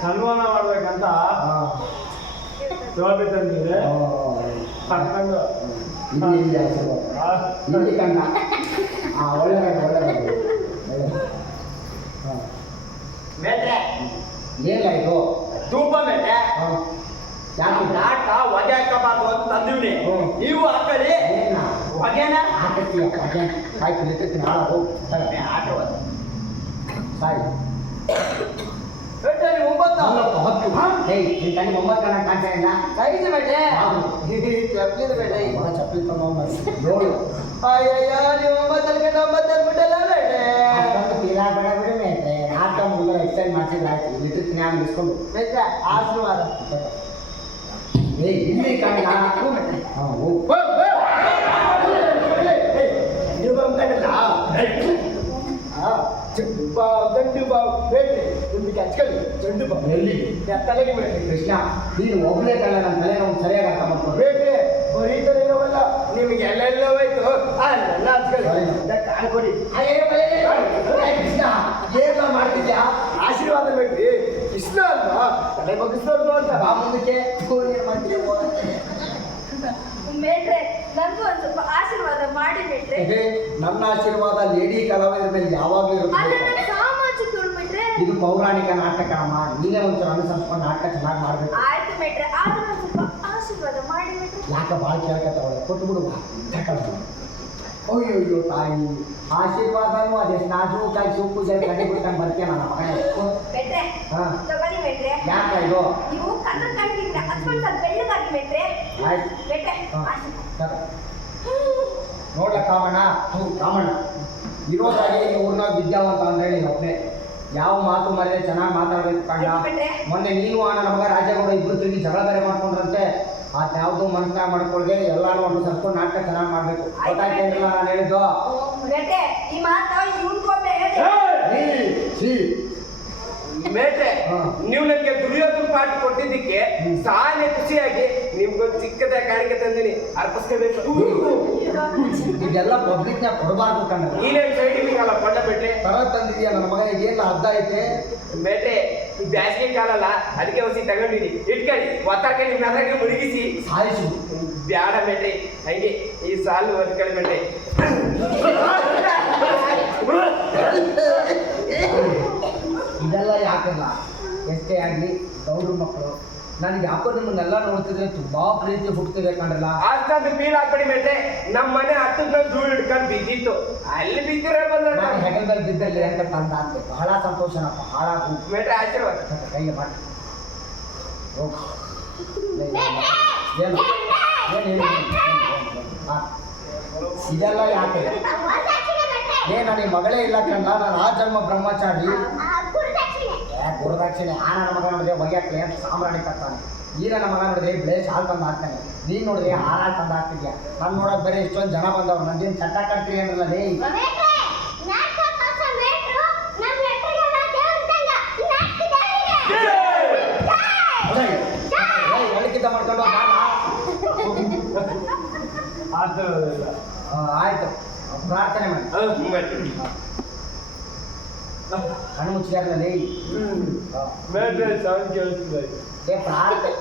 ಸನ್ಮಾನ ಮಾಡ್ಬೇಕಂತ ಜವಾಬ್ದಾರಿ ತಂದಿದೆ. ಕರ್ಕೊಂಡು ಇಲ್ಲಿ ಕಂಡ ಒಳ್ಳೆ ಮೇಟ್ರೆ ಏನಾಯ್ತು ಧೂಪ ಮೇಟ್ರೆ ಯಾಕೆ ನಾಟ ಹೊಗೆ ಹಾಕಬಾರ್ದು ಅಂತ ತಂದಿವ್ನಿ. ನೀವು ಹಾಕಲಿ ಹೊಗೆನ ಹಾಕತ್ತೀಯ ಆಯ್ತು ನಿಂತೀನಿ ಹಾಳ ಹೋಗಿ ಆಟೋ ಸಾಯಿ ಬೇಟೆ 9 10 ನಿನ್ ಕಣ್ಣಿ 9 ಕಣ ಕಾಣ್ತಾ ಇಲ್ಲ ಸೈಜ್ ಬೇಟೆ ಚಪ್ಪಲಿದ ಬೇಟೆ ಚಪ್ಪಲಿ ತಗೊಂಡು ನೋಡು ಅಯ್ಯಯ್ಯೋ ನೀವು 9 ಬಿಟ್ಟಲ್ಲ ಬೇಟೆ ತೀರಾ ಬೇಡ ಬಿಡು ಮೇಟ್ರೆ ನಾಲ್ಕ ಮುಗಿದ ಎಕ್ಸರ್ಸೈಸ್ ಮಾಡ್ಸಿದ್ರೆ ಆಯ್ತು ಇಲ್ಲಿ ಜ್ಞಾನ ಇಸ್ಕೊಂಡು ಬೇಟೆ ಆಶೀರ್ವಾದ ಇಲ್ಲಿ ಕಾಣ ಚೆಂಡು ಬಾವು ದಂಡು ಬಾವು ಬೇಟೆ ನಿಮ್ಗೆ ಹಚ್ಕೊಳ್ಳಿ ಚೆಂಡು ಬಾವು ಎಲ್ಲಿ ತಲೆಗೆ ಬೇಟೆ ಕೃಷ್ಣ ನೀನು ಒಬ್ಬನೇ ಕಳ್ಳ ನನ್ನ ತಲೆ ನಾವು ಸರಿಯಾಗಿ ಅರ್ಥ ಮಾಡ್ಕೊಂಡು ಬೇಟೆ ಬರೀತಾರೆ ಇರೋವಲ್ಲ ನಿಮ್ಗೆ ಎಲ್ಲೆಲ್ಲ ಹೋಯ್ತು ಅಲ್ಲೆಲ್ಲ ಹಚ್ಕೊಳ್ಳಿ ಕಾಣ್ಕೊಡಿ ಕೃಷ್ಣ ಏನ ಮಾಡ್ತಿದ್ಯಾ ಆಶೀರ್ವಾದ ಬೇಡ್ರಿ ಕೃಷ್ಣ ಅಲ್ವಾ ತಲೆ ಬಗ್ಗಿಸ್ಬಾರ್ದು ಅಂತ ಬಾ ಮುಂದಕ್ಕೆ ಏನ್ ಮಾಡ್ತೀಯ ಮೇಟ್ರೆ ನನಗೂ ಒಂದು ಸ್ವಲ್ಪ ಆಶೀರ್ವಾದ ಮಾಡಿ ಮೇಟ್ರೆ. ನನ್ನ ಆಶೀರ್ವಾದ ಲೇಡಿ ಕಲಾವಿದರ ಮೇಲೆ ಯಾವಾಗಲೂ ಅಲ್ಲ ಇರುತ್ತೆ. ನನ್ನ ಸಾಮಾಜಿಕ ಮೇಟ್ರೆ. ಇದು ಪೌರಾಣಿಕ ನಾಟಕ ಅಮ್ಮ, ನೀನೇ ಒಂಚೂರು ಅನುಸರಿಸ್ಕೊಂಡು ನಾಟಕ ಚೆನ್ನಾಗಿ ಮಾಡ್ಬೇಕು. ಆಯ್ತು ಮೇಟ್ರೆ, ಆದ್ರೆ ಒಂದು ಸ್ವಲ್ಪ ಆಶೀರ್ವಾದ ಮಾಡಿ ಮೇಟ್ರೆ. ಯಾಕೆ ಭಾಳ ಕೇಳ್ಕತ್ತವಳೆ ಕೊಟ್ಟು ಬಿಡುವ. ಅಯ್ಯೋ ತಾಯಿ ಆಶೀರ್ವಾದನು ಅದೆಷ್ಟು ನಾಜೂಕಾಗಿ ಸೊಪ್ಪು ಜೈ ಕಡೆ ಬಿಟ್ಕೊಂಡು ಬರ್ತೀಯ ನನ್ನ ಮಗ. ಮೇಟ್ರೆ ತಗೊಳ್ಳಿ ಮೇಟ್ರೆ. ಯಾಕೆ ಇದು ನೀವು ಕಣ್ಣ ಕಾಣ್ತಿದ್ರೆ ಹಚ್ಕೊಂಡು ಸ್ವಲ್ಪ ಬೆಳ್ಳಗಾಗಿ ಮೇಟ್ರೆ. ಆಯ್ತು ಮೇಟ್ರೆ ಆಶೀರ್ವಾದ. ನೋಡ್ಲ ಕಾಮಣ್ಣ ಕಾಮಣ್ಣ ಇರೋದಾಗಿ ಊರ್ನಾಗ ವಿದ್ಯಾವಂತ ಅಂದ್ರೆ ನೀನು ಒಬ್ಬನೇ. ಯಾವ ಮಾತು ಮರ್ಯಾದೆ ಚೆನ್ನಾಗಿ ಮಾತಾಡ್ಬೇಕು ಕಂಡ. ಮೊನ್ನೆ ನೀನು ನನ್ನ ಮಗ ರಾಜೇಗೌಡ ಇಬ್ರು ತಿರುಗಿ ಜಗಳ ಬೇರೆ ಮಾಡ್ಕೊಂಡ್ರಂತೆ. ಆತ ಯಾವ್ದು ಮನಸ್ಸಾಗ ಮಾಡ್ಕೊಳ್ದೆ ಎಲ್ಲಾರು ಒಂದು ಸರ್ಕೊಂಡು ನಾಟಕ ಚೆನ್ನಾಗಿ ಮಾಡ್ಬೇಕು. ಗೊತ್ತಾಯ್ತಿಲ್ಲ ನಾನು ಹೇಳಿದ್ದು ಮೇಟ್ರೆ. ಈ ಮಾತು ಇವ್ನ್ಕೊಬ್ಬೆ ಮೇಟ್ರೆ ನೀವು ನನಗೆ ದುಡಿಯೋದ್ರ ಪಾಠ ಕೊಟ್ಟಿದ್ದಕ್ಕೆ ಸಾನೆ ಖುಷಿಯಾಗಿ ನಿಮ್ಗೊಂದು ಚಿಕ್ಕದ ಕಾಣಿಕೆ ತಂದಿನಿ ಅರ್ಪಿಸ್ಕೋಬೇಕು. ಇದೆಲ್ಲ ಪಬ್ಲಿಕ್ನಾಗ ಕೊಡಬಾರ್ದು ಕಂಡ. ನೀನೇನು ಸೈಡಿಂಗ್ ಅಲ್ಲ ಪಡ್ಡ ಬೇಟೆ ತರ ತಂದಿದ್ಯಾ ನನ್ನ ಮಗ. ಏನು ಅರ್ಧ ಐತೆ ಬೇಟೆ ಈ ಬ್ಯಾಸಿಗೆ ಕಾಲ ಅಲ್ಲ, ಅದಕ್ಕೆ ಹೊಸಿ ತಗೊಂಡಿನಿ ಇಟ್ಕೊಳ್ಳಿ. ಒತ್ತಾಕೆ ನಿಮ್ ಅದ್ರಾಗೆ ಮುಳುಗಿಸಿ ಸಾಯಿಸು ಬ್ಯಾಡ ಬೇಟ್ರಿ. ಹಂಗೆ ಈ ಸಾಲು ಒದ್ಕೊಳ್ಳಿ ಬೇಟ್ರಿ. ಇದೆಲ್ಲ ಯಾಕಲ್ಲ ಎಷ್ಟೇ ಆಗಲಿ ಗೌಡ್ರ ಮಕ್ಕಳು. ನನಗೆ ಯಾಕೋ ನಿಮ್ಮನ್ನೆಲ್ಲ ನೋಡ್ತಿದ್ರೆ ತುಂಬಾ ಪ್ರೀತಿ ಹುಡ್ತಿದೆ ಕಂಡ್ರಲ್ಲ. ಅಷ್ಟೊಂದು ಫೀಲ್ ಆಗ್ಬೇಡಿ ಬೇಟೆ. ನಮ್ಮ ಮನೆ ಹತ್ತದ ಧೂಳು ಹಿಡ್ಕೊಂಡು ಬಿದ್ದಿತ್ತು, ಅಲ್ಲಿ ಬಿದ್ದಿರೋ ಬಂದ ನಾನು ಹೆಗಲ್ದಲ್ಲಿ ಬಿದ್ದಲ್ಲಿ ಅಂತ ತಂದ ಆಗ್ತದೆ. ಬಹಳ ಸಂತೋಷನಪ್ಪ. ಹಾಳಾಗು ಬೇಟ್ರೆ ಆಶೀರ್ವಾದ ಕೈಗೆ ಮಾಡಿ ಏನು ಇದೆಲ್ಲ ಯಾಕೆ ನನ್ನ ಮಗಳೇ ಇಲ್ಲ ಕಂಡ. ನಾನು ಆ ಜನ್ಮ ಬ್ರಹ್ಮಚಾರಿ. ಗುರುದಾಕ್ಷಿಣೆ ಆ ನನ್ನ ಮಗ ನೋಡಿದ್ರೆ ಒಯ್ಯಾಕ್ಲೆ ಅಂತ ಸಾಂಬ್ರಾಣಿ ಕಟ್ತಾನೆ. ಈ ನನ್ನ ಮಗ ನೋಡಿದ್ರೆ ಬೆಳೆ ಶಾಲ್ ತಂದು ಹಾಕ್ತಾನೆ. ನೀನು ನೋಡಿದ್ರೆ ಹಾರ ತಂದು ಹಾಕ್ತಿದ್ಯಾ. ನಾನು ನೋಡೋಕೆ ಬೇರೆ ಇಷ್ಟೊಂದು ಜನ ಬಂದವ್ರು. ನಂದೇನು ಚಟ್ಟ ಕಟ್ತೀರಿ ಅನ್ನಲ್ಲ ಲೇ. ಒಳಗಿದ್ದ ಮಾಡ್ಕೊಂಡು ಆಯ್ತು ಪ್ರಾರ್ಥನೆ ಮಾಡಿ ಕಣ್ಣು ಮುಚ್ಚಿದಾರಲ್ಲ ಬೇಟ್ರೆ ಸೌಂಡ್ ಕೇಳಿಸ್ತಿದೆ. ಪ್ರಾರ್ಥನೆ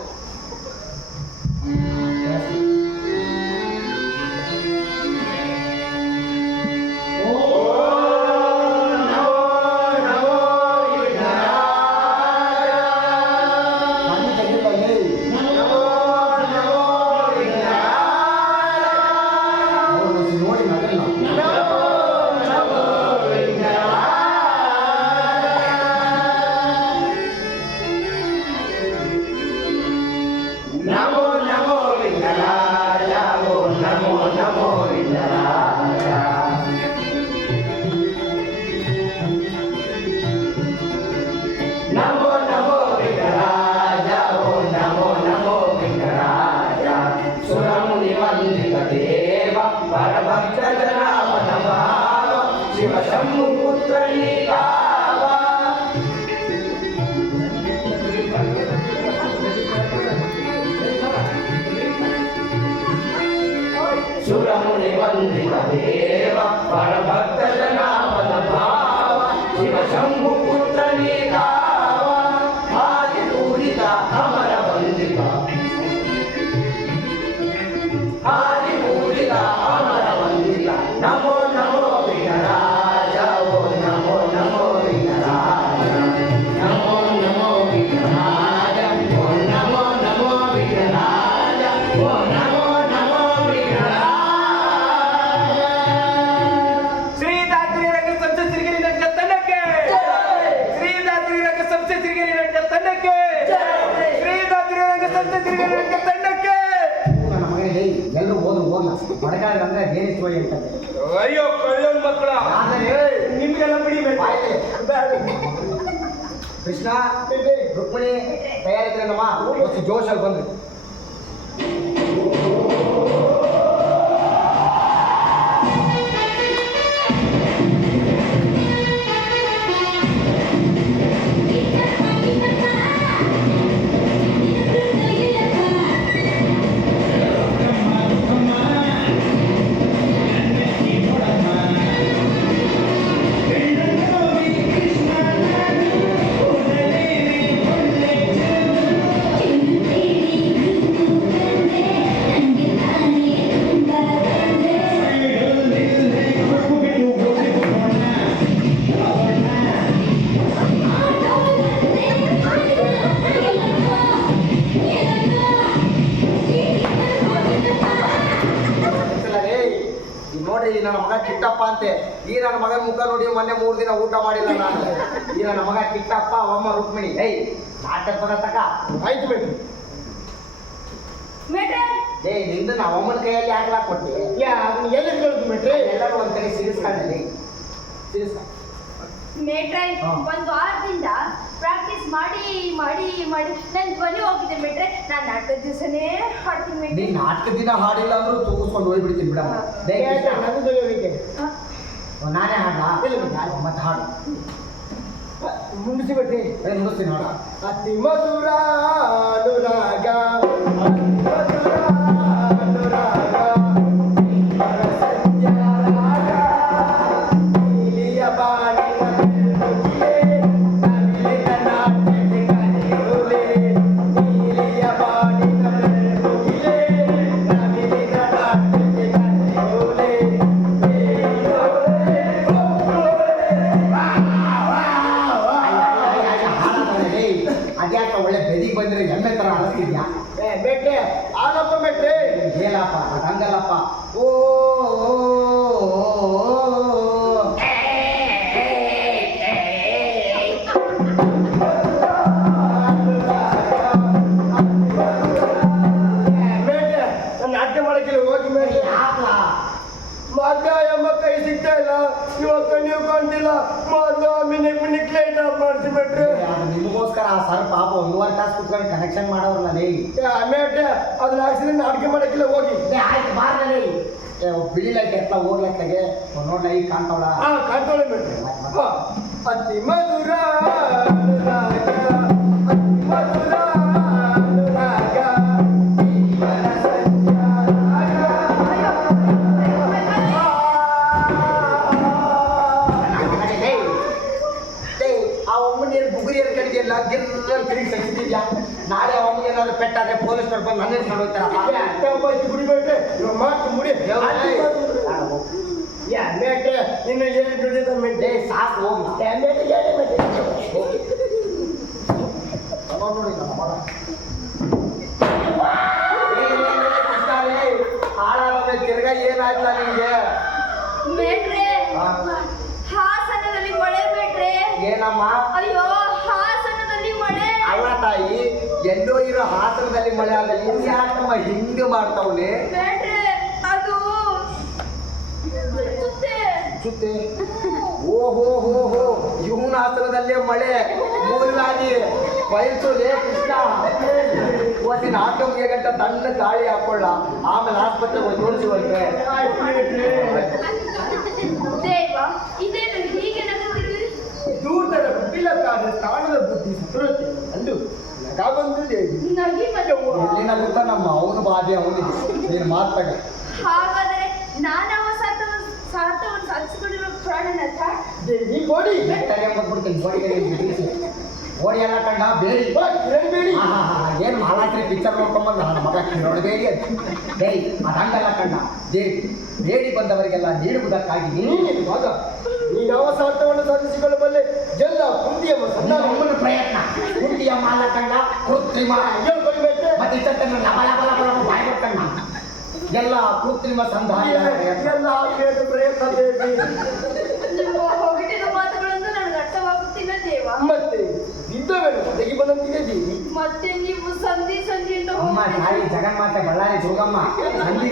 ಸುರಮುನಿ ವಂದಿತ ದೇವ ಪರಭಕ್ತ ಜನಾಪದ ಭಾವ ಶಿವ ಶಂಭು ಪುತ್ರ ನೀ ಕಾವ ಅಮರ ವಂದಿತ ಹಾರಿ ಮೂಡಿದ ಅಮರ ವಂದಿತ ನಮೋ ನಮೋ ವಿಘ್ನರಾಜ ಓ ನಮೋ ನಮೋ ವಿಘ್ನರಾಜ ನಮೋ ನಮೋ ವಿಘ್ನರಾಜ ಓ ನಮೋ ನಮೋ ವಿಘ್ನರಾಜ ಓ ನಮೋ ನಮೋ ವಿಘ್ನರಾಜ ಶ್ರೀದಾತ್ರಿ ರಂಗ ಸಂಸ್ಥೆ ಸಿರಿಗೆರೆ ನಟ ತಂಡಕ್ಕೆ ಶ್ರೀದಾತ್ರಿ ರಂಗ ಸಂಸ್ಥೆ ಸಿರಿಗೆರೆ ನಟ ತಂಡಕ್ಕೆ ಶ್ರೀದಾತ್ರಿ ರಂಗ ಸಂಸ್ಥೆ ಸಿರಿಗೆರೆ ನಟ ತಂಡಕ್ಕೆ ನನ್ನ ಮಗನಿಗೆ ಎಲ್ಲರೂ ಹೋದ್ರು ಹೋಗ್ಲ ಮಡಗಾರ ಅಂದ್ರೆ ಬೇರೆ ಸ್ಟೋರಿ ಹೇಳ್ತಾರೆ ಅಯ್ಯೋ ಕಳ್ಳನ್ ಮಕ್ಕಳ ನಿಮ್ಗೆಲ್ಲ ಬಿಡಿ ಕೃಷ್ಣ ರುಕ್ಮಿಣಿ ತಯಾರಿக்கிறಮ್ಮ ಒಂದು ಜೋಶಲ್ಲಿ ಬಂದ್ರಿ ನೋಡ್ರಿ ಈ ನನ್ನ ಮಗ ಕಿಟ್ಟಪ್ಪ ಅಂತೆ ಈ ನನ್ನ ಮಗನ ಮುಖ ನೋಡಿ ಮೊನ್ನೆ 3 ದಿನ ಊಟ ಮಾಡಿಲ್ಲ ನಾನು ಈ ನನ್ನ ಮಗ ಕಿಟ್ಟಪ್ಪ ಅವಮ್ಮ ರುಕ್ಮಿಣಿ ಏಯ್ ನಾಟಕ ಬರತಕ ಆಯ್ತು ಬೇಡ್ರಿ ಮೇಟ್ರೆ ಏಯ್ ನಿಂದು ನಾವು ಅಮ್ಮನ ಕೈಯಲ್ಲಿ ಹಾಕ್ಲಾಕ್ ಕೊಟ್ಟಿ ಅದನ್ನ ಎಲ್ಲಿ ಕೇಳ್ತು ಮೇಟ್ರೆ ಎಲ್ಲರೂ ಒಂದ್ ಕಡೆ ಸಿರಿಸ್ಕೊಂಡಲ್ಲಿ ಸಿರಿಸ್ಕ ಮೇಟ್ರೆ ಹಾ. ಒಂದು ವಾರದಿಂದ ಪ್ರಾಕ್ಟೀಸ್ ಮಾಡಿ ಮಾಡಿ ಮಾಡಿ ನನ್ ಧ್ವನಿ ಹೋಗಿದೆ ಮೇಟ್ರೆ ನಾನು ನಾಟಕದ ದಿವಸನೇ ಹಾಡ್ತೀನಿ ಮೇಟ್ರೆ ನೀನ್ ನಾಟಕ ದಿನ ಹಾಡಿಲ್ಲ ಅಂದ್ರೂ ತೂಗಿಸ್ಕೊಂಡು ಹೋಗ್ಬಿಡ್ತೀನಿ ಬಿಡಮ್ಮ ಲೇ ಕೃಷ್ಣ, ಹಾ. ನಾನೇ ಹಾಡ್ಲಾ ಮತ್ತೆ ಹಾಡು ಮುಂಡಿಸಿ ಬಿಟ್ರಿ ಮುಗಿಸ್ತೀನಿ ಹಾಡ ಅತಿ ಮಧುರ ಅನುರಾಗ ಅತಿ ಮಧುರ ಅನುರಾಗ ಸಂಜಾರಾಗ ನೀಲಿಯ ಬಾಣಿನ ಬೆಳಕಿಗೆ ನವಿಲಿನ ನಾಟ್ಯಕ್ಕೆ ಕರೆಯೋಲೆ ನೀಲಿಯ ಬಾಣಿನ ಬೆಳಕಿಗೆ ನವಿಲಿನ ನಾಟ್ಯಕ್ಕೆ ಕರೆಯೋಲೆ ಅದ್ಯಾಕ ಒಳ್ಳೆ ಬೆದಿಗೆ ಬಂದ್ರೆ ಎಮ್ಮೆ ತರ ಅನಿಸ್ತಿದ್ಯಾ ಬೇಟ್ರೆ ಆಗಪ್ಪ ಬೇಟ್ರೆ ಹೇಳಪ್ಪ ಅದು ಹಂಗಲ್ಲಪ್ಪ ಓ ಬೇಟ್ರೆ ನಾನು ನಾಟ್ಯ ಮಾಡಕ್ಕಿಲ್ಲ ಹೋಗಿ ಮೇಲೆ ಮಗ ಎಂಬ ಕೈ ಸಿಗ್ತಾ ಇಲ್ಲ ಇವತ್ತು ನೀವು ಕಾಣ್ತಿಲ್ಲ ಮೊದಲು ಮಿನಿಕ್ ಮಿನಿಕ್ ಲೈಟ್ ಆಫ್ ಮಾಡಿಸಿ ಬಿಟ್ರೆ ನಿಮಗೋಸ್ಕರ ಆ ಸರ್ ಪಾಪ 1.5 ತಾಸು ಕುತ್ಕೊಂಡು ಕನೆಕ್ಷನ್ ಮಾಡೋರಲ್ಲ ಲೇ ಮೇಟ್ರೆ ಅದನ್ನ ಹಾಕ್ಸಿದ್ರೆ ನಾಟಕ ಮಾಡಕ್ಕಿಲ್ಲ ಹೋಗಿ ಆಯ್ತು ಬಾರ್ದಲ್ಲಿ ಬಿಳಿ ಲೈಟ್ ಎತ್ತ ಹೋಗ್ಲಕ್ಕೆ ನೋಡ್ಲ ಈಗ ಕಾಣ್ತಾವಳ ಹಾ ಕಾಣ್ತಾಳೆ ಮೇಟ್ರೆ ಹಾ ಅತಿ ಮಧುರ ಅನುರಾಗ ಅತಿ ಮಧುರ ಅನುರಾಗ ಜೀವನ ಸಂಚಾರಾಗ ಆ ಒಮ್ಮನೇನು ಬುಗುರಿಯನ್ನು ಕಡಿದೆಯಲ್ಲ ಗಿರ್ರಲ್ಲಿ ತಿರುಗಿ ಸಹಿಸಿದ್ಯಾ ನಾಳೆ ಅಮ್ಮಗೆ ಏನಾದ್ರು ಪೆಟ್ಟಾದ್ರೆ ಪೊಲೀಸ್ನವ್ರು ಬಂದು ನನ್ನ ಹಿಡ್ಕೊಂಡು ಹೋಗ್ತಾರಪ್ಪ ಗುಡಿ ಬೇಟ್ರೆ ಇವಾಗ ಮಾಡ್ತೀನಿ ಮುಡಿ ಯಾ ಮೇಟ್ರೆ ಇನ್ನು ಏನು ದುಡಿದ ಮೇಟ್ರೆ ಸಾಕು ಹೋಗಿ ನೋಡಿ ನಮ್ಮ ಮಗ ಹಾಳಾದ್ರೆ ತಿರ್ಗಾ ಏನಾಯ್ತಾ ನಿಂಗೆ ಮೇಟ್ರೆ ಹಾ. ಹಾಸನದಲ್ಲಿ ಮಳೆ ಮೇಟ್ರೆ ಏನಮ್ಮ ಅಯ್ಯೋ ಹಾಸನದಲ್ಲಿ ಮಳೆ ಅಲ್ಲ ತಾಯಿ ಎಲ್ಲೋ ಇರೋ ಹಾಸನದಲ್ಲಿ ಮಳೆ ಆದ್ರೆ ಇನ್ಯಾಕಮ್ಮ ಹಿಂಗೆ ಮಾಡ್ತಾವನೆ ಮೇಟ್ರೆ ಅದು ಸುತ್ತೆ ಓಹೋ ಹೋ ಹೋ ಇವನ ಹಾಸನದಲ್ಲೇ ಮಳೆ ಮೂಲವಾಗಿ ಬಯಸೋದೆ ಕೃಷ್ಣ ಓದಿನ ಆಟೋಗೆ ಗಂಟ ತಣ್ಣ ಗಾಳಿ ಹಾಕೊಳ್ಳ ಆಮೇಲೆ ಆಸ್ಪತ್ರೆಗೆ ತೋರಿಸುವಂತೆ ದೇವ ಇದೇನು ಹೀಗೆ ನಗುತ್ತಿರುವಿರಿ ದೂರದ ಬಿಟ್ಟಿಲ್ಲ ಕಾರಣ ತಾಣದ ಬುದ್ಧಿ ಸತ್ರುತ್ತೆ ಅಂದು ನಗ ಬಂದಿದೆ ನಗಿ ಬಂದವು ಎಲ್ಲಿನ ಗೊತ್ತಾ ನಮ್ಮ ಅವನು ಬಾಧೆ ಅವನಿಗೆ ನೀನು ಮಾತಾಡ ಹಾಗಾದರೆ ನಾನವ ಸಾರ್ಥವನ್ನು ಸಾಧಿಸಿಕೊಂಡಿರುವ ಪ್ರಾಣನಾಥ ದೇವಿ ಗೋಡಿ ಬೆಟ್ಟಗೆ ಬಂದ್ಬಿಡ್ತೀನಿ ಗೋಡಿಗೆ ಓಡಿ ಎಲ್ಲ ಕಂಡ ಬೇಡಿ ಬೇಡಿ ಆಹಾ ಪಿಕ್ಚರ್ ನೋಡ್ಕೊಂಬಂದು ನನ್ನ ಮಗ ನೋಡಬೇಡಿ ಅಂತ ಡೇ ಅದಂಗಲ್ಲ ಕಣ್ಣ ಬೇಡಿ ಬಂದವರಿಗೆಲ್ಲ ನೀಡುವುದಕ್ಕಾಗಿ ನೀನೇನು ಮಗ ನೀನು ಅವಸಾರ್ಥವನ್ನು ಸಾಧಿಸಿಕೊಳ್ಳಬಲ್ಲೆ ಎಲ್ಲ ಕುಂತಿಯಮ್ಮ ನನ್ನ ಪ್ರಯತ್ನ ಕುಂಟಿಯಮ್ಮ ಅಲ್ಲ ಕಣ್ಣ ಕೃತ್ರಿಮ ಹೇಳ್ಕೊಳ್ಬೇಕು ಮತ್ತೆ ಇಷ್ಟನ್ನು ಲಬಲ ಬಾಯ್ ಕಣ್ಣ ಎಲ್ಲ ಕೃತ್ರಿಮ ಸಂಧಾನ ಎಲ್ಲ ಪ್ರಯತ್ನ ಬೇಕು ನಿಮ್ಮ ಹೊಗಟಿನ ಮಾತುಗಳನ್ನು ನನಗೆ ಅರ್ಥವಾಗುತ್ತಿಲ್ಲ ದೇವ. ಮತ್ತೆ ಇದ್ದವೇನು ಒದಗಿ ಬಂದಂತಿದೆ ದೇವಿ ಮತ್ತೆ ನೀವು ಸಂಧಿ ಅಂತ ಅಮ್ಮ ತಾಯಿ ಜಗನ್ಮಾತೆ ಬಳ್ಳಾರಿ ದುರ್ಗಮ್ಮ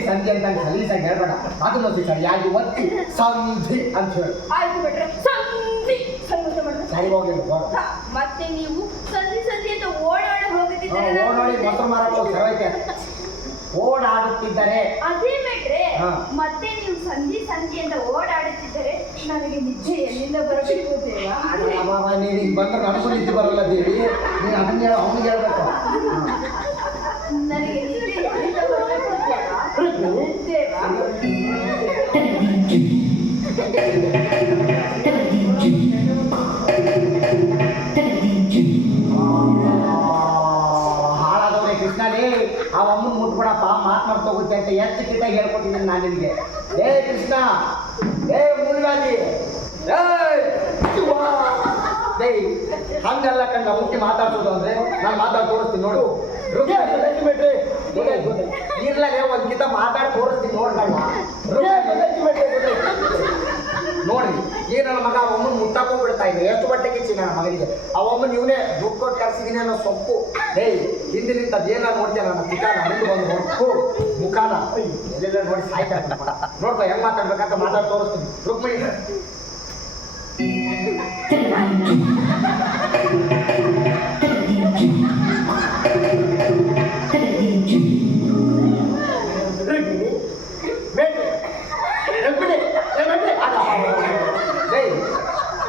ಸಂಧಿ ಅಂತ ಸಲೀಸಾಗಿ ಹೇಳ್ಬೇಡ ಅದನ್ನು ಸರಿಯಾಗಿ ಒತ್ತಿ ಸಂಧಿ ಅಂತ ಹೇಳಿ ಆಯ್ತು ಬಿಟ್ರೆ ಸಂಧಿ ಮಾಡಿದ್ರೆ ಸರಿ ಹೋಗಿ ಮತ್ತೆ ನೀವು ಸಂಧಿ ಅಂತ ಓಡಾಡಿ ಹೋಗುತ್ತಿದ್ದಾರೆ ಓಡಾಡಿ ಮೊಸರು ಮಾರಕ್ಕೆ ಸರ್ವೈತೆ ಓಡಾಡುತ್ತಿದ್ದರೆ ಅದೇ ಬಿಟ್ರೆ ಹಾ. ಮತ್ತೆ ನೀವು ಸಂಧಿ ಅಂತ ಓಡಾಡುತ್ತಿದ್ದರೆ ನನಗೆ ನಿದ್ದೆ ಎಲ್ಲಿಂದ ಬರಬೇಕು ದೇವ. ನೀನು ಈಗ ಬಂದ್ರೆ ನನಗೂ ನಿದ್ದೆ ಬರಲ್ಲ ದೇವಿ ನೀನು ಅದನ್ನ ಹೇಳ ಅವನಿಗೆ ಹೇಳ್ಬೇಕು ನನಗೆ ನಿದ್ದೆ ಎಲ್ಲಿಂದ ಬರಬೇಕು ದೇವ. ಹಾಳಾದವ್ರೆ ಕೃಷ್ಣನೇ ಆ ಅಮ್ಮನ ಮುಟ್ಬಿಡಪ್ಪ ಮಾತನಾಡ್ತೋಗುತ್ತೆ ಅಂತ ಎಷ್ಟು ಕಿಟ ಹೇಳ್ಕೊಟ್ಟಿದ್ದೀನಿ ನಾನು ನಿನಗೆ ಏ ಕೃಷ್ಣ ಏ ಮುರುಗಾಲಿ ಹಂಗಲ್ಲ ಕಂಡ ಮುಟ್ಟಿ ಮಾತಾಡ್ಸೋದು ಅಂದ್ರೆ ನಾನು ಮಾತಾಡಿ ತೋರಿಸ್ತೀನಿ ನೋಡು ಇರ್ಲಾಗೆ ಒಂದ್ ಕಿತ ಮಾತಾಡಿ ತೋರಿಸ್ತೀನಿ ನೋಡ್ಕಲ್ಲ ನೋಡ್ರಿ ಈ ನನ್ನ ಮಗ ಆ ಒಮ್ಮನ ಮುಟ್ಟಾಕೊಂಡ್ಬಿಡ್ತಾ ಇದೆ ಎಷ್ಟು ಬಟ್ಟೆ ಕಿಚ್ಚಿ ನನ್ನ ಮಗನಿಗೆ ಆ ಒಮ್ಮನ ಇವನೇ ದುಡ್ಡು ಕೊಟ್ಟು ಕರ್ಸಿದೀನಿ ಅನ್ನೋ ಸೊಪ್ಪು ಹಿಂದಿನಿಂದ ಏನ ನೋಡ್ತೇನೆ ನನ್ನ ಮುಖಾನ ಮುಂದೆ ಬಂದು ನೋಡ್ಕೋ ಮುಖಾನ ಎಲ್ಲೆಲ್ಲ ನೋಡಿ ಸಾಯ್ತಾರೆ ನೋಡ್ಕೊ ಹೆಂಗ್ ಮಾತಾಡ್ಬೇಕಂತ ಮಾತಾಡಿ ತೋರಿಸ್ತೀನಿ ರುಕ್ಮಿಣಿ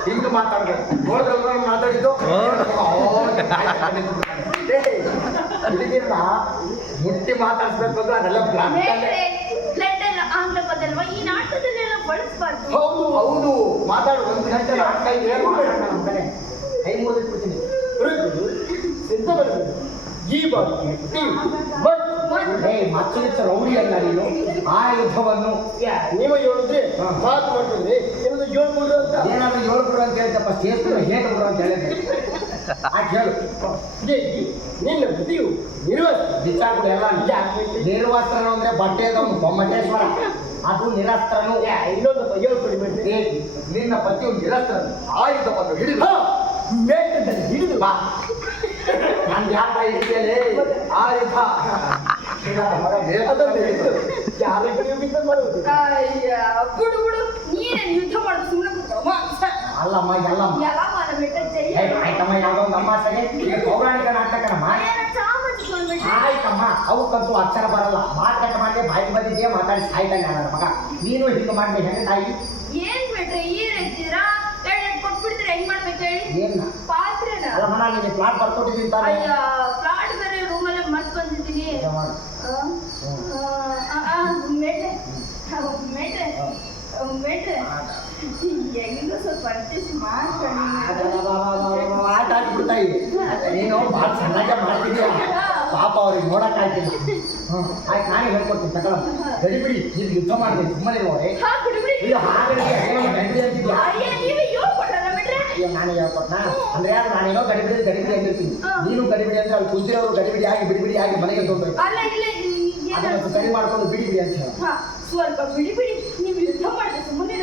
ಹಿಂಗೆ ಮಾತಾಡ್ಬೇಕು ನೋಡಿದ್ರೆ ಮಾತಾಡಿದ್ದು ಹುಡುಗಿರ್ನ ಮುಟ್ಟಿ ಮಾತಾಡ್ಸ್ಬೇಕು ಅಂದ್ರೆ ಅದೆಲ್ಲ ಪ್ಲಾನ್ ಆಂಗ್ಲ ಪದಲ್ವಾ ಈ ನಾಟಕದಲ್ಲೆಲ್ಲ ಬಳಸಬಾರ್ದು. ಹೌದು ಹೌದು ಮಾತಾಡು ಒಂದು ಗಂಟೆ ನಾಟಕ ಇದೆ ನಮ್ಮ ಕಡೆ ಕೈ ಮುರಿದ್ಬಿಡ್ತೀನಿ ಎಂತ ಬರ್ತದೆ ಈ ಬಾರಿ ಮಚ್ಚಲಿಚ್ಚ ರೌಡಿ ಅಲ್ಲ ನೀನು ಆ ಯುದ್ಧವನ್ನು ನೀವು ಹೇಳಿದ್ರೆ ಮಾತು ಮಾಡ್ತದೆ ಏನಾದ್ರು ಹೇಳ್ಬೋದು ಅಂತ ಏನಾದ್ರು ಹೇಳ್ಬಿಡು ಅಂತ ಹೇಳ್ತಪ್ಪ ಸೇರ್ತು ಹೇಗೆ ಬಿಡು ಅಂತ ಹೇಳಿದ್ರೆ ಆ ಕೇಳು ನಿನ್ನ ಬುದ್ಧಿಯು ಬಿಚ್ಚಾಕ್ಬಿಡು ಎಲ್ಲ ನಿರ್ವಸ್ತ್ರನು ಅಂದ್ರೆ ಬಟ್ಟೆದವನು ಬೊಮ್ಮಟೇಶ್ವರ ಅದು ನಿರಸ್ತ್ರನು ಇನ್ನೊಂದು ಹೇಳ್ಕೊಡಿ ಬೇಡ್ರಿ ನಿನ್ನ ಪತಿಯು ನಿರಸ್ತ್ರನು ಆಯುಧವನ್ನು ಹಿಡಿದು ಮೇಟದಲ್ಲಿ ಹಿಡಿದು ಬಾ ನಾನು ಯಾಕೆ ಹಿಡಿಯಲೇ ಆಯುಧ ಅದನ್ನು ಹಿಡಿದು ಯಾರ ಕಡೆ ಬಿಟ್ಟು ಮಾಡುವುದು ಬಿಡು ನೀನೇನು ಯುದ್ಧ ಮಾಡೋದು ಸುಮ್ಮನೆ ಕೂತ್ಕೊ. ಅಲ್ಲಮ್ಮ ಎಲ್ಲಮ್ಮ ಎಲ್ಲ ಮಾನ ಬಿಟ್ರೆ ಜಯ ಆಯ್ತಮ್ಮ ಯಾವುದೋ ಒಂದು ಅಮಾಸೆಗೆ ಈಗ ಪೌರಾಣಿಕ ನಾಟಕನಮ್ಮ ಆಯ್ತಮ್ಮ ಅವಕ್ಕಂತೂ ಅಕ್ಷರ ಬರಲ್ಲ ಮಾತಾಟ ಮಾಡಿ ಬಾಯಿ ಬಂದಿದ್ದೇ ಮಾತಾಡಿ ಸಾಯ್ತಾನೆ ನನ್ನ ಮಗ ನೀನು ಹಿಂಗೆ ಮಾಡಿ ಹೆಂಗೆ ತಾಯಿ ಏನ್ ಬಿಟ್ರೆ ಎತ್ತೀರಾ ಕೊಟ್ಬಿಡ್ತೀರಾ ಹೆಂಗ್ ಮಾಡ್ಬೇಕು ಹೇಳಿ ಏನ ಪಾತ್ರೆನ ಅಲ್ಲಮ್ಮ ನಾನು ನಿಮಗೆ ಪ್ಲಾಟ್ ಬರ್ಕೊಟ್ಟಿದ್ದೀನಿ ತಾನೆ ಅಯ್ಯ ಪ್ಲಾಟ್ ಬೇರೆ ರೂಮಲ್ಲೇ ಮರ್ತ್ ಬಂದಿದ್ದೀನಿ ಮೇಟ್ರೆ ಹೆಂಗಿಂದ ಸ್ವಲ್ಪ ಅಡ್ಜಸ್ಟ್ ಮಾಡ್ಕೊಂಡು ಆಟ ಆಡ್ಬಿಡ್ತಾ ಇದೆ ನೀನು ಭಾಳ ಚೆನ್ನಾಗೆ ಮಾಡ್ತಿದ್ದೀಯ ಪಾಪ ಅವ್ರಿಗೆ ನೋಡಕ್ಕಾಗ್ತಿಲ್ಲ ಆಯ್ತು ನಾನೇ ಹೇಳ್ಕೊಡ್ತೀನಿ ತಗೊಳಮ್ಮ ಗಡಿಬಿಡಿ ನೀವು ಯುದ್ಧ ಮಾಡಿದೆ ಸುಮ್ಮನೆ ಇರುವರೆ ಇದು ಹಾಗೆ ಗಡಿಬಿಡಿ ಅಂತಿದ್ಯಾ ಅಯ್ಯೋ ನಾನೇ ಹೇಳ್ಕೊಟ್ನಾ ಅಂದ್ರೆ ನಾನೇನೋ ಗಡಿಬಿಡಿ ಅಂದಿರ್ತೀನಿ ನೀನು ಗಡಿಬಿಡಿ ಅಂದ್ರೆ ಅಲ್ಲಿ ಕುಂತಿರೋರು ಗಡಿಬಿಡಿ ಆಗಿ ಬಿಡಿಬಿಡಿ ಆಗಿ ಮನೆಗೆ ತಗೊಂಡು ಅದನ್ನು ಸರಿ ಮಾಡ್ಕೊಂಡು ಬಿಡಿ ಅಂತ ಹೇಳಿ ಸ್ವಲ್ಪ ಬಿಡಿ ನೀವು ಯುದ್ಧ ಮಾಡಿದ್ರೆ ಸುಮ್ಮನೆ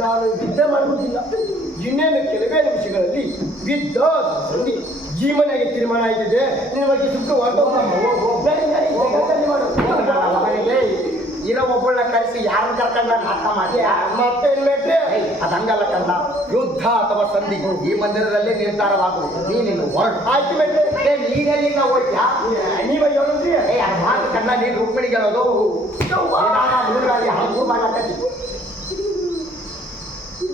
ನಾನು ವಿದ್ಯೆ ಮಾಡುವುದಿಲ್ಲ ಇನ್ನೇನು ಕೆಲವೇ ನಿಮಿಷಗಳಲ್ಲಿ ವಿದ್ದ ಸಂಧಿ ಈ ಮನೆಗೆ ತೀರ್ಮಾನ ಆಗಿದೆ ನಿನ್ನ ಬಗ್ಗೆ ಇರೋ ಒಬ್ಬಳನ್ನ ಕರೆಸಿ ಯಾರನ್ನ ಕರ್ಕೊಂಡ ನಾಟಕ ಮಾಡಿ ಮತ್ತೆ ಮೇಟ್ರೆ ಅದಂಗಲ್ಲ ಕಂಡ ಯುದ್ಧ ಅಥವಾ ಸಂಧಿ ಈ ಮಂದಿರದಲ್ಲೇ ನಿರ್ಧಾರವಾಗುವುದು ನೀನಿನ್ನು ಹೊರಟು ಆಯ್ತು ಮೇಟ್ರೆ ನೀನೆಲ್ಲಿಂದ ಹೋಗ್ಯಾ ನೀವ ಹೇಳಿದ್ರಿ ಅದು ಹಾಗೆ ಕಂಡ ನೀನು ರುಕ್ಮಿಣಿಗೆ ಹೇಳೋದು ಮೂರು ಮಾಡ್ಲಕತ್ತಿ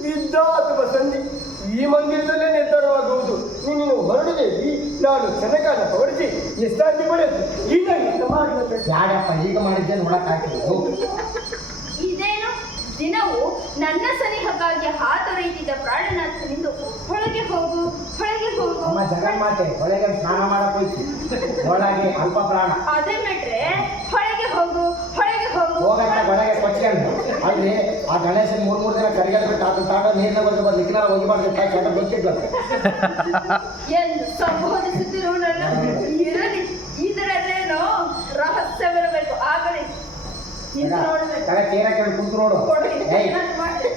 ವಿದ್ದ ಅಥವಾ ಸಂಧಿ ಈ ಮಂದಿರದಲ್ಲೇ ನಿರ್ಧಾರವಾಗುವುದು ನೀನು ಹೊರಡದೇವಿ ನಾನು ಚೆನ್ನಕಾಲ ಹೊರಡಿಸಿ ವಿಶ್ರಾಂತಿ ಪಡೆದು ಈಗ ಯಾರಪ್ಪ ಈಗ ಮಾಡಿದ್ದೆ ನೋಡಕ್ಕಾಗ್ತಿರೋದು ಇದೇನು ದಿನವೂ ನನ್ನ ಸನಿಹಕ್ಕಾಗಿ ಹಾತೊರೆಯುತ್ತಿದ್ದ ಪ್ರಾಣನಾಥನಿಂದ ಹೊರಗೆ ಹೋಗಿ ನಮ್ಮ ಜಗನ್ಮಾತೆ ಒಳಗೆ ಸ್ನಾನ ಮಾಡಕ್ ಹೋಯ್ತು. ಒಳಗೆ ಅಲ್ಪ ಪ್ರಾಣ ಅದೇ ಬಿಟ್ರೆ ಹೊಳೆಗೆ ಹೋಗು ಹೋಗಂತ ಒಳಗೆ ಕೊಚ್ಕೊಂಡು ಅಲ್ಲಿ ಆ ಗಣೇಶನ್ ಮೂರ್ ದಿನ ಕರಿಗಲ್ ಬಿಟ್ಟು ಅದನ್ನ ತಾಂಡ ನೀರಿನ ಬಂದು ಲಿಕ್ಕಿನ ಹೋಗಿಬಾರ್ದು ಚಟ ಗೊತ್ತಿದ್ಲು. ಎಂದು ಸಂಬೋಧಿಸುತ್ತಿರುವ ನನ್ನ ಇರಲಿ ಇದರಲ್ಲೇನೋ ರಹಸ್ಯವಿರಬೇಕು. ಆಗಲಿ ಇನ್ನು ನೋಡಬೇಕು. ಕಡೆ ಚೇರ ಕೇಳಿ ಕುಂತು ನೋಡು. ಏಯ್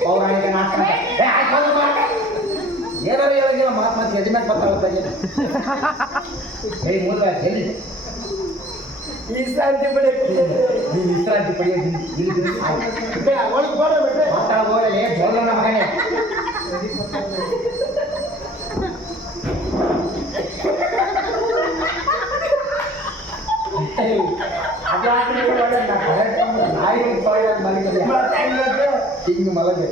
ಪೌರಾಣಿಕ ನಾಟಕ ಏನಾರು ಹೇಳಿಲ್ಲ ಮಾತು ಎದಿಮೇಲೆ ಬರ್ತಾಳೆ. ಏಯ್ ಮೂಲ ಎಲ್ಲಿ ವಿಶ್ರಾಂತಿ ಪಡೆಯುತ್ತೆ. ನೀನು ವಿಶ್ರಾಂತಿ ಪಡೆಯೋದು ಒಳಗೆ ಬೋಡ ಬಿಟ್ರೆ ಮಾತಾಡ ಹೋಗಲೇ ಜೋಲನ ಮಗನೇ. ಹಿಂಗೆ ಮಲಗೆ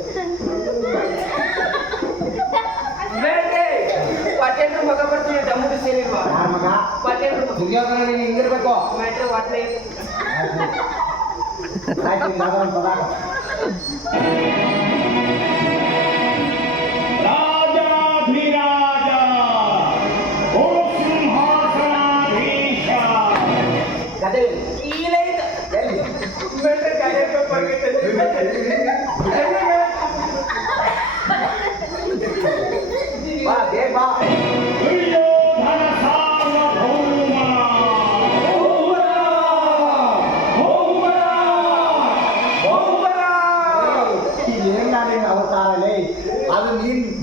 ಪಟೇಲ್ರ ಮಗ ಬರ್ತೀನಿ ದಮ್ಮದು ಸೇರಿಲ್ವಾ ಯಾರ ಮಗ ಪಟೇಲ್ರ ಮಗ ದುರ್ಯೋಧನ ನೀನು ಹಿಂಗಿರ್ಬೇಕು. ಮ್ಯಾಟ್ರೆ ವಾಟ್ಲೆ ಆಯ್ತು ಅದೊಂದು ಪದಾರ್ಥ ರಾಜಾಧಿರಾಜ ಓ ಸಿಂಹಾಸನಾಧೀಶ. ಕತೆ ಈಲೇ ಇದ್ದ ಎಲ್ಲಿ ಮ್ಯಾಟ್ರೆ ಗಾಡಿ ಬಾ ಬೇಗ ಬಾ. ದುರ್ಯೋಧನ ಸಾರ್ವಭೌಮ. ಏನ್ ನಾನೇನು ಅವತಾರಲೇ ಅದು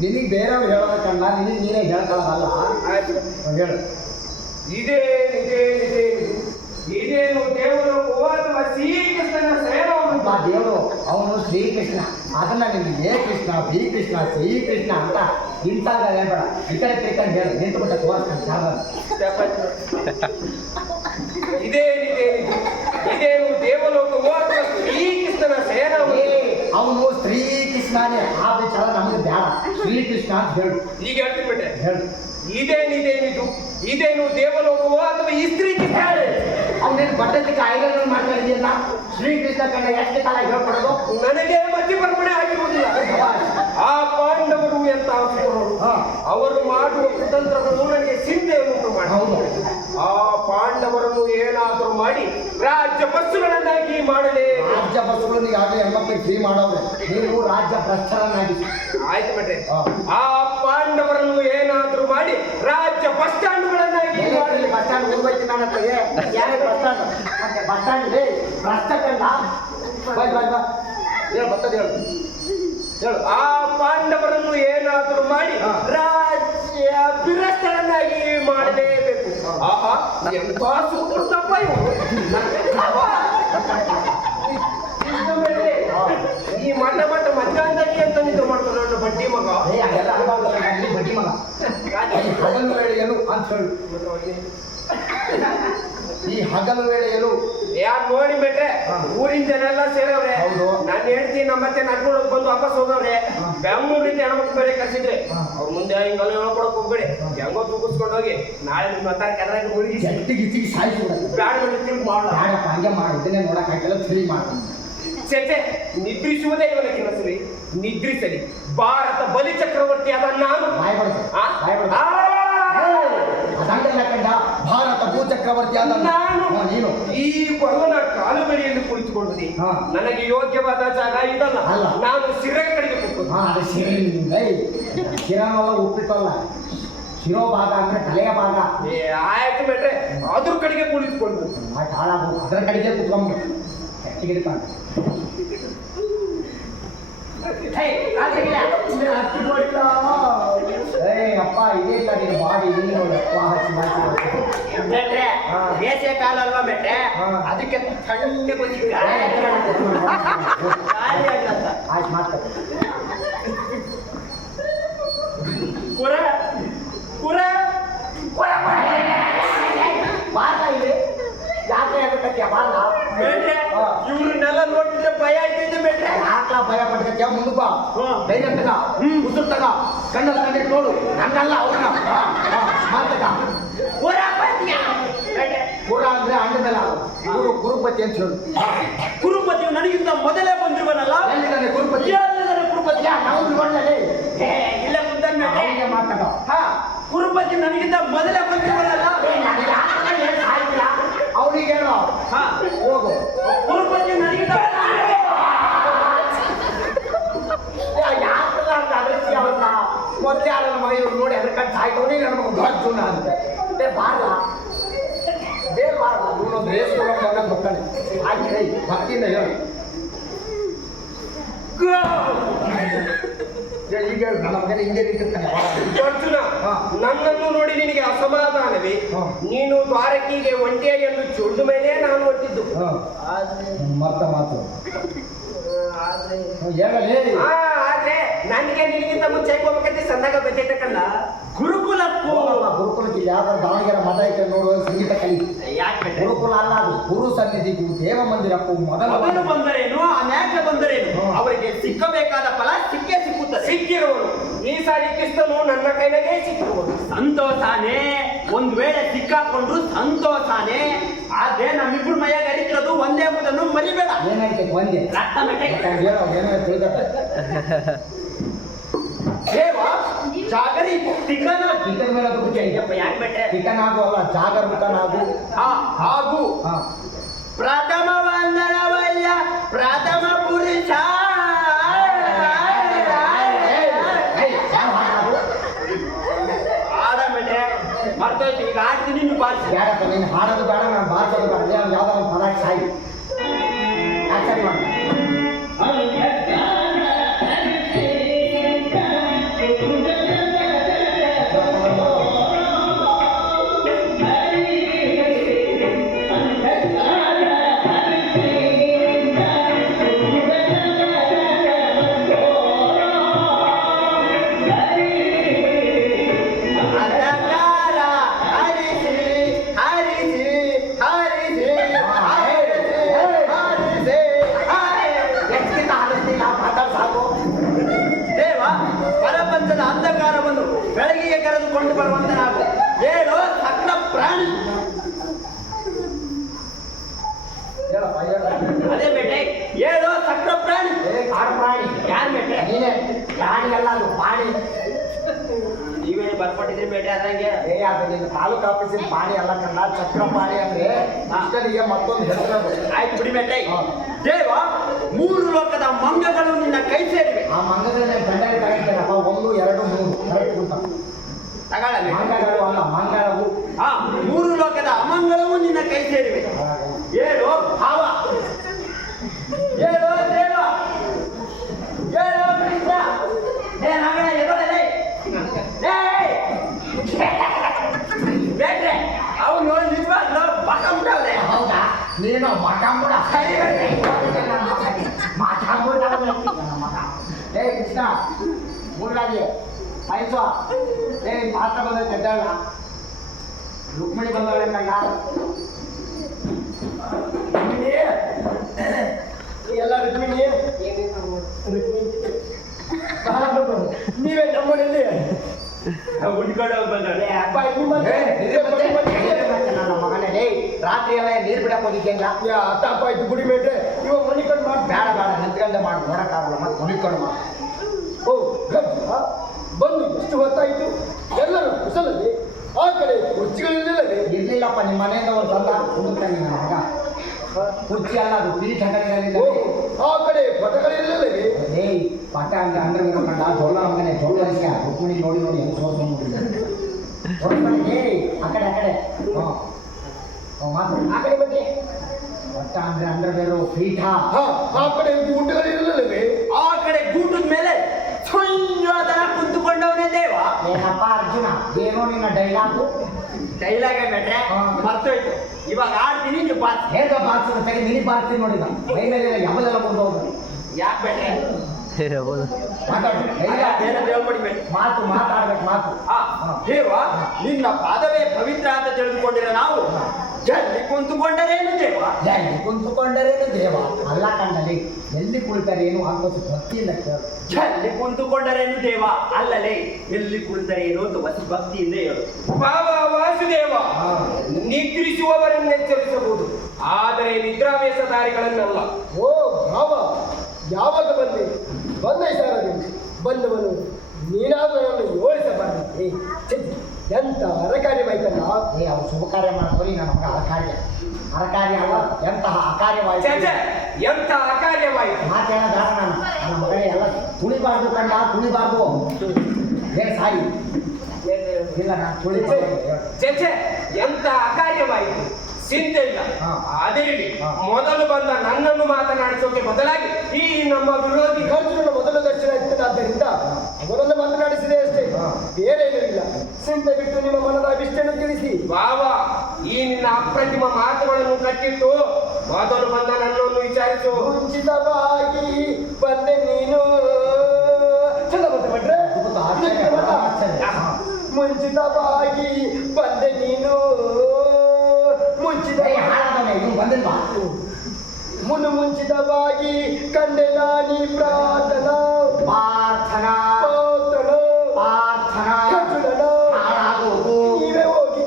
ನಿನಗೆ ಬೇರೆಯವ್ರು ಹೇಳೋದಕ್ಕಲ್ಲ, ನಿನಗೆ ನೀನೇ ಹೇಳ್ಕೊಳ್ಳೋದಲ್ಲ. ಹೇಳು ಇದೇನು ದೇವರು ಅಥವಾ ಶ್ರೀಕೃಷ್ಣನ ಸೇನವನ್ನು ಆ ದೇವರು ಅವನು ಶ್ರೀಕೃಷ್ಣ. ಅದನ್ನ ನಿನಗೆ ಏ ಕೃಷ್ಣ ಬಿ ಕೃಷ್ಣ ಶ್ರೀ ಕೃಷ್ಣ ಅಂತ ಇಂತಾಗ ಹೇಳ್ಬೇಡ. ಈ ಕಡೆ ತಿಳ್ಕೊಂಡು ಹೇಳು ನಿಂತು ಬಿಟ್ಟ ತೋರಿಸ್ತಾನೆ. ಇದೇನು ದೇವಲೋಕವೋ ಅಥವಾ ಶ್ರೀಕೃಷ್ಣನ ಸೇನವನ್ನು ಅವನು ಶ್ರೀಕೃಷ್ಣನೇ. ಆ ವಿಚಾರ ನಮಗೆ ಬೇಡ, ಶ್ರೀಕೃಷ್ಣ ಅಂತ ಹೇಳು. ಈಗ ಹೇಳ್ತಿಬಿಟ್ಟೆ ಹೇಳು ಇದೇನು ದೇವಲೋಕವೋ ಅಥವಾ ಈ ಶ್ರೀಕೃಷ್ಣ ಅವನೇನು ಬಟ್ಟೆಗೆ ಐಗಳನ್ನು ಮಾಡ್ತಾ ಇದೆಯಲ್ಲ. ಶ್ರೀಕೃಷ್ಣ ಕಂಡ ಎಷ್ಟು ಕಾಲ ಹೇಳ್ಕೊಡೋದು ನನಗೆ ಮಧ್ಯ ಬರ್ಪಣೆ ಆಗಿರುವುದಿಲ್ಲ. ಆ ಪಾಂಡವರು ಎಂತ ಅವರು ಮಾಡುವ ಕುತಂತ್ರಗಳು ನನಗೆ ಚಿಂತೆಯನ್ನುಂಟು ಮಾಡಿ ಹೌದು. ಆ ಪಾಂಡವರನ್ನು ಏನಾದರೂ ಮಾಡಿ ರಾಜ್ಯ ಬಸ್ಸುಗಳನ್ನಾಗಿ ಮಾಡಲೇ. ರಾಜ್ಯ ಬಸ್ಸುಗಳು ಈಗಾಗಲೇ ಹೆಣ್ಮಕ್ಳಿಗೆ ಫ್ರೀ ಮಾಡೋರು. ನೀವು ರಾಜ್ಯ ಭ್ರಷ್ಟರನ್ನಾಗಿ ಆಯ್ತು ಬಿಟ್ರೆ ಆ ಪಾಂಡವರನ್ನು ಏನಾದರೂ ಮಾಡಿ ರಾಜ್ಯ ಬಸ್ ಸ್ಟ್ಯಾಂಡ್ಗಳನ್ನಾಗಿ ಮಾಡಲಿ. ಬಸ್ ಸ್ಟ್ಯಾಂಡ್ ಹೋಗ್ಬೇಕು ನನ್ನ ಹತ್ರ. ಯಾರೇ ಬಸ್ ಸ್ಟ್ಯಾಂಡ್ ಬಸ್ ಸ್ಟ್ಯಾಂಡ್ ಇದೆ ಭ್ರಷ್ಟ ಕಂಡ ಹೇಳು ಬರ್ತದೆ ಹೇಳು ಹೇಳು. ಆ ಪಾಂಡವರನ್ನು ಏನಾದರೂ ಮಾಡಿ ರಾಜ್ಯ ಬಿರಸ್ತರನ್ನಾಗಿ ಮಾಡಲೇಬೇಕು. ಆಹಾ ಎಂತ ಸೂಪರ್ ತಪ್ಪ ಇವು. ಈ ಮಠ ಮಧ್ಯಾಹ್ನದಲ್ಲಿ ಅಂತ ನಿಂತು ಮಾಡ್ತಾನೆ ನನ್ನ ಬಡ್ಡಿ ಮಗ. ಅದೆಲ್ಲ ಅನುಭವ ಬಡ್ಡಿ ಮಗ. ಹಗಲು ವೇಳೆಯಲು ಅಂತ ಹೇಳು. ಈ ಹಗಲು ವೇಳೆಯಲು ಯಾರು ನೋಡಿ ಬಿಟ್ರೆ ಊರಿನ ಜನ ಎಲ್ಲ ಸೇರವ್ರೆ. ಹೌದು. ನಾನು ಹೇಳ್ತೀನಿ ನಮ್ಮತ್ತೆ ನಡ್ಕೊಂಡು ಬಂದು ವಾಪಸ್ ಹೋಗವ್ರೆ. ಬೆಂಗಳೂರಿಂದ ಹೆಣ್ಮಕ್ಳು ಬೇರೆ ಕಳ್ಸಿದ್ರೆ ಅವ್ರ ಮುಂದೆ ಹಿಂಗೆಲ್ಲ ಹೇಳ್ಕೊಡಕ್ ಹೋಗ್ಬೇಡಿ. ಹೆಂಗೋ ತೂಗಿಸ್ಕೊಂಡು ಹೋಗಿ ನಾಳೆ ನಿಮ್ಮ ಹತ್ರ ಕರ್ನಾಟಕ ಹುಡುಗಿ ಜಟ್ಟಿಗೆ ಸಾಯಿಸ್ಬಿಡ. ಬ್ಯಾಡ ಮಾಡಿ ತಿರುಗಿ ಮಾಡೋಣ. ಬೇಡಪ್ಪ ಹಂಗೆ ಮಾಡಿ. ಇದನ್ನೇ ನೋಡಕ್ ಹಾಕಿಲ್ಲ ಫ್ರೀ ಮಾಡ್ತೀನಿ. ಚೇಚೆ ನಿದ್ರಿಸುವುದೇ ಇವನ ಕೆಲಸವೇ. ನಿದ್ರಿಸಲಿ ಭಾರತ ಬಲಿ ಚಕ್ರವರ್ತಿ ಅದ ನಾನು. ಬಾಯ್ಬಾರ್ದು ಆ? ಬಾಯ್ಬಾರ್ದು. ಅದಂಗಲ್ಲ ಕಂಡ ಭಾರತ ಭೂಚಕ್ರವರ್ತಿ ಆದ ನಾನು ನೀನು ಈ ಕೊರವನ ಕಾಲು ಬಳಿಯಲ್ಲಿ ಕುಳಿತುಕೊಂಡಿದ್ದೀನಿ. ಹಾ. ನನಗೆ ಯೋಗ್ಯವಾದ ಜಾಗ ಇದಲ್ಲ. ಅಲ್ಲ. ನಾನು ಸಿರ ಕಡೆಗೆ ಕೂತ್ಕೊಂಡು ಹಾ ಅದು ಶಿರನಲ್ಲ ಉಪ್ಪಿಟ್ಟಲ್ಲ. ಶಿರೋಭಾಗ ಅಂದ್ರೆ ತಲೆಯ ಭಾಗ. ಆಯ್ತು ಬೇಟ್ರೆ ಅದ್ರ ಕಡೆಗೆ ಕುಳಿತುಕೊಂಡು ಹಾಳಾಗು ಅದರ ಕಡೆಗೆ ಕುತ್ಕೊಂಡ್ಬಿಡು. ಕೆಟ್ಟಿಗಿಡ್ಕೊಂಡು ಅಪ್ಪ ಇದೇ ಕಡೆ ಬಾಡಿ ನೀನು ಹಸಿ ಬೇಸಿಗೆ ಕಾಲ ಅಲ್ವಾ ಬೇಟ್ರೆ ಅದಕ್ಕೆ ಥಂಡಿ ಆಯ್ತು ಮಾಡ್ತಾರೆ. ಕುರ ಕುರ ಬಾರ್ಲ ಇಲ್ಲಿ ಯಾತ್ರೆ ಆಗಬೇಕತ್ಯ ಬಾರ್ಲ. ಬೇಟ್ರೆ ಇವ್ರನ್ನೆಲ್ಲ ನೋಡ್ತಿದ್ರೆ ಭಯ ಆಯ್ತಿದ್ದೆ ಬೇಟ್ರೆ. ಯಾಕ್ಲ ಭಯ ಪಡ್ಕತ್ಯ ಮುಂದಕ್ಕ ಧೈರ್ಯ ತಗ ಉಸಿರು ತಗ ಕಣ್ಣಲ್ಲಿ ಕಂಡಿಟ್ಟು ನೋಡು. ನನ್ನಲ್ಲ ಅವ್ರನ್ನ ಮಾತಕ ಪೂರ ಅಂದ್ರೆ ಅಂಡ ಮೇಲೆ ಗುರು ಗುರುಪತಿ ಅಂತ ಹೇಳು. ಕುರುಪತಿಯು ನನಗಿಂತ ಮೊದಲೇ ಬಂದಿರುವನಲ್ಲ. ಎಲ್ಲಿದ್ದಾನೆ ಗುರುಪತಿ? ಎಲ್ಲಿದ್ದಾರೆ ಕುರುಪತಿ? ನಾವು ನೋಡ್ಲೇ ಇಲ್ಲ ಮುಂದೆ ಮಾತಾಡ. ಕುರುಪತಿ ಕುರುಪತಿ ನನಗಿಂತ ಮೊದಲೇ ಬಂದಿರಲ್ಲ. ಅವ್ರಿಗೆ ಹೇಳೋ ಹಾ ಹೋಗು. ಕುರುಪತಿ ನನಗಿಂತ ಮೊದಲೇ ನನ್ನ ಮಗ ಇವ್ರು ನೋಡಿ ಅದಕ್ಕೆ ಸಾಯ್ತವನೇ ನನ್ನ ಮಗ ದೊಡ್ಡ ಅಂತ ಬಾರಲ್ಲ ಬೇರೆ ಬಾರಲ್ಲ ಇವನೊಂದು ರೇಸ್ ಮಗ ಮಕ್ಕಳು ಹಾಕಿ ಭಕ್ತಿಯಿಂದ ಹೇಳು ಈಗ ಹೇಳು ನನ್ನ ಮಗನ ಹಿಂದೆ ನಿಂತಿರ್ತಾನೆ ಅರ್ಜುನ, ನನ್ನನ್ನು ನೋಡಿ ನಿನಗೆ ಅಸಮಾಧಾನವೇ? ನೀನು ದ್ವಾರಕಿಗೆ ಒಂಟಿಯಾಗಿ ಎಂದು ಚುಳಿದ ಮೇಲೆ ನಾನು ಹೊರಟಿದ್ದು. ಮರ್ತ ಮಾತು ಆದ್ರೆ ನನಗೆ ನಿನಗಿಂತ ಮುಂಚೆ ಹೋಗ್ಬೇಕಂತ ಸಂದಾಗ ಗೊತ್ತೈತಕ್ಕಲ್ಲ. ಗುರುಕುಲಕ್ಕೂ ಗುರುಕುಲಕ್ಕೆ ಯಾವ್ದಾದ್ರು ದಾವಣಗೆರೆ ಮಠ ಐತೆ ನೋಡುವ ಸಂಗೀತ ಕಲಿ. ಯಾಕೆ ಗುರುಕುಲ ಅಲ್ಲ ಅದು ಗುರು ಸನ್ನಿಧಿಗೂ ದೇವ ಮಂದಿರಕ್ಕೂ ಮೊದಲು ಬಂದರೇನು ಅನ್ಯಾಕ ಬಂದರೇನು ಅವರಿಗೆ ಸಿಕ್ಕಬೇಕಾದ ಫಲ ಸಿಕ್ಕೇ ಸಿಕ್ಕುತ್ತದೆ. ಸಿಕ್ಕಿರುವನು ಈ ಸಾರಿ ಕಿಸ್ತನು ನನ್ನ ಕೈನಾಗೆ ಸಿಕ್ಕಿರುವನು. ಸಂತೋಷಾನೇ, ಒಂದ್ ವೇಳೆ ಸಿಕ್ಕಾಕೊಂಡ್ರು ಸಂತೋಷಾನೇ. ಆದ್ರೆ ನಮ್ಮಿಬ್ರು ಮೈಯಾಗ ಅರಿತಿರೋದು ಒಂದೇ ಎಂಬುದನ್ನು ಮರಿಬೇಡ. ಏನಾಯ್ತು ಒಂದೇ ರಕ್ತ ಮೆಟ್ಟೆ ಏನೋ ತಿಳಿದ ದೇವ ಜಾಗರಿ ಟಿಕನ್ ಚಿಕನ್ ಮೇಲೆ ಯಾಕೆ ಬಿಟ್ರೆ ಚಿಕನ್ ಆಗು ಅಲ್ಲ ಜಾಗರೂಕನಾಗು ಹಾಗೂ ಪ್ರಥಮ ವಂದನವಯ್ಯ ಪ್ರಥಮ ಪುರುಷ. ಆಡ ಬಿಟ್ರೆ ಮರ್ತೋಯ್ತು. ಈಗ ಆಡ್ತೀನಿ ನೀವು ಬಾರಿಸಿ. ಬೇಡಪ್ಪ ನೀನು ಹಾಡೋದು ಬೇಡ ನಾನು ಬಾರಿಸೋದು ಬೇಡ ಯಾವ್ದಾರ ಒಂದು ಪದ ಸಾಯಿ ಆಕ್ಸೆಪ್ಟ್ ಮಾಡಿ ಅಂಧಕಾರವನ್ನು ಬೆಳಗಿಗೆ ಕರೆದುಕೊಂಡು ಬರುವಂತ ನಾವು ಹೇಳೋ ಸಕಲ ಪ್ರಾಣಿ. ಅದೇ ಬೇಟೆ ಹೇಳೋ ಸಕಲ ಪ್ರಾಣಿ. ಕಾಡು ಪ್ರಾಣಿ ಯಾರು ಬೇಟೆ? ನೀನೇ ಪ್ರಾಣಿ ಅಲ್ಲ ಅದು ಪ್ರಾಣಿ. ನೀವೇನು ಬರ್ಕೊಟ್ಟಿದ್ರಿ ಬೇಟೆ ಅದಂಗೆ? ಅದು ನಿನ್ನ ತಾಲೂಕು ಆಫೀಸಿನ ಪಾಣಿ ಅಲ್ಲ ಕಣ್ಣ ಚಕ್ರ ಪಾಣಿ ಅಂದ್ರೆ ಅಷ್ಟನಿಗೆ ಮತ್ತೊಂದು ಹೆಸರು. ಆಯ್ತು ಬಿಡಿ ಬೇಟೆ. ದೇವ, 3 ಲೋಕದ ಮಂಗಗಳು ನಿನ್ನ ಕೈ ಸೇರಿವೆ. ಆ ಮಂಗಗಳನ್ನ ಗಂಡಗೆ ತಗೊಂಡ್ರಪ್ಪ 1 2 3 ಕರೆಕ್ಟ್ ಅಂತ ತಗೊಳ್ಳಲಿ. ಮಂಗಗಳು ಅಲ್ಲ ಮಂಗಳವು. 3 ಲೋಕದ ಅಮಂಗಳವು ನಿನ್ನ ಕೈ ಸೇರಿವೆ. ಹೇಳು ಭಾವ, ಹೇಳು ದೇವ, ಹೇಳು ಕೃಷ್ಣ. ಬೇಟ್ರೆ ಅವನು ನಿಜವಾಗ್ಲೂ ಬಕಂಬಿಟ್ಟವ್ರೆ. ಹೌದಾ ನೀನು ಮಕಾಂಬುಡ ಮಕಾಂಬುಡ ಏ ಕೃಷ್ಣ ಮೂರ್ಲಾಗಿ ಆಯ್ತು ಏ ಪಾತ್ರ ಬಂದ ಕೆದ್ದಾಳ ರುಕ್ಮಿಣಿ ಬಂದವಳೆ ಕಂಡ ಎಲ್ಲ ರುಕ್ಮಿಣಿ ನೀವೇ ನಮ್ಮನೆಯಲ್ಲಿ ಹುಡ್ಕೊಂಡು ಬಂದವ್ರೆ. ಅಪ್ಪ ನನ್ನ ಮಗನೇ ರಾತ್ರಿ ಎಲ್ಲ ನೀರು ಬಿಡಕ್ ಹೋಗಿದ್ದೇಂಗ ಅಪ್ಪ ಆಯ್ತು ಗುಡಿ ಮೇಟ್ರೆ ಇವಾಗ ಮನಿಕೊಂಡು ಮಾಡಿ ಬೇಡ ಬೇಡ ನಿಂತ್ಕೊಂಡೆ ಮಾಡಿ ನೋಡಕ್ಕಾಗಲ್ಲ ಮತ್ತೆ ಮನಿಕೊಂಡು ಮಾಡಿ ಓ ಬಂದು ಎಷ್ಟು ಹೊತ್ತಾಯ್ತು ಎಲ್ಲರೂ ಕುಶಲಲ್ಲಿ ಆ ಕಡೆ ಕುರ್ಚಿಗಳಿಲ್ಲದೆ ಇರ್ಲಿಲ್ಲಪ್ಪ ನಿಮ್ಮ ಮನೆಯಿಂದ ಒಂದು ತಂದ ಹುಡುಕ್ತಾನೆ ನನ್ನ ಮಗ ಕುರ್ಚಿ ಅಲ್ಲ ಅದು ಪೀಠಗಳಿರಲಿಲ್ಲ ಆ ಕಡೆ ಪಟಗಳಿಲ್ಲದೆ ಏಯ್ ಪಟ ಅಂದ್ರೆ ಅಂದ್ರೆ ಕಂಡ ಜೋಳ ಮಗನೇ ಜೋಳ ಅರಿಸ್ಕ ರುಕ್ಮಿಣಿ ನೋಡಿ ನೋಡಿ ಹೆಂಗ್ ಸೋರ್ಸ್ಕೊಂಡು ಏಯ್ ಆ ಕಡೆ ಮಾತು ಆ ಕಡೆ ಬಗ್ಗೆ ಪಟ್ಟ ಅಂದ್ರೆ ಅಂದ್ರೆ ಬೇರೆ ಪೀಠ ಆ ಕಡೆ ಊಟಗಳಿಲ್ಲದೆ ಆ ಕಡೆ ಗೂಟದ ಮೇಲೆ ಸುಂಜೋದನ ಕುಂತುಕೊಂಡವನೇ ದೇವ. ಏನಪ್ಪ ಅರ್ಜುನ ಏನೋ ನಿನ್ನ ಡೈಲಾಗು ಡೈಲಾಗೆ ಬೇಟ್ರೆ ಮರ್ತೋಯ್ತು. ಇವಾಗ ಆಡ್ತೀನಿ ನೀವು ಬಾತ್. ಹೇಗ ಬಾರ್ಸದ ತೆಗೆ ನಿನಗೆ ಬಾರ್ತೀನಿ ನೋಡಿದ ಮೈ ಮೇಲೆ ಯಮಲೆಲ್ಲ ಬಂದು ಹೋಗೋದು ಯಾಕೆ ಬೇಟ್ರೆ ಮಾತಾಡು ಏನಂತ ಹೇಳ್ಕೊಡ್ಬೇಕು. ಮಾತು ಮಾತಾಡ್ಬೇಕು ಮಾತು ದೇವ, ನಿನ್ನ ಪಾದವೇ ಪವಿತ್ರ ಅಂತ ತಿಳಿದುಕೊಂಡಿರೋ ನಾವು ಎಲ್ಲಿ ಕುಂತುಕೊಂಡರೇನು ದೇವ? ಎಲ್ಲಿ ಕುಂತುಕೊಂಡರೇನು ದೇವ ಅಲ್ಲ ಕಂಡಲಿ ಎಲ್ಲಿ ಕುಳಿತರೇನು ಅಂತ ಭಕ್ತಿಯಿಂದ ಕೇಳು ಎಲ್ಲಿ ಕುಂತುಕೊಂಡರೇನು ದೇವ ಅಲ್ಲಲೇ ಎಲ್ಲಿ ಕುಳಿತರೇನು ಅಂತ ವಸಿ ಭಕ್ತಿಯಿಂದ ಹೇಳು. ವಾಸುದೇವ, ನಿದ್ರಿಸುವವರನ್ನು ಎಚ್ಚರಿಸಬಹುದು, ಆದರೆ ನಿದ್ರಾವೇಶಧಾರಿಗಳನ್ನಲ್ಲ. ಓ ಭಾವ, ಯಾವಾಗ ಬಂದೆ? ಬಂದ ಸಾರದೆ ಬಂದವನು ನೀನಾದರೂ ಯೋಳಿಸಬಾರದು. ಏ ಛೆ, ಎಂತ ಅರಕಾರ್ಯವಾಯ್ತಲ್ಲ. ಏ ಅವ್ರು ಶುಭ ಕಾರ್ಯ ಮಾಡ್ತಾರೆ ನನ್ನ ಮಗ ಅರಕಾರ್ಯ ಅಲ್ಲ ಎಂತಹ ಅಕಾರ್ಯವಾಯ್ತು. ಛೆ, ಎಂತ ಅಕಾರ್ಯವಾಯಿತು. ಮಾತೇನ ದಾರ ನನ್ನ ಮಗಳೇ ಎಲ್ಲ ತುಳಿಬಾರ್ದು ಕಂಡ ತುಳಿಬಾರ್ದು. ಏ ಸಾಯಿ ಇಲ್ಲ ನಾನು ತುಳಿಬಾರ್ದು. ಛೆ, ಎಂತ ಅಕಾರ್ಯವಾಯಿತು. ಚಿಂತೆ ಇಲ್ಲ. ಹಾ. ಅದೇ ಇಡಿ. ಹಾ. ಮೊದಲು ಬಂದ ನನ್ನನ್ನು ಮಾತನಾಡಿಸೋಕೆ ಬದಲಾಗಿ ಈ ನಮ್ಮ ವಿರೋಧಿ ಅರ್ಜುನನ ಮೊದಲ ದರ್ಶನ ಇತ್ತದಾದ್ದರಿಂದ ಅವರನ್ನು ಮಾತನಾಡಿಸಿದೆ ಅಷ್ಟೇ, ಹಾ. ಬೇರೆ ಏನೂ ಇಲ್ಲ. ಚಿಂತೆ ಬಿಟ್ಟು ನಿಮ್ಮ ಮನದ ಅಭಿಷ್ಟನ್ನು ತಿಳಿಸಿ. ಬಾವಾ, ಈ ನಿನ್ನ ಅಪ್ರತಿಮ ಮಾತುಗಳನ್ನು ಕಟ್ಟಿಟ್ಟು ಮೊದಲು ಬಂದ ನನ್ನನ್ನು ವಿಚಾರಿಸು. ಮುಂಚಿತವಾಗಿ ಬಂದೆ ನೀನು. ಚಂದ ಬಂತ ಭಟ್ರೆ? ಅದ್ಭುತ, ಆಶ್ಚರ್ಯ, ಬಹಳ ಆಶ್ಚರ್ಯ. ಹಾ. ಮುಂಚಿತವಾಗಿ ಬಂದೆ ನೀನು. ಏ, ಹಾಳಾದವನೇ, ಇವ್ನು ಬಂದಿಲ್ವಾ? ಮುಂಚಿತವಾಗಿ ಕಂಡೆ ನಾನಿ ಪ್ರಾರ್ಥನಾ ಪ್ರಾರ್ಥನಾ ಪ್ರಾರ್ಥನಾ ಹಾಳಾಗುವುದು. ನೀವೇ ಹೋಗಿ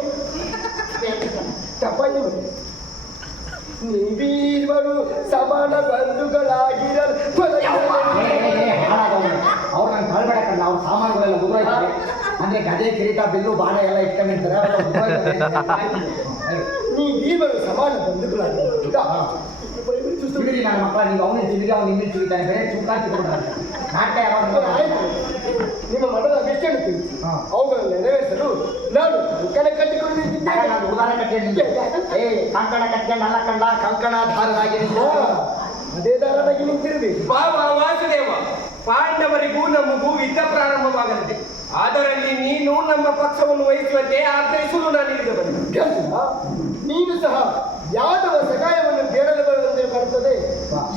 ತಪ್ಪಾಗಿ ನೀವೀರ್ವರು ಸಮಾನ ಬಂಧುಗಳಾಗಿರಲು ಅವ್ರು ನಂಗೆ ಕಳ್ಬೇಡ ಕಂಡ ಅವ್ರ ಸಾಮಾನುಗಳೆಲ್ಲ ಉದುರೋಯ್ತಾರೆ. ಅಂದ್ರೆ ಗದೆ ಕಿರೀಟ ಬಿಲ್ಲು ಬಾಣ ಎಲ್ಲ ಇಟ್ಕೊಂಡಿರ್ತಾರೆ ಅವೆಲ್ಲ ಉದುರೋಯ್ತಾರೆ. ನೀವೀರ್ವರು ಸಮಾನ ಬಂಧುಗಳಾಗಿರಲು ಬಿಡಿ ನನ್ನ ಮಕ್ಕಳ, ನೀವು ಅವನಿಗೆ ತಿರುಗಿ ಅವ್ನು ನಿಮಗೆ ತಿರುಗಿತಾನೆ, ಬೇರೆ ಚೂಕ ತಿಳ್ಕೊಂಡ್ರೆ ನಾಟ್ಯ ಯಾವಾಗ ಆಯ್ತು. ನಿಮ್ಮ ಮನದ ಅಭಿಷ್ಟನ್ನು ತಿಳಿಸಿ ಹಾ. ಅವುಗಳನ್ನು ನೆರವೇರಿಸಲು ನಾನು ಕಂಕಣ ಕಟ್ಟಿಕೊಂಡಿದ್ದೇನೆ. ನಾನು ಉದಾಹರಣೆ ಕಟ್ಟಿದ್ದೆ. ಏ ಕಂಕಣ ಕಟ್ಕೊಂಡು ಅಲ್ಲ ಕಂಡ ಕಂಕಣಾಧಾರರಾಗಿ ಅದೇ ದಾರನಾಗಿ ನಿಂತಿರಬೇಕು. ಬಾವಾ ವಾಸುದೇವ, ಪಾಂಡವರಿಗೂ ನಮಗೂ ಯುದ್ಧ ಪ್ರಾರಂಭವಾಗಲಿದೆ. ಅದರಲ್ಲಿ ನೀನು ನಮ್ಮ ಪಕ್ಷವನ್ನು ವಹಿಸುವಂತೆ ಆಗ್ರಹಿಸಲು ನಾನು ಇಲ್ಲಿಗೆ ಬಂದೆ. ಗಂಧ, ನೀನು ಸಹ ಯಾದವ ಸಹಾಯವನ್ನು ಬೇಡಲು ಬರುವಂತೆ ಬರುತ್ತದೆ.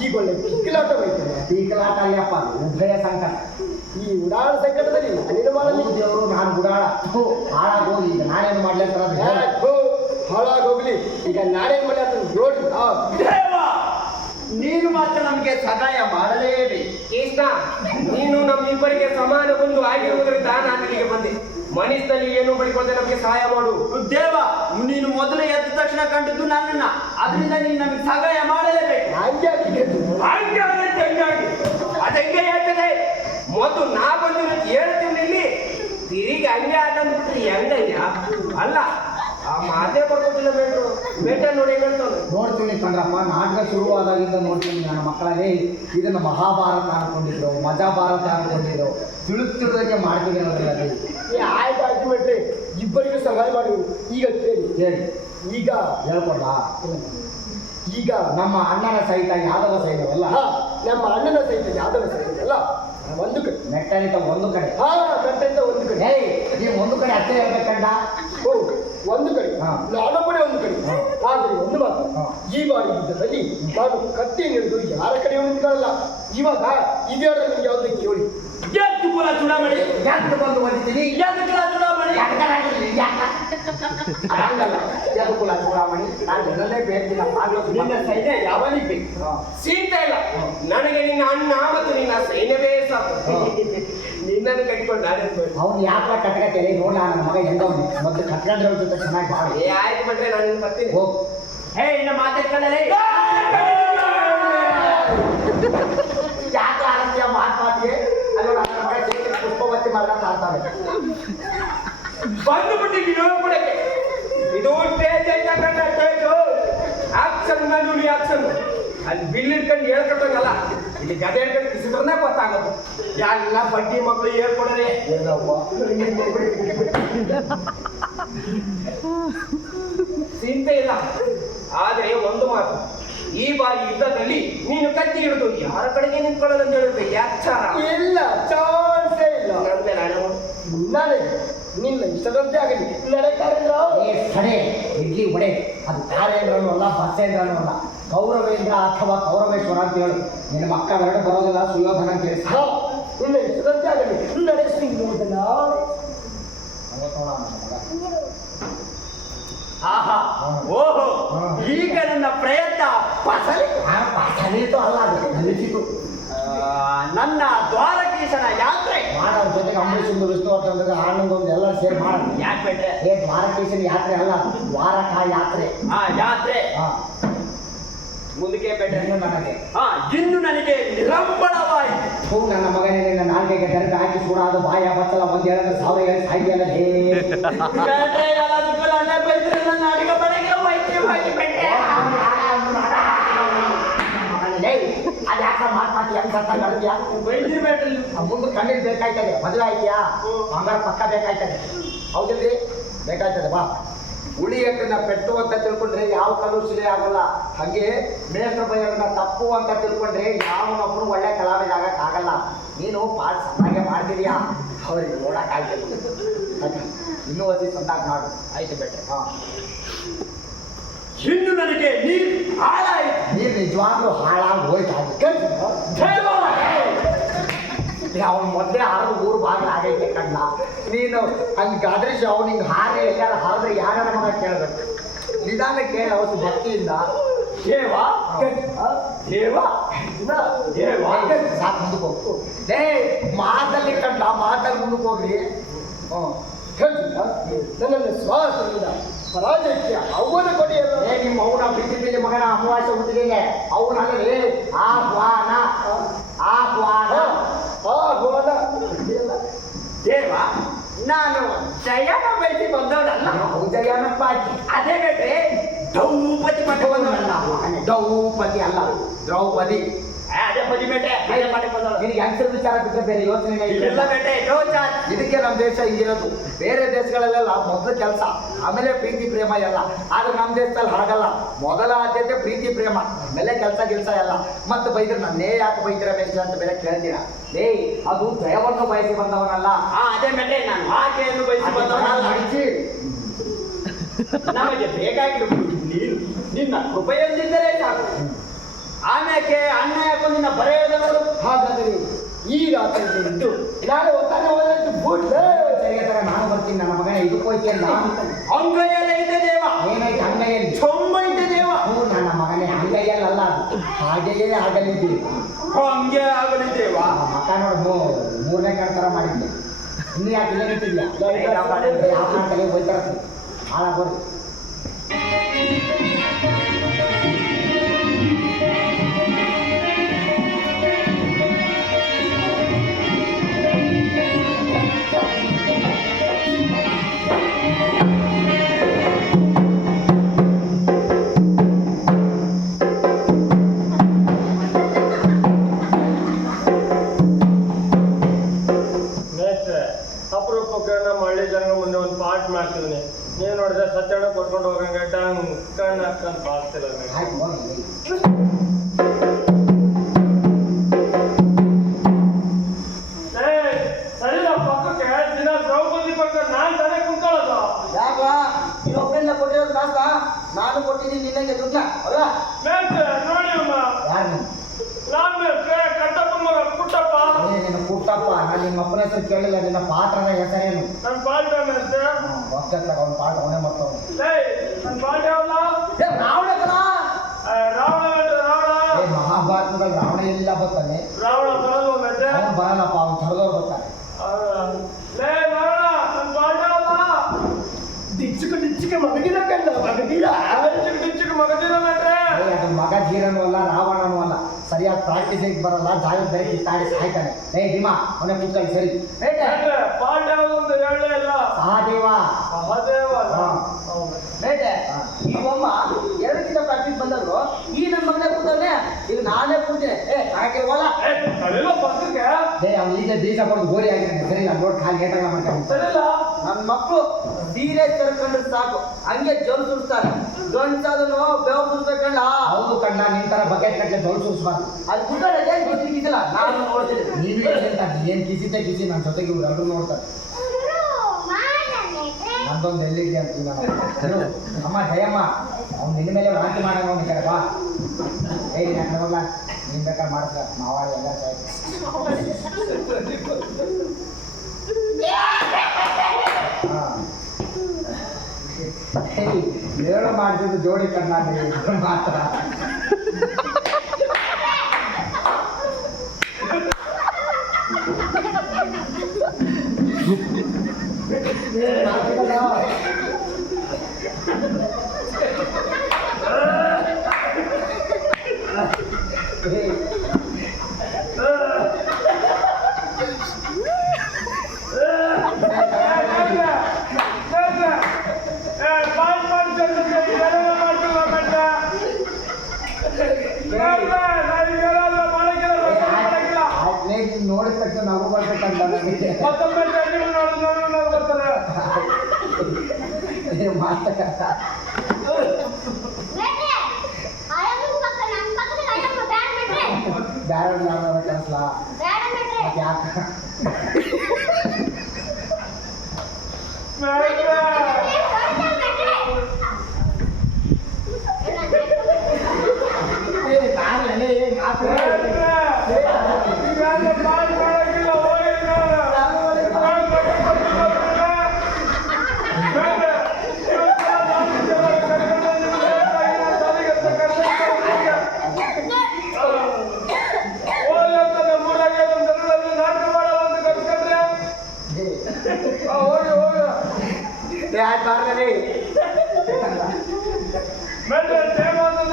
ಈಗೊಳ್ಳೆ ಕಿಕ್ಕಿಲಾಟವಾಯ್ತದೆ. ಟೀಕಲಾಟ ಅಲ್ಲಪ್ಪ, ಉಭಯ ಸಂಕಟ. ಈ ಉಡಾಳ ಸಂಕಟದಲ್ಲಿ ನಾನೇನು ಮಾಡಲಿ? ದೇವರು ನಾನು ಗುಡಾಳ ಹಾಳಾಗೋಗಿ ಈಗ ನಾನೇನು ಮಾಡ್ಲಿ ಅಂತ ಅದು ಹೇಳ. ಹಾಳಾಗೋಗ್ಲಿ, ಈಗ ನಾನೇನ್ ಮಾಡಿ ಅಂತ ನೋಡಿ. ದೇವ, ನೀನು ಮಾತ್ರ ನಮಗೆ ಸಹಾಯ ಮಾಡಲೇಬೇಕು. ಕೃಷ್ಣ, ನೀನು ನಮ್ಮಿಬ್ಬರಿಗೆ ಸಮಾನ ಬಂದು ಆಗಿರುವುದರಿಂದ ನಾನು ಇಲ್ಲಿಗೆ ಬಂದೆ. ಮನಸ್ಸಿನಲ್ಲಿ ಏನು ಬಳಿಕೊಳ್ಳದೆ ನಮಗೆ ಸಹಾಯ ಮಾಡು. ದೇವ, ನೀನು ಮೊದಲು ಎದ್ದ ತಕ್ಷಣ ಕಂಡಿದ್ದು ನನ್ನನ್ನ, ಅದರಿಂದ ನೀನು ನಮಗೆ ಸಹಾಯ ಮಾಡಲೇಬೇಕು. ಅದಕ್ಕೆ ಹೇಳ್ತದೆ, ಮೊದಲು ನಾ ಬಂದಿರೋದು ಹೇಳ್ತೀನಿ ಇಲ್ಲಿ, ತಿರುಗಿ ಹಂಗೆ ಆಟಂದ್ಬಿಟ್ರೆ ಹೆಂಗಯ್ಯ ಅಲ್ಲ. ಆ ಮಾತೇ ಬರ್ಕೊಟ್ಟಿಲ್ಲ ಬೇಡ್ರು, ಬೇಟ ನೋಡಿ ಹೇಳ್ತಾನೆ. ನೋಡ್ತೀನಿ ಕಣ್ರಪ್ಪ, ನಾಟಕ ಶುರುವಾದಾಗಿಂದ ನೋಡ್ತೀನಿ ನನ್ನ ಮಕ್ಕಳಲ್ಲಿ ಇದನ್ನು ಮಹಾಭಾರತ ಅನ್ಕೊಂಡಿದ್ರು, ಮಜಾಭಾರತ ಅನ್ಕೊಂಡಿದ್ರು, ತಿಳಿದಂಗೆ ಮಾಡ್ತೀವಿ ಅನ್ನೋದಿಲ್ಲ. ಆಯ್ತು ಬಿಟ್ರಿ, ಇಬ್ಬರಿಗೂ ಸಹಾಯ ಮಾಡುವುದು. ಈಗ ಕೇಳಿ ಹೇಳಿ, ಈಗ ಹೇಳ್ಕೊಡ್ಲ. ಈಗ ನಮ್ಮ ಅಣ್ಣನ ಸಹಿತ ಯಾದವ ಸೈನ್ಯವಲ್ಲ, ನಮ್ಮ ಅಣ್ಣನ ಸಹಿತ ಯಾದವ ಸೈನ್ಯವಲ್ಲ ಒಂದು ಕಡೆ, ಮೆಟ್ಟಲಿತ ಒಂದು ಕಡೆ. ಕಟ್ಟೆಯಿಂದ ಒಂದು ಕಡೆ. ಏಯ್, ನೀವು ಒಂದು ಕಡೆ ಅಷ್ಟೇ ಹೇಳ್ಬೇಕಂಡ. ಒಂದು ಕಡೆ, ನಾನೊಬ್ಬನೇ ಒಂದು ಕಡೆ. ಆದರೆ ಒಂದು ಮಾತು, ಈ ಬಾರಿ ಯುದ್ಧದಲ್ಲಿ ನಾನು ಕತ್ತಿ ಹಿಡಿದು ಯಾರ ಕಡೆ ನಿಂತ್ಕೊಳ್ಳಲ್ಲ. ಇವಾಗ ಇದ್ಯಾರ ನಿಮ್ಗೆ ಯಾವ್ದು ಕೇಳಿ. ಎದ್ದು ಕುಲ ಚುನಾವಣೆ, ಯಾಕೆ ಬಂದು ಬಂದಿದ್ದೀನಿ? ಎದ್ದು ಕುಲ ಚುನಾವಣೆ. ಹಂಗಲ್ಲ, ಯದುಕುಲ ಚೂಡಾಮಣಿ ನಾನು ಇದನ್ನೇ ಬೇಕಿಲ್ಲ. ನಿನ್ನ ಸೈನ್ಯ ಯಾವನಿಗೆ ಬೇಕು? ಸೀತೆ ಇಲ್ಲ, ನನಗೆ ನಿನ್ನ ಅಣ್ಣ ಮತ್ತು ನಿನ್ನ ಸೈನ್ಯವೇ ಸಾಕು. ನಿನ್ನನ್ನು ಕಟ್ಟಿಕೊಂಡು ನಾನೇ ಅವ್ನು ಯಾಕೆ ಕಟ್ಕತ್ತೇಳಿ ನೋಡ ನನ್ನ ಮಗ ಹೆಂಗವ್ನಿ ಮೊದಲು ಕಟ್ಕೊಂಡ್ರೆ ಅವ್ರ ಜೊತೆ ಚೆನ್ನಾಗಿ ಬಾಳಿ. ಆಯ್ತು ಬಿಟ್ರೆ ನಾನು ನಿನ್ನ ಬರ್ತೀನಿ. ಹೋಗ್. ಹೇ, ಇನ್ನ ಮಾತಾಡ್ಕೊಳ್ಳಲೇ. ಯಾಕೆ ಆರತಿಯ ಮಾತಾಡಿಗೆ ಅಲ್ಲ ನನ್ನ ಮಗ ಜೀವನ ಪುಷ್ಪವತಿ ಮಾಡ್ಕೊಂಡು ಆಡ್ತಾವೆ. ಬಂದು ಬಿಟ್ಟಿದ್ದು ಬಿಡಕ್ಕೆ ಇದು ಸ್ಟೇಜ್ ಐತಾ ಕಂಡ ಸ್ಟೇಜು. ಆಕ್ಷನ್ ನುಡಿ ಆಕ್ಷನ್. ಅಲ್ಲಿ ಬಿಲ್ ಇಟ್ಕೊಂಡು ಹೇಳ್ಕೊಟ್ಟಂಗಲ್ಲ, ಇಲ್ಲಿ ಗದೆ ಹಿಡ್ಕೊಂಡು ಕಿಸಿದ್ರನ್ನೇ ಗೊತ್ತಾಗೋದು. ಎಲ್ಲ ಬಡ್ಡಿ ಮಕ್ಕಳು ಹೇಳ್ಕೊಡೋದೇ. ಚಿಂತೆ ಇಲ್ಲ, ಆದ್ರೆ ಒಂದು ಮಾತು, ಈ ಬಾರಿ ಯುದ್ಧದಲ್ಲಿ ನೀನು ಕತ್ತಿ ಹಿಡಿದು ಯಾರ ಕಡೆಗೆ ನಿಂತ್ಕೊಳ್ಳೋದು ಅಂತ ಹೇಳಿದ್ರೆ ಯಾಚಾರ ಇಲ್ಲ, ಚಾನ್ಸೇ ಇಲ್ಲ. ನಂದೆ ನಾನು ನಾಳೆ ನಿನ್ನ ಇಷ್ಟದಂತೆ ಆಗಲಿ. ನಡೆಕಾರೇಂದ್ರ ಸಡೆ ಇಡ್ಲಿ ವಡೆ ಅದು ತಾರೇಂದ್ರನೂ ಅಲ್ಲ, ಬಸೇಂದ್ರನೂ ಅಲ್ಲ, ಕೌರವೇಂದ್ರ ಅಥವಾ ಕೌರವೇಶ್ವರ ಅಂತ ಹೇಳು. ನಿನ್ನ ಮಕ್ಕಳೆರಡು ಬರೋದಿಲ್ಲ, ಸುಯೋಧನ ಅಂತ ಹೇಳಿ. ನಿನ್ನ ಇಷ್ಟದಂತೆ ಆಗಲಿ. ನಡೆಸಿಲ್ಲ. ಆಹಾ, ಓಹೋ, ಈಗ ನನ್ನ ಪ್ರಯತ್ನ ಸಲೀತು ಅಲ್ಲ, ಅದು ನಲಿಸಿತು. ನನ್ನ ದ್ವಾರಕೀಶನ ಯಾತ್ರೆ ಮಾಡೋರ ಜೊತೆಗೆ ಅಂಬರೀಷಂದು ವಿಷ್ಣುವರ್ಧನ ಆನಂದೊಂದು ಎಲ್ಲ ಸೇರಿ ಮಾಡೋದು. ಯಾಕೆ ಬೇಡ್ರೆ? ದ್ವಾರಕೀಶನ ಯಾತ್ರೆ ಅಲ್ಲ, ದ್ವಾರಕಾ ಯಾತ್ರೆ. ಯಾತ್ರೆ. ಮುಂದಕ್ಕೆ ಬೇಡ ಇನ್ನು ನನಗೆ ಇನ್ನು ನನಗೆ ನಿರಂಬಳವಾಯಿತು. ಹೂ ನನ್ನ ಮಗನೇ, ನಿನ್ನ ನಾಲ್ಗೆಗೆ ತೆರೆದು ಹಾಕಿ ಸುಡಾದು ಬಾಯ ಬಚ್ಚಲ ಒಂದು ಹೇಳಿದ್ರೆ 1000 ಹೇಳಿ ಸಾಯ್ತಿಯಲ್ಲ ಹೇ. ಬೇಟೆ ಎಲ್ಲದಕ್ಕೂ ನಾನೇ ಬೈದ್ರೆ ನನ್ನ ಅಡಿಗೆ ಮನೆಗೆ ವೈದ್ಯವಾಗಿ ಬೇಟೆ. ಅದ್ಯಾಕ ಮಾತಾಡ್ತಿ ಹೆಂಗ್ ಸತ್ತ ಮಾಡ್ತೀಯಾ? ವೈದ್ಯರು ಬೇಟಲ್ಲಿ ಮುಂದೆ ಕಣ್ಣಿಗೆ ಬೇಕಾಯ್ತದೆ, ಮದುವೆ ಆಯ್ತಿಯಾ ಬಂಗಾರ ಪಕ್ಕ ಬೇಕಾಯ್ತದೆ, ಹೌದಿಲ್ರಿ? ಬೇಕಾಯ್ತದೆ ಬಾ. ಉಳಿ ಎಟ್ಟನ್ನ ಪೆಟ್ಟು ಅಂತ ತಿಳ್ಕೊಂಡ್ರೆ ಯಾವ ಕಲ್ಲು ಶಿಲೆ ಆಗಲ್ಲ. ಹಾಗೆ ಮೇಷ್ಟ್ರ ಬೈಯನ್ನ ತಪ್ಪು ಅಂತ ತಿಳ್ಕೊಂಡ್ರೆ ಯಾವನೊಬ್ಬರು ಒಳ್ಳೆ ಕಲಾವಿದ ಆಗಕ್ಕಾಗಲ್ಲ. ನೀನು ಪಾಠ ಚೆನ್ನಾಗೆ ಮಾಡ್ತಿದ್ಯಾ, ಅವ್ರಿಗೆ ನೋಡಕ್ಕಾಗ್ತದೆ. ಇನ್ನೂ ಅತಿ ಸಂದಾಕ ಮಾಡು, ಆಯ್ತು ಬೇಟ್ರೆ. ಇನ್ನು ನನಗೆ ನೀರು ಹಾಳಾಯಿತು. ನೀನು ನಿಜವಾಗ್ಲೂ ಹಾಳಾಗಿ ಹೋಯ್ತು. ಅವನು ಮೊದಲೇ ಹಾರು ಊರು ಬಾಗಿಲು ಆಗೈತೆ ಕಣ್ಣ. ನೀನು ಹಂಗಾದ್ರೆ ಅವ್ನು ಹಿಂಗೆ ಹಾರಿ ಎಲ್ಲಾರು ಹಾರಿದ್ರೆ ಯಾರ ಮಗ ಕೇಳಬೇಕು? ನಿಧಾನ ಕೇಳಿ ಅವತ್ತು ಭಕ್ತಿಯಿಂದ ದೇವ ದೇವ ದೇವ ಸಾಕು ಮುಂದಕ್ಕೆ ಹೋಗ್ತು. ಡೇ ಮಾತಲ್ಲಿ ಕಂಡ ಮಾತಲ್ಲಿ ಮುಂದಕ್ಕೆ ಹೋಗ್ರಿ. ನನ್ನನ್ನು ಶ್ವಾಸದಿಂದ ಪರಾಜಯಕ್ಕೆ ಅವನ ಕೊಡಿಯಲ್ಲ. ನಿಮ್ಮ ಅವನ ಪ್ರೀತಿ ಮಗನ ಅಮಾವಾಸ್ಯ ಹುಟ್ಟಿಗೆ ಅವನಲ್ಲಿ ಆಹ್ವಾನ ಆಹ್ವಾನ ಆಹ್ವಾನ. ದೇವ ನಾನು ಜಯನ ಬಯಸಿ ಬಂದವನಲ್ಲ. ಜಯನಪ್ಪ ಆಕಿ ಅದೇ ಬೇಟ್ರೆ ದ್ರೌಪದಿ ಮಠ ಬಂದವನಲ್ಲ. ದ್ರೌಪದಿ ಅಲ್ಲ, ದ್ರೌಪದಿ. ಅದೇ ಪದಿ ಬೇಟೆ ಅದೇ ಮಠ ಬಂದವಳು. ನಿನಗೆ ಹೆಂಗಸರ ವಿಚಾರ ಬಿಟ್ಟರೆ ಬೇರೆ ಯೋಚನೆ ಇಲ್ಲ ಬೇಟೆ ನೋ ಚಾರ್ಜ್. ಇದಕ್ಕೆ ನಮ್ಮ ದೇಶ ಹಿಂಗಿರೋದು. ಬೇರೆ ದೇಶಗಳಲ್ಲೆಲ್ಲ ಮೊದಲು ಕೆಲಸ ಆಮೇಲೆ ಪ್ರೀತಿ ಪ್ರೇಮ ಎಲ್ಲ. ಆದ್ರೆ ನಮ್ಮ ದೇಶದಲ್ಲಿ ಹಾಗಲ್ಲ. ಮೊದಲ ಆದ್ಯತೆ ಪ್ರೀತಿ ಪ್ರೇಮ, ಆಮೇಲೆ ಕೆಲಸ ಎಲ್ಲ. ಮತ್ತೆ ಬೈದ್ರೆ ನನ್ನೇ ಯಾಕೆ ಬೈತೀರ ಬೇಷ ಅಂತ ಬೇರೆ ಕೇಳ್ತೀರಾ? ಅದು ಜಯವನ್ನು ಬಯಸಿ ಬಂದವನಲ್ಲ. ಅದೇ ಬೇಟೆ ನಾನು ಆಕೆಯನ್ನು ಬಯಸಿ ಬಂದವನಲ್ಲ. ಮಾಡಿಸಿ ನಮಗೆ ಬೇಕಾಗಿರುವುದು ನೀನು ನಿನ್ನ ಕೃಪೆಯೊಂದಿದ್ದರೆ ಸಾಕು. ಆಮೇಲೆ ಅಣ್ಣ ಯಾಕೋ ನಿನ್ನ ಬರೆಯೋದವರು. ಹಾಗಾದರೆ ಈ ರಾತ್ರಿ ಇದ್ದು ನಾಳೆ ಒತ್ತಾನೆ ಹೋದಷ್ಟು ಬೂಟ್ಲೆ ತರ ನಾನು ಬರ್ತೀನಿ. ನನ್ನ ಮಗನ ಇದಕ್ಕೆ ಹೋಯ್ತಿಯಲ್ಲ, ಅಂಗೈಯಲ್ಲ ಇದೆ ದೇವ. ಏನಾಯ್ತು ಅಂಗೈಯಲ್ಲಿ? ಚೊಂಬ ಇದೆ ದೇವ. ನನ್ನ ಮಗನೇ ಅಂಗೈಯಲ್ಲ, ಅದು ಹಾಗೆಯೇ ಆಗಲಿದ್ದೀವಿ. ಹಂಗೆ ಆಗಲಿ ದೇವ. ಮಕ್ಕ ನೋಡು ಮೂರನೇ ಕಡೆ ಮಾಡಿದ್ದೆ. ಇನ್ನು ಯಾಕೆ ಇಲ್ಲೇ ನಿಂತಿದ್ಯಾ? ಯಾವ ಮಾಡ್ತಾರೆ ಹೋಯ್ತಾರ ಹಾಳಾಗೋದು. ಅಪರೂಪಕ್ಕೆ ನಮ್ಮ ಹಳ್ಳಿ ಜನ ಮುಂದೆ ಒಂದು ಪಾಠ ಮಾಡ್ತಿದ್ದೀನಿ. ನೀವು ನೋಡಿದ್ರೆ ಸತ್ಯಣ್ಣ ಕೊಟ್ಕೊಂಡು ಹೋಗಂಗೆ ಕಣ್ಣು ಹಾಕೊಂಡು ಬಾಳ್ತಿಲ್ಲ. ಆಯ್ತು ಹೋಗಿ. ಸರಿಲ್ಲ ಪಕ್ಕಕ್ಕೆ ದಿನ ದ್ರೌಪದಿ ಪಕ್ಕ ನಾನ್ ತಾನೇ ಕುಂತ್ಕೊಳ್ಳೋದು. ಯಾಕ ಇನ್ನೊಬ್ಬರಿಂದ ಕೊಟ್ಟಿರೋದು ಕಾಸ ನಾನು ಕೊಟ್ಟಿದ್ದೀನಿ ನಿನ್ನಂಗೆ ದುಡ್ಡ ಅಲ್ಲ? ನೋಡಿ ಅಮ್ಮ, ಯಾರು ನಾನು ಕಟ್ಟಪ್ಪ ಮಗ ಪುಟ್ಟಪ್ಪ. ನಿನ್ನ ಪುಟ್ಟಪ್ಪ. ನಾನು ನಿಮ್ಮ ಅಪ್ಪನ ಹೆಸರು ಕೇಳಿಲ್ಲ, ನಿನ್ನ ಪಾತ್ರದ ಹೆಸರೇನು? ನನ್ನ ಪಾಠ ಒಕ್ಕತ್ತ ಅವನ ಪಾಠ ಅವನೇ ಮಾಡ್ತಾವ. ನನ್ನ ಪಾಠ ಯಾವಲ್ಲ? ರಾವಣ ಮಹಾಭಾರತದಲ್ಲಿ ರಾವಣ ಎಲ್ಲ ಬರ್ತಾನೆ. ರಾವಣ ಬರಲ್ವ ಮೆತ್ತೆ? ಅವನು ಬರಲ್ಲಪ್ಪ, ಅವನು ತೊಡೆದವ್ರು ಬರ್ತಾನೆ. ನನ್ನ ಪಾಠ ಯಾವಲ್ಲ? ಡಿಚ್ಚಿಗೆ ಮಗದಿರ ಕಂಡ ಮಗದಿರ ಡಿಚ್ಚಿಗೆ ಮಗದಿರ ಮೆಟ್ರೆ. ಅದು ಮಗ ಧೀರನೂ ಅಲ್ಲ, ರಾವಣನೂ ಅಲ್ಲ. ಸರಿಯಾಗಿ ಪ್ರಾಕ್ಟೀಸಿಗೆ ಬರಲ್ಲ, ಜಾಗ ಬೇರೆ ಕಿತ್ತಾಡಿ ಸಾಯ್ತಾನೆ. ಭೀಮಾ ಅವನೇ ಕೂತ್ಕೊಳ್ಳಿ. ಸರಿ ಪಾಠ ಯಾವುದು ಅಂತ ಹೇಳಲೇ ಇಲ್ಲ. ಸಹದೇವ. ಬೇಟೆ ಈ ಒಮ್ಮ 2 ದಿನ ಪ್ರಾಕ್ಟೀಸ್ ಬಂದವರು ಈ ನನ್ನ ಮಗನೇ ಕೂತವನೆ, ಈಗ ನಾನೇ ಕೂತೀನಿ. ಹಾಗೆ ಹೋಲ ಪಕ್ಕಕ್ಕೆ ಅವ್ನು ಈಗ ಬೀಜ ಪಡೆದು ಗೋರಿ ಆಗಿದ್ದಾನೆ. ಸರಿ ನಾನು ನೋಡಿ ಖಾಲಿ ಏಟಾಗ ಮಾಡ್ಕೊಂಡು ಸರಿಲ್ಲ. ನನ್ನ ಮಕ್ಕಳು ಸೀರೆ ತರ್ಕೊಂಡ್ರೆ ಸಾಕು ಹಂಗೆ ಜೋರು ಸುರಿಸ್ತಾರೆ. ಗಂಟಾದನು ಬೇವು ಸುರಿಸ್ಬೇಕಲ್ಲ. ಹೌದು ಕಣ್ಣ, ನಿನ್ ತರ ಬಕೆಟ್ ಕಟ್ಟಲೆ ಜೋಲ್ ಸುರಿಸ್ಬಾರ್ದು. ಅಲ್ಲಿ ಕೂತಾರೆ ಗೊತ್ತಿಲ್ಲ, ನಾನು ನೋಡ್ತೀನಿ. ನೀನು ಏನ್ ಕಿಸಿತೆ ಕಿಸಿ ನನ್ನ ಜೊತೆಗೆ ಇವ್ರು ಎಲ್ಲರೂ ನೋಡ್ತಾರೆ. ನಂದೊಂದು ಎಲ್ಲಿದೆ ಅಂತ ಅಮ್ಮ ಜಯಮ್ಮ ಅವ್ನು ನಿನ್ನ ಮೇಲೆ ವಾಂತಿ ಮಾಡೋಣ ಅವನಿಗೆ ಬಾ. ನಾನು ನೋಡ್ಲ ನೀನ್ ಬೇಕಾದ್ರೆ ಮಾಡಿಸ್ಲ ಮಾವಾಳಿ ಎಲ್ಲ ಹೇಳು ಮಾಡ್ತಿದ್ದು ಜೋಡಿ ಕಣ್ಣ ಮಾತ್ರ. ನೋಡಿದ ತಕ್ಷಣ ನಾವು ಬರ್ಬೇಕಂತ ನನಗೆ ಮಾತಕ್ಕ ಬ್ಯಾರ ಕನ್ಸಲ ಯಾಕೆ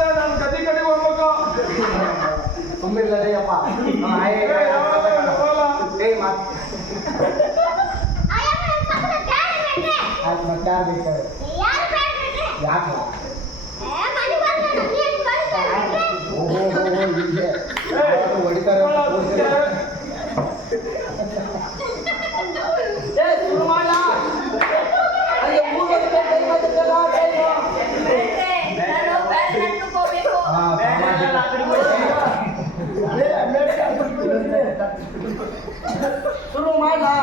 ನಾನು ಗದಿ ಕಡೆಗೆ ಹೋಗ್ಬೇಕು. ತುಂಬಿರ್ಲೇ ಅಪ್ಪ ಮತ್ತೆ ಯಾಕೆ ಹೊಡಿತಾರೆ ಶುರು ಮಾಡ್ಲಾ ಅಲ್ಲಿ 3 ವರ್ಷ ಟೈಮ್ ಆಗುತ್ತಲ್ಲ ಶುರು ಮಾಡ್ಲಾ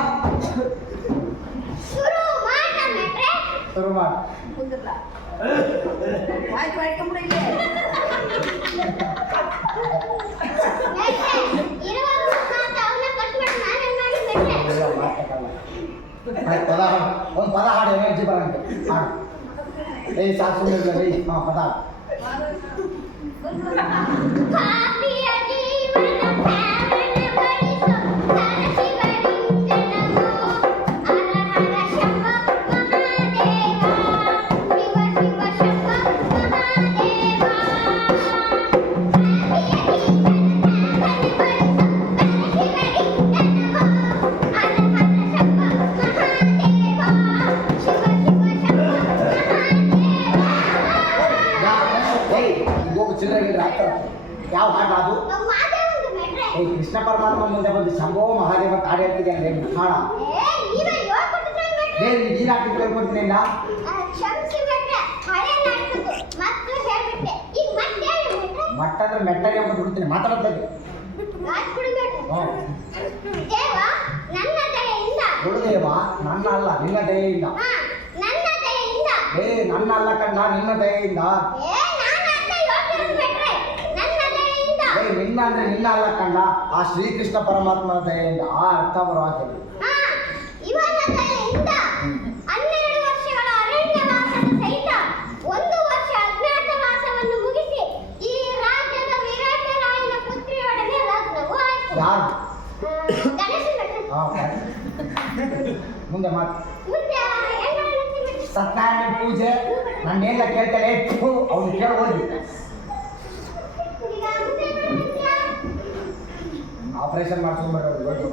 ಶುರು ಮಾಡಿ ಒಂದು ಪದ ಹಾಡು ಎನರ್ಜಿ ಬರಂತೆ ಹಾಡು ಸಾಕು ಸುಮ್ಮನೆ ಹಾಂ ಪದ ಯಾವ ಹಾಡು ಅದು ಕೃಷ್ಣ ಪರಮಾತ್ಮ ಮುಂದೆ ಬಂದು ಶಂಭೋ ಮಹಾದೇವ ಹಾಡು ಹೇಳ್ತಿದೆ ಅಂದ್ರೆ ಹಾಡ ನೀನು ಹಾಕಿ ಕೇಳ್ಕೊಡ್ತೀನಿ ಮಟ್ಟ ಅಂದ್ರೆ ಮೆಟ್ಟಗೆ ಅಂತ ಬಿಡ್ತೀನಿ ಮಾತಾಡೋದು ಗುರುದೇವ ನನ್ನ ಅಲ್ಲ ನಿನ್ನ ದಯೆಯಿಂದ ನನ್ನ ಅಲ್ಲ ಕಂಡ ನಿನ್ನ ದಯೆಯಿಂದ ನಿನ್ನ ಅಂದ್ರೆ ನಿನ್ನ ಅಲ್ಲ ಕಂಡ ಆ ಶ್ರೀಕೃಷ್ಣ ಪರಮಾತ್ಮನ ದಯೆಯಿಂದ ಆ ಅರ್ಥ ಬರೋ ಹಾಕಿದೆ ಯಾರು ಮುಂದೆ ಮಾತು ಸತ್ಯನಾರಾಯಣ ಪೂಜೆ ನಾನೆಲ್ಲ ಕೇಳ್ತಾರೆ ಅವ್ನು ಕೇಳಿ ಹೋಗಿ ಆಪರೇಷನ್ ಮಾಡಿಸ್ಕೊಂಡ್ಬರೋದು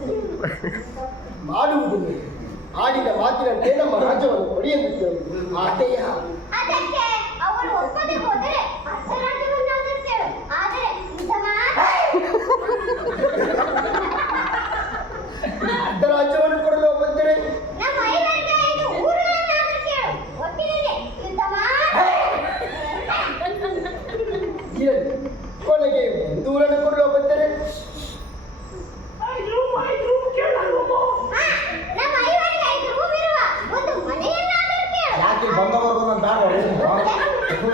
ಮಾಡುವುದು ಆಡಿದ ಮಾತಿನಂತೆ ನಮ್ಮ ರಾಜ್ಯವನ್ನು ಪಡೆಯಬೇಕು ಆತೆಯ ಅರ್ಧ ರಾಜ್ಯವನ್ನು ಕೊಡಲು ಬಂದರೆ ಕೊನೆಗೆ ದೂರನ್ನು ಕೊಡಲು ಬಂದರೆ ಯಾಕೆ ಬಂದವರು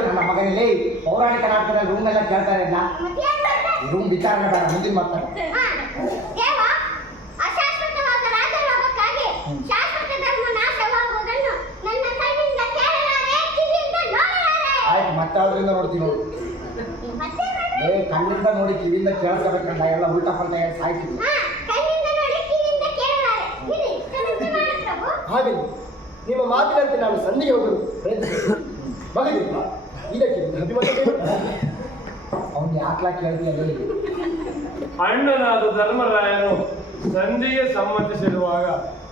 ನನ್ನ ಮಗನಲ್ಲಿ ಪೌರಾಣಿಕ ನಾಟಕದ ರೂಮ್ ಎಲ್ಲ ಕೇಳ್ತಾರೆ ರೂಮ್ ವಿಚಾರಣೆ ಬೇಡ ಮುಂದಿನ ಮಾತಾಡ ಆಯ್ತು ಮತ್ತಾದ್ರಿಂದ ನೋಡ್ತೀವಿ ನೋಡಿ ಕಣ್ಣಿಂದ ನೋಡಿ ಕಿವಿಯಿಂದ ಕೇಳಿಸ್ಕೋಬೇಕಂಡ ಎಲ್ಲ ಉಲ್ಟಾ ಪಲ್ಟ ಹೇಳಿ ಸಾಯ್ತೀವಿ ಹಾಗೆ ನಿಮ್ಮ ಮಾತಿನಂತೆ ನಾನು ಸಂಧಿಗೆ ಹೋಗಲು ಪ್ರಯತ್ನಿಸಿದೆ ಮಗನಿಲ್ಲ ಇದಕ್ಕೆ ಅಭಿಮತ ಅವನು ಅವ್ನು ಯಾಕ್ಲಾ ಕೇಳ್ತೀಯ ಅಣ್ಣನಾದ ಧರ್ಮರಾಯನು ಸಂಧಿಗೆ ಸಮ್ಮತಿಸಿರುವಾಗ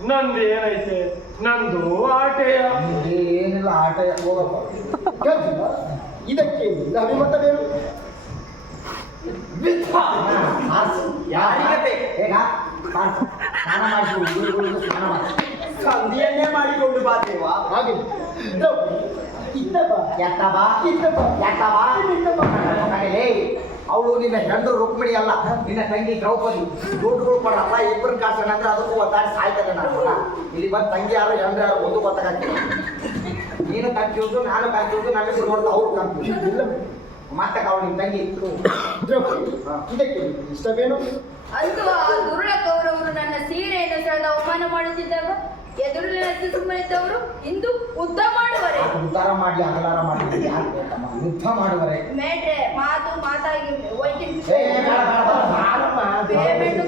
ನಂದು ಏನೈತೆ? ನಂದು ಆಟೆಯ. ಏನಿಲ್ಲ ಆಟ ಹೋಗಪ್ಪ. ಕೇಳ್ತಿಲ್ಲ? ಇದಕ್ಕೆ ನಿನ್ನ ಅಭಿಮತವೇನು? ಯಾರಿಗೆ ಬೇಕು? ಈಗ ಸ್ನಾನ ಮಾಡಿಸಿ ಸ್ನಾನ ಮಾಡಿಸಿ ಸಂಧಿಯನ್ನೇ ಮಾಡಿಕೊಂಡು ಬಾ ದೇವ. ಹಾಗೆ ಅವಳು ನಿನ್ನ ಹೆಂಡ್ರು ರುಕ್ಮಿಣಿ ಅಲ್ಲ, ನಿನ್ನ ತಂಗಿ ದ್ರೌಪದಿ. ದುಡ್ಡುಗಳು ಕೊಡಲ್ಲ, ಇಬ್ಬರು ಕಾಸನ ಅಂದ್ರೆ ಅದಕ್ಕೂ ಒದ್ದಾಡಿ ಸಾಯ್ತಾನೆ ನಾನು ಕೂಡ. ಇಲ್ಲಿ ಬಂದು ತಂಗಿ ಯಾರು ಹೆಂಡ್ರು ಯಾರು ಒಂದು ಗೊತ್ತಾಗ್ತದೆ. ನೀನು ಕನ್ಫ್ಯೂಸು, ನಾನು ಕನ್ಫ್ಯೂಸು, ನಮಗೆ ನೋಡ್ತಾ ಅವ್ರು ಕನ್ಫ್ಯೂಸ್ ಇಲ್ಲ. ಮತ್ತೆ ಅವಳು ನಿಮ್ಮ ತಂಗಿ ಇದಕ್ಕೆ ಇಷ್ಟವೇನು? ಅಂತೂ ಆ ದುರುಳ ಕೌರವರು ನನ್ನ ಸೀರೆಯನ್ನು ಸೆಳೆದ ಅವಮಾನ ಮಾಡುತ್ತಿದ್ದಾಗ ಎದುರಿನ ಸುಮ್ಮನಿದ್ದವರು ಇಂದು ಯುದ್ಧ ಮಾಡುವರೆ. ಉದ್ಧಾರ ಮಾಡ್ಲಿ ಅಗಲಾರ ಮಾಡ್ಲಿ ಯಾರು ಬೇಕಮ್ಮ, ಯುದ್ಧ ಮಾಡುವರೆ. ಮೇಟ್ರೆ ಮಾತು ಮಾತಾಗಿ ಪೇಮೆಂಟ್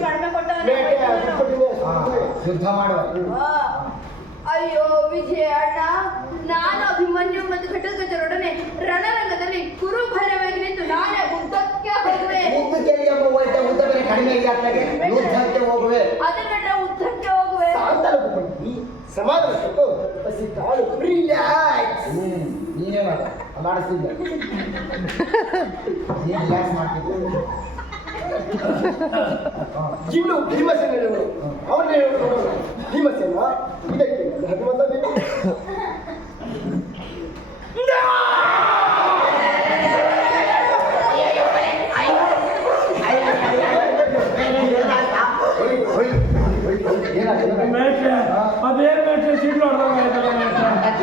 ಕಡಿಮೆ ಯುದ್ಧ ಮಾಡುವರೆ. ಅಯ್ಯೋ ವಿಜಯ ಅಣ್ಣ, ನಾನು ಅಭಿಮನ್ಯು ಮತ್ತು ಘಟೋತ್ಕಚರೊಡನೆ ರಣರಂಗದಲ್ಲಿ ಕುರುಭರವಾಗಿ ನಿಂತು ನಾನೇ ಯುದ್ಧಕ್ಕೆ ಹೋಗುವೆ. ಯುದ್ಧ ಬೆಲೆ ಕಡಿಮೆ ಇದೆ, ಯುದ್ಧಕ್ಕೆ ಹೋಗುವೆ. ಅದನ್ನ ಯುದ್ಧಕ್ಕೆ ಹೋಗುವೆ. ಸಮಾಧಾನ ಕೊಟ್ಟು ನೀನೇ ಮಾಡ ಅಲ್ಲಾಡಿಸ್ತಿದ್ದೆ, ನೀನು ರಿಲ್ಯಾಕ್ಸ್ ಮಾಡ್ತಿದ್ದೆ. ಇನ್ನು ಭೀಮಸೇನರು ಅವರನ್ನೇ ನೋಡೋಣ. ಭೀಮಸೇನ ಇದಕ್ಕೆ ಧರ್ಮದಲ್ಲಿ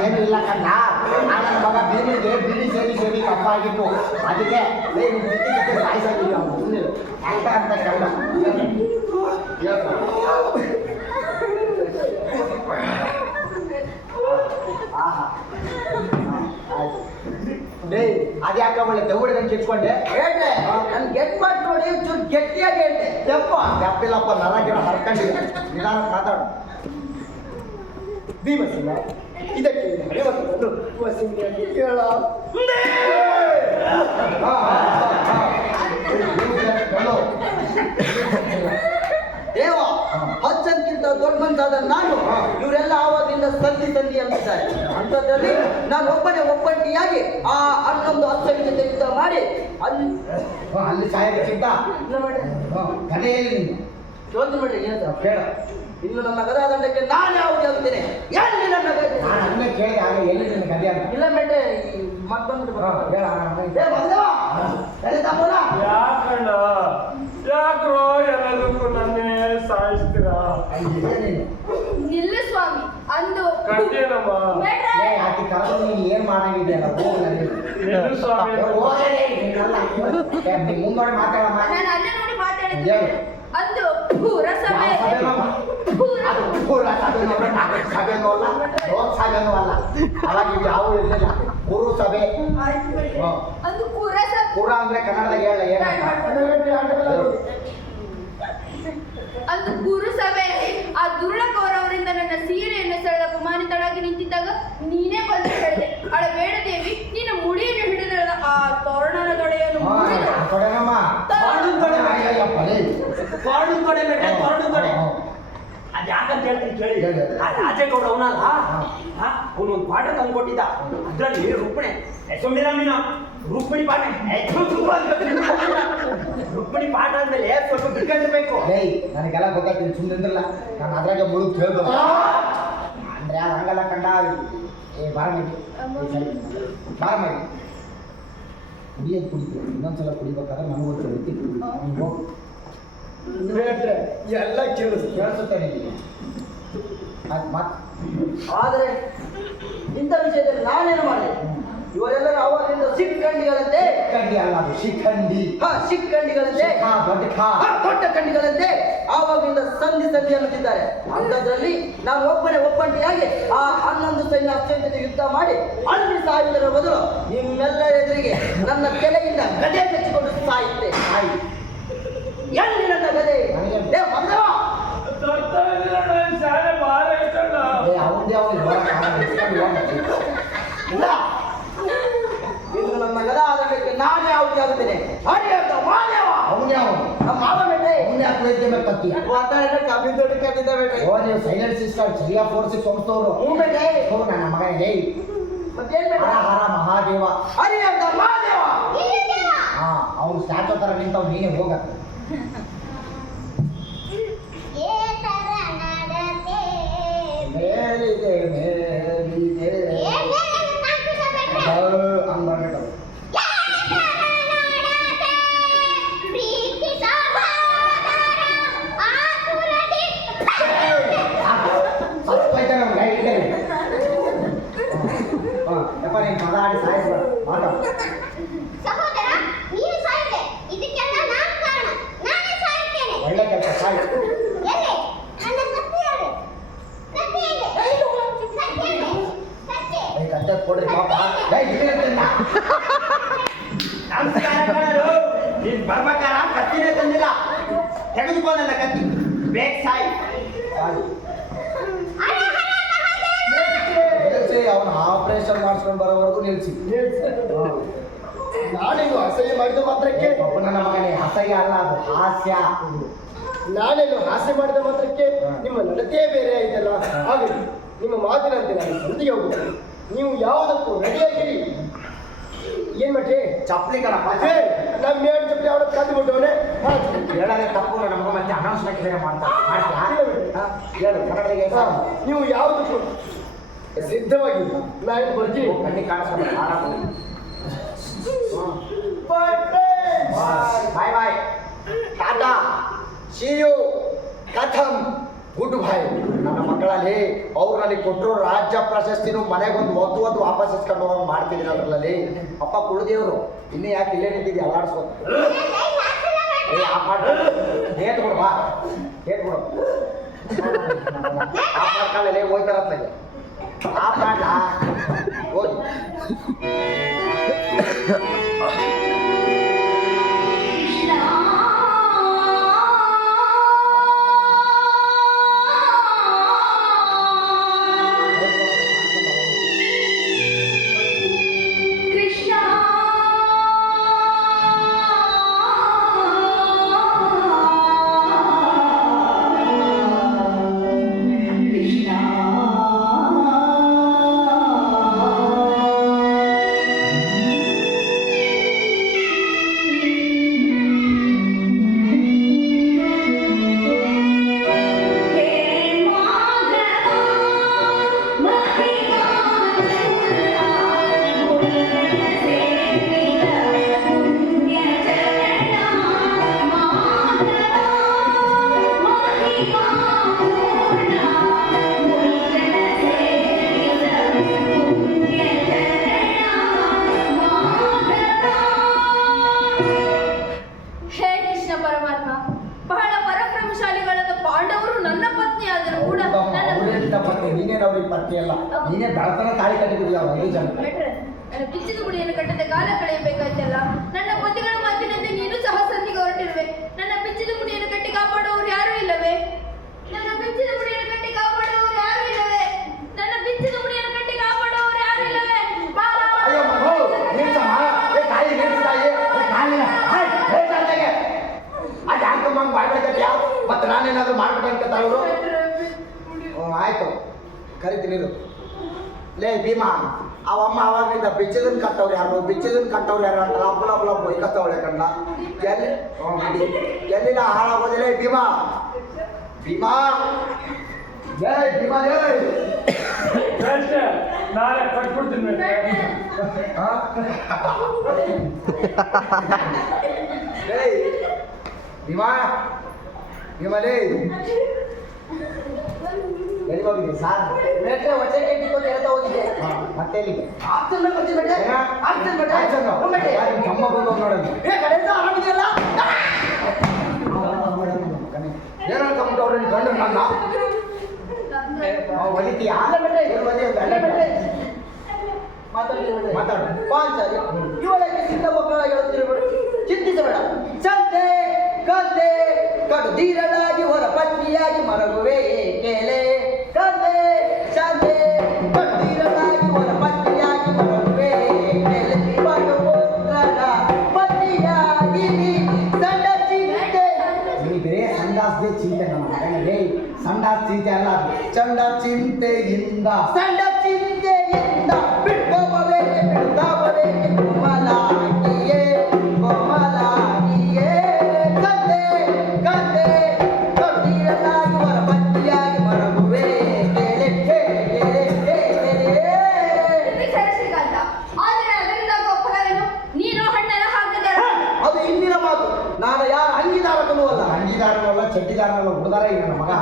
ಏನು ಇಲ್ಲ ಕಂಡ, ನನ್ನ ಮಗ ಬೀದಿಗೆ ಬೀಡಿ ಸೇರಿ ಸೇರಿ ಕಪ್ಪಾಗಿತ್ತು. ಅದಕ್ಕೆ ಸಾಯಿಸಿಲ್ಲ ಅಂತ ಕಂಡ. ಅದ್ಯಾಕ ಒಳ್ಳೆ ದೌಡಿದಂಗೆ ಕಿತ್ಕೊಂಡೆ ಹೇಳ್ದೆ ನನ್ ಗೆಟ್ ಮಾಡಿ ನೋಡಿ ಚೂರು ಗಟ್ಟಿಯಾಗಿ ಹೇಳ್ದೆ. ತೆಪ್ಪಿಲ್ಲಪ್ಪ, ನರ ಗಿಡ ಹರ್ಕೊಂಡಿಲ್ಲ. ನಿಧಾನ ಮಾತಾಡು. ಭೀಮಸೇನ ಇದಕ್ಕೆ ಹರಿವತ್ತನ್ನು ವಸಿನಿಯಾಗಿ ಕೇಳ. ದೇವ ಹಚ್ಚನ್ಕಿಂತ ದೊಡ್ಡ ಮನ್ಸಾದ ನಾನು ಇವರೆಲ್ಲ ಆವಾಗಿಂದ ಸಂಧಿ ಅಂತಿದ್ದಾರೆ. ಅಂಥದ್ರಲ್ಲಿ ನಾನು ಒಬ್ಬನೇ ಒಬ್ಬಂಟಿಯಾಗಿ ಆ ಹನ್ನೊಂದು ಹತ್ತನ ಜೊತೆ ಯುದ್ಧ ಮಾಡಿ ಅಲ್ಲಿ ಸಾಯೋದಕ್ಕಿಂತ ಕಥೆಯಲ್ಲಿ ನೀನು ಯೋಚನೆ ಮಾಡಿ ಏನು ಕೇಳ. ಇನ್ನು ನನ್ನ ಗದಾದಂಡಕ್ಕೆ ನಾನು ಯಾವುದು ಆಗುತ್ತೇನೆ. ಎಲ್ಲಿ ನನ್ನ ಗದೆ? ನಾನು ಅನ್ನ ಕೇಳಿದೆ ಆಗ ಎಲ್ಲಿ ನಿನ್ನ ಕಥೆ ಅಂತ. ಇಲ್ಲ ಮೇಟೆ ಮತ್ತೊಂದು ಹೇಳ. ಯಾಕಣ್ಣ ಯಾಕ್ರೋ ಎಲ್ಲದಕ್ಕೂ ನನ್ನೇ ಸಾಯಿಸ್ತೀರಾ? ನಿಲ್ಲು ಸ್ವಾಮಿ ಅಂದು ಕರ್ತೇನಮ್ಮ. ಮೇಟ್ರೆ, ಆಕೆ ಕರೆದು ನೀನು ಏನ್ ಮಾಡಾಗಿದೆಯಲ್ಲ ಹೋಗಿ ನಿಲ್ಲು ಸ್ವಾಮಿ. ಮುಂದೋಡಿ ಮಾತಾಡಮ್ಮ. ನಾನು ಅಲ್ಲೇ ನೋಡಿ ಮಾತಾಡಿದ್ದೆ. ಅಂದು ಪುರಸಭೆ ಲೋಕಸಭೆನೂ ಅಲ್ಲ, ಅವಾಗ ಇವು ಯಾವ ಇರಲಿಲ್ಲ. ಪುರು ಸಭೆ. ಅಂದು ಪುರಸಭೆ ಪುರ ಅಂದ್ರೆ ಕನ್ನಡದಾಗ ಹೇಳ ಅಂದು ಪುರಸಭೆಯಲ್ಲಿ ಆ ದುರುಳ ಕೌರವರಿಂದ ನನ್ನ ಸೀರೆಯನ್ನು ಸೆಳೆದ ಅಪಮಾನಿತಳಾಗಿ ನಿಂತಿದ್ದಾಗ ನೀನೇ ಬಂದು ಹೇಳಿದೆ, ಅಳಬೇಡ ದೇವಿ ನಿನ್ನ ಮುಡಿಯನ್ನು ಹಿಡಿದ ಆ ತೋರಣದ ದೊಡೆಯನ್ನು ಅದ್ ಯಾಕಂತ ಹೇಳ್ತೀನಿ ಕೇಳಿ. ಆ ರಾಜೇಗೌಡ ಅವನಲ್ಲ, ಅವನೊಂದು ಪಾಠ ತಂದ್ಕೊಟ್ಟಿದ್ದ. ಅದ್ರಲ್ಲಿ ರುಕ್ಮಿಣಿ ಸುಮ್ಮಿರ ನೀನು ರುಕ್ಮಿಣಿ ಪಾಠ ರುಕ್ಮಿಣಿ ಪಾಠ ಅಂದ್ಮೇಲೆ ಸ್ವಲ್ಪ ಬಿಡ್ಕೊಂಡಿರ್ಬೇಕು. ನನಗೆಲ್ಲ ಗೊತ್ತಾಗ್ತೀನಿ, ಸುಮ್ಮನಿಂದ್ರಲ್ಲ ನಾನು ಅದ್ರಾಗೆ ಮುಳುಗ್ ಕೇಳ್ದು ಅಂದ್ರೆ ಹಂಗಲ್ಲ ಕಂಡ. ಬಾರ ಮಾಡಿ ಕುಡಿಯೋದು ಕುಡಿತೀವಿ, ಇನ್ನೊಂದ್ಸಲ ಕುಡಿಬೇಕಾದ್ರೆ ನನಗೊಂದು ರೀತಿ ಹೋಗಿ ಎಲ್ಲ ಕೇಳಿಸುತ್ತೆ ನಿಮಗೆ. ಅದು ಮತ್ತೆ ಆದರೆ ಇಂಥ ವಿಷಯದಲ್ಲಿ ನಾನೇನು ಮಾಡಿದೆ? ಇವರೆಲ್ಲರೂ ಅವಾಗಿಂದ ಸಿಕ್ಕಂಡಿಗಳಂತೆ, ಶಿಖಂಡಿ ಅಲ್ಲ ಅದು ಶಿಖಂಡಿ. ಸಿಕ್ಕಂಡಿಗಳಂತೆ ದೊಡ್ಡ ಕಂಡಿಗಳಂತೆ ಆವಾಗಿಂದ ಸಂಧಿ ಅನ್ನುತ್ತಿದ್ದಾರೆ. ಅಂಥದ್ರಲ್ಲಿ ನಾನು ಒಬ್ಬಂಟಿಯಾಗಿ ಆ 11 ಸೈನ್ಯ ಅತ್ಯಂತ ಯುದ್ಧ ಮಾಡಿ ಅಲ್ಲಿ ಸಾಯುವುದರ ಬದಲು ನಿಮ್ಮೆಲ್ಲರ ಎದುರಿಗೆ ನನ್ನ ತಲೆಯಿಂದ ಗದೆ ಕಚ್ಚಿಕೊಂಡು ಸಾಯುತ್ತೆ. ಎಲ್ಲಿ ನನ್ನ ಗದೆ? ಶಾಲೆ ಬಾಳ ಐತಣ್ಣ. ಇನ್ನು ನನ್ನ ಗದಾದಂಡಕ್ಕೆ ನಾನೇ ಆಹುತಿ ಆಗುತ್ತೇನೆ. ಯಾವ ನಮ್ಮ ಮಾವ ಬೇಟೆ ಅವನೇ ಯಾಕೆ ವೈದ್ಯ ಮೇಲೆ ಕತ್ತೀಯ ಮಾತಾಡಿದ್ರೆ ಕಮ್ಮಿ ದೊಡ್ಡ ಕಟ್ಟಿದ್ದ ಬೇಟೆ ಓ ನೀವು ಸೈಲೆನ್ಸ್ ಇಸ್ಕೊಂಡು ಸರಿಯಾಗಿ ಫೋರ್ಸಿಗೆ ಸೋಮಿಸ್ತವ್ರು ಹ್ಞೂ ಬೇಟೆ ಹೋ ನನ್ನ ಮಗ ಹೇ ಮತ್ತೇನ್ ಬೇಟ ಹರ ಹರ ಮಹಾದೇವ ಹರಿ ಅಂತ ಮಹಾದೇವ ಹಾ ಅವ್ನು ಸ್ಟ್ಯಾಚು ತರ ನಿಂತವ್ ನೀನೇ ಹೋಗತ್ತೆ ಮೇಲಿದೆ ಮೇಲಿದೆ ಹಂಗ್ ಬರ್ಬೇಕು ಯಪ್ಪ ನೀನು ಮಗ ಆಡಿ ಸಾಯಿಸ್ಬೇಡ ಮಾತಾಡು ಸಹೋದರ ನೀನು ಸಾಯಿದೆ ಇದಕ್ಕೆಲ್ಲ ನಾನು ಕಾರಣ ನಾನೇ ಸಾಯುತ್ತೇನೆ ಒಳ್ಳೆ ಕೆಲಸ ಸಾಯಿ ಎಲ್ಲಿ ನನ್ನ ಕತ್ತಿ ಯಾರು ಕತ್ತಿ ಎಲ್ಲಿ ಕತ್ತಿ ಎಲ್ಲಿ ಕತ್ತಿ ಕತ್ತೆ ಕೊಡ್ರಿ ಪಾಪ ನಮಸ್ಕಾರ ಕಣರು. ನೀನ್ ಬರ್ಬೇಕಾರ ಕತ್ತಿನೇ ತಂದಿಲ್ಲ. ತೆಗೆದುಕೋ ನನ್ನ ಕತ್ತಿ. ಬೇಗ ಸಾಯಿ. ಅವನ ಆಪರೇಷನ್ ಮಾಡಿಸ್ಕೊಂಡು ಬರೋವರೆಗೂ ನಿಲ್ಸಿ ನಾನೇನು ಅಸಹ್ಯ ಮಾಡಿದ ಮಾತ್ರಕ್ಕೆ ನನ್ನ ಮಗನೇ ಅಸಹ್ಯ ಅಲ್ಲ ಅದು ಹಾಸ್ಯ ನಾನೇನು ಹಾಸ್ಯ ಮಾಡಿದ ಮಾತ್ರಕ್ಕೆ ನಿಮ್ಮ ನಡತೆಯೇ ಬೇರೆ ಆಯ್ತಲ್ಲ ಹಾಗೆ ನಿಮ್ಮ ಮಾತಿನಂತೆ ನಾನು ಸಂಧಿಗೆ ಹೋಗುತ್ತೇನೆ ನೀವು ಯಾವುದಕ್ಕೂ ರೆಡಿಯಾಗಿರಿ ಏನ್ ಮಾಡ್ರಿ ಚಪ್ಪಲಿ ಕಣಪ್ಪ ನಮ್ಮ ಎರಡು ಚಪ್ಪಲಿ ಯಾವ್ದು ಕಾದು ಬಿಟ್ಟವನೇ ಹೇಳೋದೇ ತಪ್ಪು ನನ್ನ ಮಗ ಮತ್ತೆ ಅನೌನ್ಸ್ಮೆಂಟ್ ಬೇರೆ ಮಾಡ್ತೀಯಾ ಹೇಳು ಕನ್ನಡಿಗೆ ನೀವು ಯಾವುದಕ್ಕೂ ಸಿದ್ಧವಾಗಿ ನಾನು ಬರ್ತೀನಿ ಕಣ್ಣಿ ಕಾಣಿಸ್ಕೊಂಡು ಬಾಯ್ ಬಾಯ್ ಟಾಟಾ ಸಿ ಯು ಕಥಂ ಗುಡ್ ಬಾಯ್ ನನ್ನ ಮಕ್ಕಳಲ್ಲಿ ಅವ್ರು ನನಗೆ ಕೊಟ್ಟರು ರಾಜ್ಯ ಪ್ರಶಸ್ತಿನೂ ಮನೆಗೊಂದು ಒದ್ದು ವಾಪಸ್ ಇಸ್ಕೊಂಡು ಹೋಗಿ ಮಾಡ್ತಿದ್ದೀನಿ ಅದರಲ್ಲಿ ಅಪ್ಪ ಕುಳ್ದೇವ್ರು ಇನ್ನೇ ಯಾಕೆ ಇಲ್ಲೇ ನಿಂತಿದ್ದೆ ಅಲ್ಲಾಡ್ಸ್ಕೊಂಡು ಹೇಟ್ ಕೊಡು ಬಾ ಹೇಟ್ ಕೊಡು ಆ ಮಾಡ್ಕೊಳ್ಳಿ ಹೋಯ್ತಾರತ್ಲಾಗೆ ಆ ಮಾಡ್ಲ ಹೋಗಿ ನೀನೇನು ಅವ್ರಿಗೆ ಪತ್ನಿ ಅಲ್ಲ ನೀನೇ ಬೆಳತನ ತಾಳಿ ಕಟ್ಟಿಬಿಡಿ ಅವ್ರು 5 ಜನ ನನ್ನ ಕಿಚ್ಚಿದ ಗುಡಿಯನ್ನು ಕಟ್ಟದೆ ಕಾಲ ಕಳೆಯಬೇಕಾಯ್ತಲ್ಲ ನನ್ನ ಪತಿಗಳ ಮಾತಿನಂತೆ ನೀನು ಸಹ ಸಂಧಿಗೆ ಹೊರಟಿರುವೆ ನನ್ನ ಬಿಚ್ಚಿದ ಗುಡಿಯನ್ನು ಕಟ್ಟಿ ಕಾಪಾಡುವವರು ಯಾರೂ ಇಲ್ಲವೇ ನನ್ನ ಬಿಚ್ಚಿದ ಗುಡಿಯನ್ನು ಕಟ್ಟಿ ಕಾಪಾಡುವವರು ಯಾರೂ ಇಲ್ಲವೇ ನನ್ನ ಬಿಚ್ಚಿದ ಗುಡಿಯನ್ನು ಕಟ್ಟಿ ಕಾಪಾಡುವವರು ಯಾರೂ ಇಲ್ಲವೇ ಅಯ್ಯೋ ಮಗು ನಿಲ್ಸಮ್ಮ ಏ ತಾಯಿ ನಿಲ್ಸು ತಾಯಿ ಕಾಲಿನ ಹೇ ತಾಯಿಗೆ ಅದು ಯಾಕಮ್ಮ ಮಾಡ್ಬೇಕತ್ಯಾ ಮತ್ತೆ ನಾನೇನಾದ್ರೂ ಮಾಡ್ಬಿಟ್ಟೆ ಅಂತ ಅವರು ಆಯ್ತು ಕರಿತೀನಿ ಲೇ ಭೀಮಾ ಅವಮ್ಮ ಅವಾಗಿಂದ ಬಿಚ್ಚದನ್ ಕಟ್ಟವ್ರು ಯಾರು ಅಂತ ಅಬ್ಬಲ ಬೈಕತ್ತವಳೆ ಕಣ್ಣ ಎಲ್ಲಿನ ಹಾಳಾಗೋದಿಲ್ಲ ಭೀಮಾ ಜೈ ಭೀಮಾ ಜೈ ನಾಳೆ ಕಟ್ಬಿಡ್ತೀನಿ ಭೀಮಾ ಎಲ್ಲಿ ಹೋಗಿದ್ದೆ ಸಾರ್ ಬೇಟೆ ಹೊಟ್ಟೆ ಕೆಟ್ಟಿಕೊಂಡು ಹೇಳ್ತಾ ಹೋಗಿದ್ದೆ ಮತ್ತೆ ಎಲ್ಲಿಗೆ ಆಪ್ಷನ್ ಬರ್ತೀನಿ ಬೇಟೆ ಆಪ್ಷನ್ ಬೇಟೆ ತಮ್ಮ ಬಂದು ನೋಡೋದು ಏ ಕಡೆಯಿಂದ ಆರಾಮಿದೆಯಲ್ಲ ಏನೋ ಕಮ್ಮಿಟ್ಟು ಅವ್ರನ್ನ ಗಂಡು ನನ್ನ ಹೊಲಿತೀಯಾ ಮಾತಾಡು ಪಾಂಚಾಲಿ ಇವಳಿಗೆ ಸಿದ್ಧ ಮಕ್ಕಳಾಗಿ ಹೇಳುತ್ತಿರಬೇಡ ಚಿಂತಿಸಬೇಡ ಚಂತೆ ಕಂತೆ ಕಡು ಧೀರನಾಗಿ ಹೊರ ಪತ್ನಿಯಾಗಿ ಮರಗುವೆ ಕೇಳೆ ಕಂತೆ ಶಾಂತೆ ಕಡು ಧೀರನಾಗಿ ಹೊರ ಪತ್ನಿಯಾಗಿ ಮರಗುವೆ ಕೇಳೆ ಪಡು ಪುತ್ರನ ಪತ್ನಿಯಾಗಿ ಸಂಡಚಿ ಸಣ್ಣ ಚಿಂತೆಯಿಂದ ಬಿಡ್ಕೋಬೇಕೆ ಬಿಡ್ದಾಬಬೇಕೆ ಕೋಮಲಾಗಿಯೇ ಕೋಮಲಾಗಿಯೇ ಕತೆ ಕತೆ ದೊಡ್ಡಿರಲಾಗುವ ಪಟ್ಟಿಯಾಗಿ ಮರಗುವೆ ಕೇಳೆ ಕೇಳೆ ಕೇಳೆ ಶ್ರೀಕಾಂತ ಆದರೆ ಅದರಿಂದಾಗುವ ಫಲವೇನು? ನೀನು ಹಣ್ಣನ ಹಾಕಿದರ ಅದು ಇಂದಿನ ಮಾತು. ನಾನು ಯಾರ ಅಂಗೀದಾರಕನೂ ಅಲ್ಲ. ಅಂಗೀದಾರನೂ ಅಲ್ಲ, ಚಡ್ಡಿದಾರನೂ ಅಲ್ಲ, ಹುಡುದಾರ ಈಗ ನನ್ನ ಮಗ.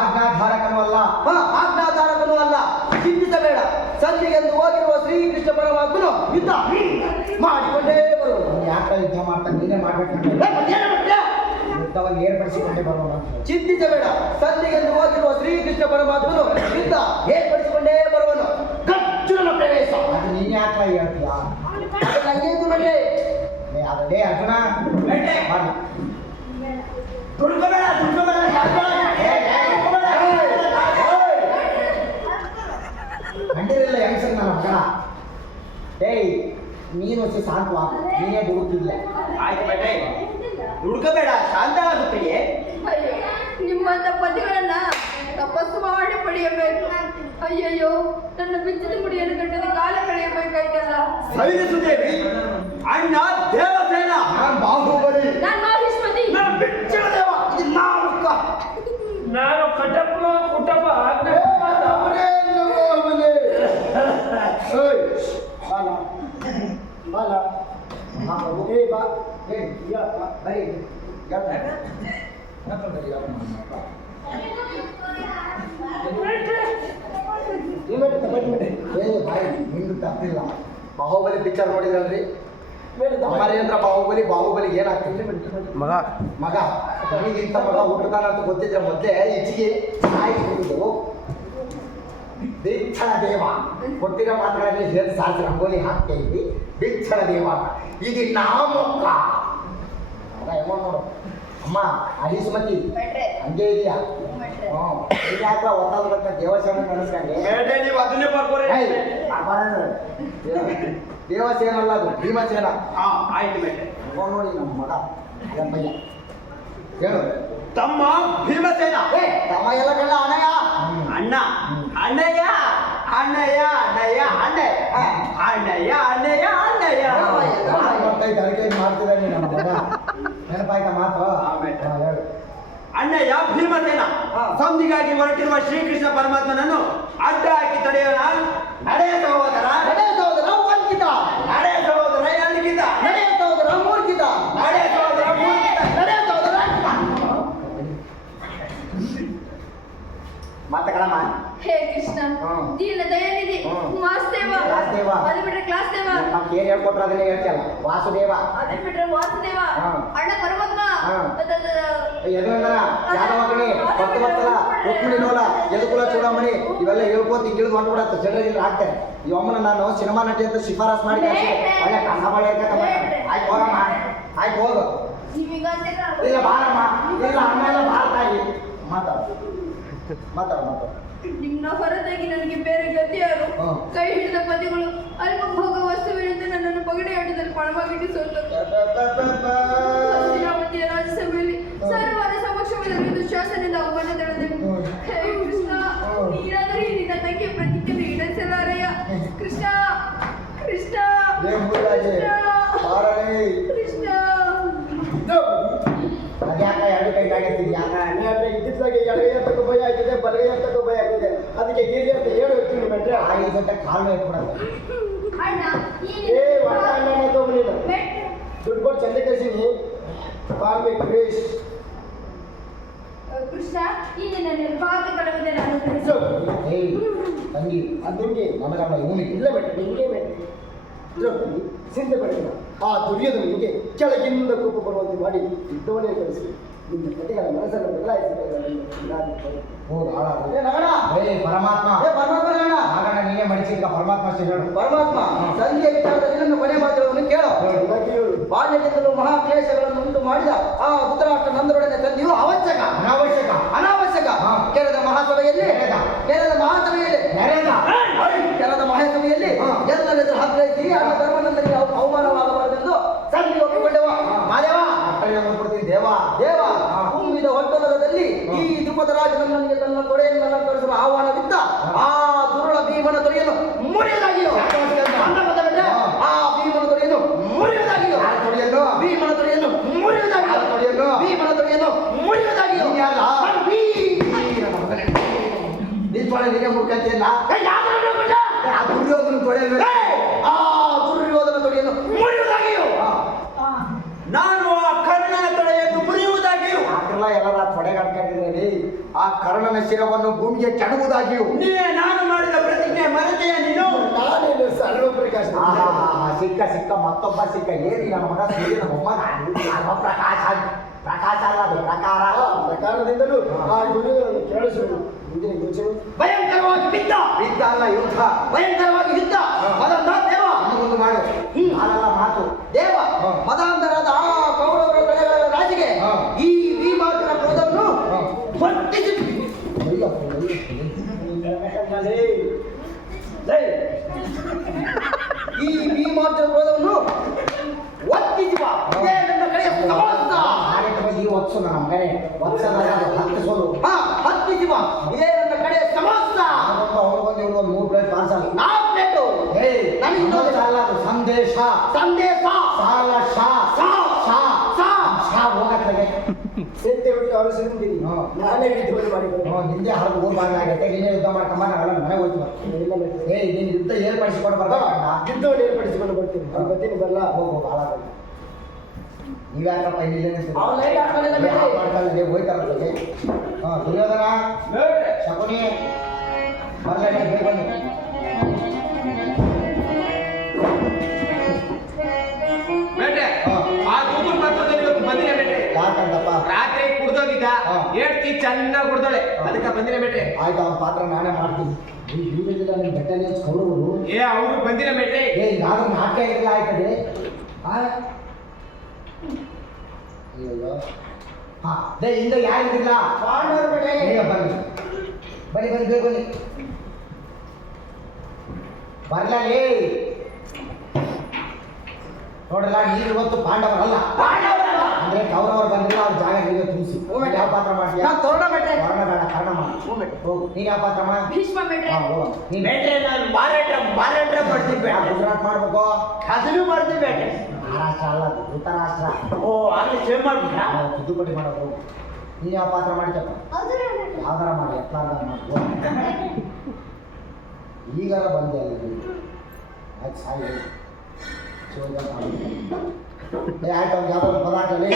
ಆಜ್ಞಾಧಾರಕನೂ ಅಲ್ಲ. ಆಜ್ಞಾಧಾರಕನೂ ಅಲ್ಲ. ಚಿಂತಿಸಬೇಡ. ಸಂಧಿಗೆಂದು ಹೋಗಿರುವ ಶ್ರೀಕೃಷ್ಣ ಪರಮಾತ್ಮನು ಯುದ್ಧ ಮಾಡಿಕೊಂಡೇ ಬರುವುದು. ಯಾಕೆ ಯುದ್ಧ ಮಾಡ್ತಾನೆ? ನೀನೇ ಮಾಡ್ಬೇಕು. ಯುದ್ಧವನ್ನು ಏರ್ಪಡಿಸಿಕೊಂಡೇ ಬರೋಣ. ಚಿಂತಿಸಬೇಡ. ಸಂಧಿಗೆಂದು ಹೋಗಿರುವ ಶ್ರೀಕೃಷ್ಣ ಪರಮಾತ್ಮನು ಯುದ್ಧ ಏರ್ಪಡಿಸಿಕೊಂಡೇ ಬರುವನು. ಗಚ್ಚುರನ ಪ್ರವೇಶ. ಅದು ನೀನ್ ಯಾಕೆ ಹೇಳ್ತೀಯ? ಅದು ನನಗೆ ಇದು ಬೇಡ. ಅದೇ ಅರ್ಜುನ ಬೇಟೆ. ಮಾಡಿ. ದುಡ್ಕೋಬೇಡ ಕಂಡಿರಲಿಲ್ಲ ಹೆಂಗಸಂಗ್ ನನ್ನ ಮಗ. ಏಯ್ ನೀನು వచ్చి ಶಾಂತವಾ, ನೀನೇ ದುಡುಕ್ತಿದ್ಯ. ಆಯ್ತು ಬೇಟೆ, ದುಡ್ಕೋಬೇಡ, ಶಾಂತವಾದ ಪ್ರಿಯೆ. ಅಯ್ಯೋ, ನಿಮ್ಮಂತ ಪತಿಗಳನ್ನ ತಪಸ್ಸು ಮಾಡಿ ಪಡೆಯಬೇಕು. ಅಯ್ಯಯ್ಯೋ, ನನ್ನ ಬಿಚ್ಚಿದ ಮುಡಿಯನ್ನು ಕಟ್ಟದ ಕಾಲ ಕಳೆಯಬೇಕಾಯ್ತಲ್ಲ. ಸವಿನಿಸುತ್ತೇವೆ ಅಣ್ಣ ದೇವಸೇನ. ನಾನು ಬಾಹುಬಲಿ. ನಾನು ಮಾಹಿಷ್ಮತಿ. ನಾನು ಬಿಚ್ಚಳ ದೇವ. ಇದು ನಾಮಕ. ನಾನು ಕಟಪ್ಪ ಕುಟಪ್ಪ ಅಮರೇಂದ್ರ ಬಾಹುಬಲಿ. ಓಯ್, ಬಾಲ ಬಾಲ ಹಾ ಪ್ರಭು. ಏ ಬಾ ಏಯ್ ಯಪ್ಪ ಬರೀ ಯಪ್ಪ ಯಪ್ಪ ಬರೀ ಯಪ್ಪ. ಏ ಭಾಯಿ ನಿಂದು ತಪ್ಪಿಲ್ಲ. ಬಾಹುಬಲಿ ಪಿಕ್ಚರ್ ನೋಡಿದ್ರಲ್ರಿ? ಅಮರೇಂದ್ರ ಬಾಹುಬಲಿ. ಬಾಹುಬಲಿ ಏನಾಗ್ತಿದ್ರಿ ಮಗ ಮಗ. ನಿಮಗಿಂತ ಮಗ ಹುಟ್ಟುತ್ತಾನಂತ ಗೊತ್ತಿದ್ರೆ ಮೊದಲೇ ಹೆಚ್ಚಿಗೆ ಸಾಯಿಸಿದ್ದು. ಬಿಚ್ಚಳ ದೇವ ಕೊಟ್ಟಿರೋ ಮಾತುಗಳಲ್ಲಿ ಹೇಳಿ ಸಾಕು ರಂಗೋಲಿ ಹಾಕ್ತಾ ಇದ್ವಿ. ಬಿಚ್ಚಳ ದೇವ ಇದು ನಾಮಕ್ಕ. ನೋಡು ಅಮ್ಮ ಅಡಿಸುಮತಿ ಹಂಗೆ ಇದೆಯಾ? ಹ್ಞೂ ಯಾಕ ಒತ್ತಾದ ದೇವಸ್ಥಾನ ನೆನೆಸ್ಕೊಂಡೆ. ಬೇಟೆ ನೀವು ಅದನ್ನೇ ಬರ್ಕೋರಿ. ದೇವಸೇನ ಅಲ್ಲ, ಅದು ಭೀಮಸೇನ. ಹಾ ಆಯ್ತು ಬೇಟೆ. ನೋಡಿ ನಮ್ಮ ಮಗ ಅಯ್ಯ ಹೇಳು. ತಮ್ಮ ಭೀಮಸೇನ. ತಮ್ಮ ಎಲ್ಲ ಕಳ್ಳ ಅನಯ. ಅಣ್ಣ ಅಣ್ಣಯ್ಯ ಅಣ್ಣಯ್ಯ ಅಣ್ಣಯ್ಯ ಅಣ್ಣಯ್ಯ ಅಣ್ಣಯ್ಯ ಅಣ್ಣಯ್ಯ ಅಣ್ಣಯ್ಯ. ಬರ್ತೈತೆ ಅದಕ್ಕೆ ಮಾಡ್ತಿದ್ದಾನೆ ನಮ್ಮ ಮಗ. ನೆನಪಾಯ್ತಾ ಮಾತು? ಹೇಳು. ಅಣ್ಣಯ್ಯ ಭೀಮಸೇನ ಸಂಧಿಗಾಗಿ ಹೊರಟಿರುವ ಶ್ರೀಕೃಷ್ಣ ಪರಮಾತ್ಮನನ್ನು ಅಡ್ಡ ಹಾಕಿ ತಡೆಯೋಣ. ನಡೆ ಸಹೋದರ, ನಡೆ ಸಹೋದರ ವಂಚಿತ. ನಡೆ ಸಹೋದರ ಎಲ್ಲಿಗಿದ್ದ, ನಡೆ ಸಹೋದರ ಮೂರ್ಖಿತ. ನಡೆ ಸಹೋದರ ಮೂರ್ಖಿತ. ನಡೆ ಸಹೋದರ ಮಾತಗಳಮ್ಮ. ಹೇ ಕೃಷ್ಣ, ದೀನ ದಯಾನಿಧಿ, ವಾಸುದೇವ. ವಾಸುದೇವ. ಅದು ಬಿಟ್ರೆ ಕ್ಲಾಸ್ ದೇವ. ನಮ್ಗೆ ಏನ್ ಹೇಳ್ಕೊಟ್ರು ಅದನ್ನೇ ಹೇಳ್ತಿಯಲ್ಲ. ವಾಸುದೇವ. ಅದು ಬಿಟ್ರೆ ವಾಸುದೇವ. ಅಣ್ಣ ಪರಮಾತ್ಮ. ಯದುನಂದನ, ಯಾದವಗಣಿ, ಭಕ್ತವತ್ಸಲ, ರುಕ್ಮಿಣಿ ನೋಲ, ಯದುಕುಲ ಚೂಡಾಮಣಿ ಇವೆಲ್ಲ ಹೇಳ್ಕೋತ ಹಿಂಗಿಳಿದು ಹೊಂಟ್ಬಿಡತ್ತೆ. ಜನರಿಗೆ ಆಗ್ತಾರೆ. ಈ ಒಮ್ಮನ ನಾನು ಸಿನಿಮಾ ನಟಿ ಅಂತ ಶಿಫಾರಸ್ ಮಾಡಿ ಒಳ್ಳೆ ಕಸ ಬಳೆ ಆಯ್ತು ಹೋಗಮ್ಮ. ಆಯ್ತು ಹೋಗು. ನೀವೀಗಂತೀರ ಇಲ್ಲ ಬಾರಮ್ಮ. ಇಲ್ಲ ಅಮ್ಮೆಲ್ಲ ಬಾರ್ತಾಯಿ. ಮಾತಾಡು ಮಾತಾಡು ಮಾತಾಡು. ನಿಮ್ನ ಹೊರತಾಗಿ ನನಗೆ ಬೇರೆ ಗತಿ ಯಾರು? ಕೈ ಹಿಡಿದ ಪತಿಗಳು ಅಲ್ಪ ಭೋಗ ವಸ್ತುವಿನಿಂದ ನನ್ನನ್ನು ಪಗಡೆ ಆಟದಲ್ಲಿ ಪಣವಾಗಿಟ್ಟಿಸೋದು. ಹಸ್ತಿನಾವತಿಯ ರಾಜ್ಯಸಭೆಯಲ್ಲಿ ಸರ್ವರ ಸಮಕ್ಷಮದಲ್ಲಿ ದುಶ್ಯಾಸನದಿಂದ ಅವಮಾನ ತಡೆದೆವು. ಹೇ ಕೃಷ್ಣ, ನೀನಾದರೂ ಈ ನಿನ್ನ ತಂಗಿಯ ಪ್ರತಿಜ್ಞೆಯನ್ನು ಈಡೇರಿಸಲಾರೆಯ. ಕೃಷ್ಣ ಕೃಷ್ಣ ಕೃಷ್ಣ. ಅದ್ಯಾಕ ಎರಡು ಕೈ ಕಾಣಿಸ್ತಿದ್ಯಾ? ಇದ್ದಿದ್ದಾಗೆ ಎಡಗೈ ಅಂತಕ್ಕೂ ಭಯ ಆಗಿದೆ, ಬಲಗೈ ಅಂತಕ್ಕೂ ಭಯ ಆಗಿದೆ. ಅದಕ್ಕೆ ಹೀಗೆ ಅಂತ ಹೇಳಿ ಹೋಗ್ತೀನಿ ಮೆಟ್ರೆ. ಈ ಜೊತೆ ಕಾಲು ಇಟ್ಬಿಡತ್ತೆ. ಅಣ್ಣ ಏ ಒಟ್ಟ ಅಣ್ಣ ತಗೊಂಡಿಲ್ಲ. ದುಡ್ಡು ಕೊಟ್ಟು ಚಂದ ಕಳಿಸೀನಿ. ಬಾಳ್ಬೆ ಕ್ರೇಶ್. ಕೃಷ್ಣ, ಈ ನಿನ್ನ ನಿರ್ಭಾಗ ಕಳುವುದೇ ನಾನು ಏಯ್ ತಂಗಿ, ಅದಕ್ಕೆ ನನಗಲ್ಲ ಇವನಿಗೆ. ಇಲ್ಲ ಬೇಟ, ನಿಮಗೆ ಬೇಟ. ದ್ರೌಪದಿ ಚಿಂತೆ ಪಡೆದಿಲ್ಲ. ಆ ದುರ್ಯೋಧನಿಗೆ ಕೆಳಗಿಂದ ಕೋಪ ಬರುವಂತೆ ಮಾಡಿ ಯುದ್ಧವನ್ನೇ ಕಳಿಸಿ ನಿಮ್ಮ ಪತಿಗಳ ಮನಸ್ಸನ್ನು ಬದಲಾಯಿಸಿದ್ದಾರೆ. ಹೌದು ಹಾಳಾಗ. ಏ ನಗಣ. ಪರಮಾತ್ಮ. ಏ ಪರಮಾತ್ಮ ನಗಣ. ಆಗಣ ನೀನೇ ಮಡಿಸಿದ್ದ ಪರಮಾತ್ಮ ಅಷ್ಟೇ ಹೇಳು. ಪರಮಾತ್ಮ ಸಂಧಿಯ ವಿಚಾರದಲ್ಲಿ ನನ್ನ ಕೊನೆ ಮಾತುಗಳನ್ನು ಕೇಳು. ಬಾಲ್ಯದಿಂದಲೂ ಮಹಾಕ್ಲೇಶಗಳನ್ನು ಉಂಟು ಮಾಡಿದ ಆ ಧೃತರಾಷ್ಟ್ರ ನಂದರೊಡನೆ ತಂದೆಯು ಅವಶ್ಯಕ ಅನಾವಶ್ಯಕ. ಅನಾವಶ್ಯಕ. ಕೆರೆದ ಮಹಾಸಭೆಯಲ್ಲಿ ಕೆರೆದ ಮಹಾಸಭೆಯಲ್ಲಿ ಕೆರೆದ ಮಹಾಸಭೆಯಲ್ಲಿ ಎಲ್ಲರೆದುರು ಹಾಕೈತಿ ಅನ್ನ ಧರ್ಮನಂದನಿಗೆ ಅವಮಾನವಾಗಬಾರದೆಂದು ಸಂಧಿ ಒಪ್ಪಿಕೊಂಡೆವ. ಮಾದೇವ ಕೊಡ್ತೀನಿ ದೇವ. ದೇವ ತುಂಬಿದ ಹೊಟ್ಟಲದಲ್ಲಿ ಈ ದ್ರುಪದ ರಾಜ ನನ್ನನಿಗೆ ತನ್ನ ತೊಡೆಯನ್ನು ಅಲಂಕರಿಸಲು ಆಹ್ವಾನವಿದ್ದ ಆ ದುರುಳ ಮುರಿಯುವುದಾಗಿಯೋ ಅಂದ ಬಂದ ಬಿಟ್ರೆ ಆ ಭೀಮನ ತೊಡೆಯನ್ನು ಮುರಿಯುವುದಾಗಿಯೋ ಭೀಮನ ತೊಡೆಯನ್ನು ಮುರಿಯುವುದಾಗಿಯೋ ಭೀಮನ ತೊಡೆಯನ್ನು ಮುರಿಯುವುದಾಗಿಯೋ ನಿಮಗೆ ಮುಖಂತಿಯಲ್ಲ ದುರ್ಯೋಧನ ತೊಡೆ ಆ ದುರ್ಯೋಧನ ತೊಡೆಯನ್ನು ಮುರಿಯುವುದಾಗಿಯೋ ನಾನು ಆ ಕರ್ಣನ ತೊಡೆಯನ್ನು ಮುರಿಯುವುದಾಗಿಯೂ ಆಕೆಲ್ಲ ಎಲ್ಲ ತೊಡೆಗಾಡ್ಕೊಂಡಿದ್ದೀನಿ ಆ ಕರ್ಣನ ಶಿರವನ್ನು ಭೂಮಿಗೆ ಕೆಡವುವುದಾಗಿಯೂ ನಾನು ಮಾಡಿದ ಪ್ರತಿಜ್ಞೆ ಮರೆತೆಯ ನೀನು ನಾನೇನು ಸರ್ವಪ್ರಕಾಶ ಸಿಕ್ಕ ಮತ್ತೊಬ್ಬ ಸಿಕ್ಕ ಏನಿ ನನ್ನ ಮಗ ಸೂರ್ಯನ ಮೊಮ್ಮಗ ಪ್ರಕಾಶ ಪ್ರಕಾಶ ಅಲ್ಲ ಅದು ಪ್ರಕಾರ ಪ್ರಕಾರದಿಂದಲೂ ಆ ಗುರುಗಳನ್ನು ಕೇಳಿಸುವುದು ಮುಂದಿನ ಯೋಚನೆ ಭಯಂಕರವಾಗಿ ಬಿದ್ದ ಯುದ್ಧ ಅಲ್ಲ ಯುದ್ಧ ಭಯಂಕರವಾಗಿ ಯುದ್ಧ ಅದನ್ನ ದೇವ ಒಂದು ಮಾಡು ನಾನೆಲ್ಲ ಮಾತು ದೇವ ಮದಾಂಧರಾದ ಆ ಕೌರವರ ಪ್ರಜೆಗಳ ರಾಜಿಗೆ ಈ ಭೀಮಾರ್ಜುನ ಕ್ರೋಧವನ್ನು ವರ್ತಿಸಿ ಈ ಭೀಮಾರ್ಜುನ ಕ್ರೋಧವನ್ನು ವರ್ತಿಸುವ ಇದೇ ನನ್ನ ಕಡೆಯ ಸಮಸ್ತ ಈ ಒತ್ಸು ನನ್ನ ಮಗನೇ ಒತ್ಸಲ್ಲ ಹತ್ತಿಸೋದು ಹತ್ತಿಸುವ ಇದೇ ನನ್ನ ಕಡೆಯ ಸಮಸ್ತ ಅವ್ರಿಗೊಂದು ಇವ್ರು ಒಂದು 3 ಪ್ಲೇಟ್ ಪಾರ್ಸಲ್ 4 ಪ್ಲೇಟು ನನಗೆ ಇನ್ನೊಂದು ಅಲ್ಲ ಅದು ಸಂದೇಶ ಸಂದೇಶ ಸಾಲ ಶಾ ಹೋಗತ್ತಗೆ ಸೇತೆ ಬಿಟ್ಟು ಅವರಿಸಿದ್ದೀನಿ ನಾನೇ ಯುದ್ಧವನ್ನು ಮಾಡಿಕೊಂಡು ನಿಂದೆ ಹರಿದು ಹೋಗ್ಬಾರ್ದಾಗೈತೆ ನೀನೇ ಯುದ್ಧ ಮಾಡ್ಕೊಂಬ ನಾವೆಲ್ಲ ಮನೆಗೆ ಹೋಗ್ತೀವಿ ನೀನು ಯುದ್ಧ ಏರ್ಪಡಿಸಿಕೊಂಡು ಬರ್ಬೇಕಂತ ಯುದ್ಧವನ್ನು ಏರ್ಪಡಿಸಿಕೊಂಡು ಬರ್ತೀನಿ ನಾನು ಬರ್ತೀನಿ ಬರಲ್ಲ ಹೋಗು ಭಾಳ ನೀವ್ಯಾಕಪ್ಪ ಇಲ್ಲಿದೆ ಅವ್ನು ಲೈಟ್ ಹಾಕೊಂಡಿಲ್ಲ ಮಾಡ್ಕೊಳ್ಳಿ ಹೋಯ್ತಾರತ್ತೆ ದುರ್ಯೋಧನ ಶಕುನಿ ಬರ್ಲೇ ಬನ್ನಿ ಬೇಟೆ ಆ ದೂತು ಪತ್ರದಲ್ಲಿ ಇವತ್ತು ಬಂದಿನ ಬೇಟೆ ಯಾಕಂತಪ್ಪ ರಾತ್ರಿ ಕುಡ್ದೋಗಿದ್ದ ಹೇಳ್ತಿ ಚೆನ್ನಾಗಿ ಕುಡ್ದೋಳೆ ಅದಕ್ಕೆ ಬಂದಿನ ಬೇಟೆ ಆಯ್ತು ಅವ್ನ ಪಾತ್ರ ನಾನೇ ಮಾಡ್ತೀನಿ ಇವ್ರಿಲ್ಲ ನಿಮ್ಮ ಬೆಟ್ಟನೇ ಕೌರವರು ಅವರು ಬಂದಿನ ಬೇಟೆ ಹಿಂಗಾದ್ರೂ ನಾಟಕ ಇರಲಿಲ್ಲ ಆಯ್ತದೆ ಅಯ್ಯೋ ಹಿಂದೆ ಯಾರಿಲ್ಲ ಪಾಂಡವರು ಬೇಟೆ ಬನ್ನಿ ಬನ್ನಿ ಬನ್ನಿ ಬೇಗ ಬನ್ನಿ ಬರ್ಲೇ ನೋಡಲ್ಲ ನೀವು ಇವತ್ತು ಪಾಂಡವರಲ್ಲ ಅಂದ್ರೆ ಕೌರವರು ಬಂದಿಲ್ಲ ಅವ್ರ ಜಾಗ ನೀವೇ ತುಂಬಿಸಿ ಯಾವ ಪಾತ್ರ ಮಾಡ್ತೀಯ ನಾನು ತೋರಣ ಬೇಟೆ ವರ್ಣ ಬೇಡ ಕರ್ಣ ಮಾಡಿ ಹೋಗು ನೀನು ಯಾವ ಪಾತ್ರ ಮಾಡ ಭೀಷ್ಮ ಬಿಟ್ರೆ ನೀನು ಬೇಟೆ ನಾನು ಮಾರಾಟ ಮಾಡ್ತೀನಿ ಬೇಟೆ ಗುಜರಾತ್ ಮಾಡ್ಬೇಕು ಅದನ್ನು ಮಾಡ್ತೀನಿ ಬೇಟೆ ಮಹಾರಾಷ್ಟ್ರ ಅಲ್ಲ ಅದು ಧೃತರಾಷ್ಟ್ರ ಓ ಆಗ್ಲಿ ಸೇವ್ ಮಾಡ್ಬಿಟ್ಟ ತಿದ್ದುಪಡಿ ಮಾಡೋದು ಹೋಗು ನೀನು ಯಾವ ಪಾತ್ರ ಮಾಡ್ತಪ್ಪ ಯಾವ್ದಾರ ಮಾಡಿ ಎತ್ತಾರ್ದಾರ ಮಾಡಿ ಈಗಾರ ಬಂದೆ ಅಲ್ಲಿ ಆಯ್ತು ಸಾಯಿ ಆಯ್ತು ಅವ್ನು ಯಾವ್ದಾದ್ರು ಪದಾರ್ಥದಲ್ಲಿ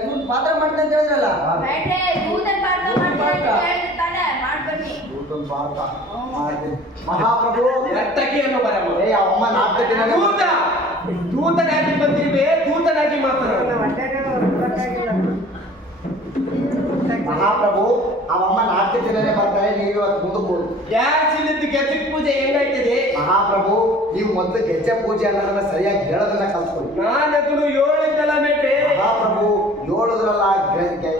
ಇವ್ನು ಪಾತ್ರ ಮಾಡ್ತೀನಿ ಅಂತ ಹೇಳಿದ್ರಲ್ಲ ಬೇಟೆ ದೂತನ್ ಪಾತ್ರ ಮಾಡ್ತೀನಿ ಅಂತ ಹೇಳಿದ್ರೆ ತಾನೇ ಮಾಡ್ಬನ್ನಿ ಮಹಾಪ್ರಭು ರಕ್ತಕಿಯನ್ನು ಬರಬಹುದು ಅಮ್ಮ ನಾಲ್ಕು ದಿನ ದೂತನಾಗಿ ಬಂದಿರುವೆ ದೂತನಾಗಿ ಮಾತನಾಡ ಮಹಾಪ್ರಭು ಅವಮ್ಮ 4 ದಿನನೇ ಬರ್ತಾರೆ ನೀವು ಇವತ್ತು ಮುಂದಕ್ಕೆ ಹೋಗಿ ಗ್ಯಾಸ್ ಇಲ್ಲದ ಗೆಜ್ಜೆ ಪೂಜೆ ಹೆಂಗಾಯ್ತದೆ ಮಹಾಪ್ರಭು ನೀವು ಮೊದಲು ಗೆಜ್ಜೆ ಪೂಜೆ ಅನ್ನೋದನ್ನ ಸರಿಯಾಗಿ ಹೇಳೋದನ್ನ ಕಲ್ತ್ಕೊಳ್ಳಿ ನಾನದನ್ನು 7 ಬೇಟೆ ಮಹಾಪ್ರಭು 7ದ್ರಲ್ಲ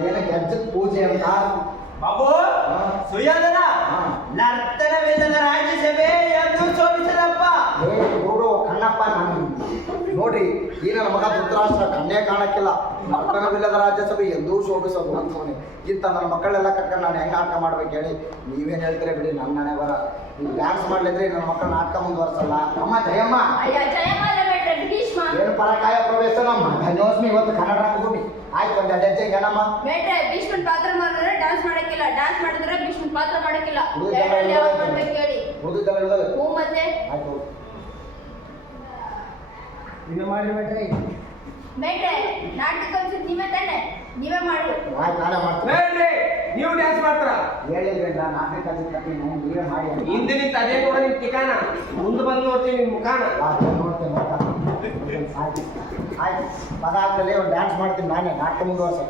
ಏನ ಗೆಜ್ಜದ ಪೂಜೆ ಅಂತ ಬಾಬು ಸುಯೋಧನ ನರ್ತನವಿಲ್ಲದ ರಾಜ್ಯಸಭೆ ಎಂದು ಸೋಲಿಸದಪ್ಪ ನೋಡು ಕಣ್ಣಪ್ಪ ನಾನು ನೋಡ್ರಿ ಈ ನನ್ನ ಮಗ ಧೃತರಾಷ್ಟ್ರ ಕಣ್ಣೇ ಕಾಣಕ್ಕಿಲ್ಲ ನರ್ತನವಿಲ್ಲದ ರಾಜ್ಯಸಭೆ ಎಂದೂ ಶೋಭಿಸೋದು ಅಂತವನೇ ಇಂಥ ನನ್ನ ಮಕ್ಕಳೆಲ್ಲ ಕಟ್ಕೊಂಡು ನಾನು ಹೆಂಗೆ ನಾಟಕ ಮಾಡ್ಬೇಕು ಹೇಳಿ ನೀವೇನು ಹೇಳ್ತೀರಿ ಬಿಡಿ ನನ್ನ ಮನೆ ಬರ ನೀವು ಡ್ಯಾನ್ಸ್ ಮಾಡ್ಲಿದ್ರೆ ನನ್ನ ಮಕ್ಕಳು ನಾಟಕ ಮುಂದುವರ್ಸಲ್ಲ ಅಮ್ಮ ಜಯಮ್ಮ ಅಯ್ಯ ಜಯಮಾಲ ಬೇಟ್ರೆ ಭೀಷ್ಮ ಏನು ಪರಕಾಯ ಪ್ರವೇಶ ನಮ್ಮ ಧನ್ಯೋಸ್ಮಿ ಇವತ್ತು ಕನ್ನಡ ರಂಗಭೂಮಿ ಆಯ್ತು ಒಂದು ಹೆಜ್ಜೆ ಏನಮ್ಮ ಬೇಟ್ರೆ ಭೀಷ್ಮನ್ ಪಾತ್ರ ಮಾಡಿದ್ರೆ ಡ್ಯಾನ್ಸ್ ಮಾಡಕ್ಕಿಲ್ಲ ಡ್ಯಾನ್ಸ್ ಮಾಡಿದ್ರೆ ಭೀಷ್ಮನ್ ಪಾತ್ರ ಮಾಡಕ್ಕಿಲ್ಲ ಎರಡರಲ್ಲಿ ಯಾವ್ದು ಮಾಡ್ಬೇಕು ಹೇಳಿ ಉಳಿದಿದ್ದಲ್ಲ ಹ್ಞೂ ಮತ್ತೆ ಆಯ್ತು ಇದು ಮಾಡ್ರಿ ಬೇಡ್ರಿ. ಬೇಡ್ರೆ ನಾಟಕ ಕಲ್ಸಿದ್ ನೀವೇ ತಾನೆ, ನೀವೇ ಮಾಡ್ಬೇಕು. ಆಯ್ತು ನಾನೇ ಮಾಡ್ತೀನಿ. ಬೇಡ್ರಿ, ನೀವು ಡ್ಯಾನ್ಸ್ ಮಾಡ್ತಾರ ಹೇಳಿದ್ರಲ್ಲ ನಾಟಕ ಕಲಿಸ್ತೀನಿ ನೀವೇ ಮಾಡಿ ಅಂತ. ಹಿಂದೆ ನಿಂತ ಅದೇ ಕೂಡ ನಿಮ್ ಟಿಕಾನ, ಮುಂದೆ ಬಂದು ನೋಡ್ತೀನಿ ನಿಮ್ ಮುಖಾನ. ಆಯ್ತು, ನೋಡ್ತೇನೆ ಆಯ್ತು ಆಯ್ತು. ಅದಾದ್ಮೇಲೆ ಒಂದು ಡ್ಯಾನ್ಸ್ ಮಾಡ್ತೀನಿ ನಾನೇ ನಾಟಕ ಮುಂದುವರ್ಸ.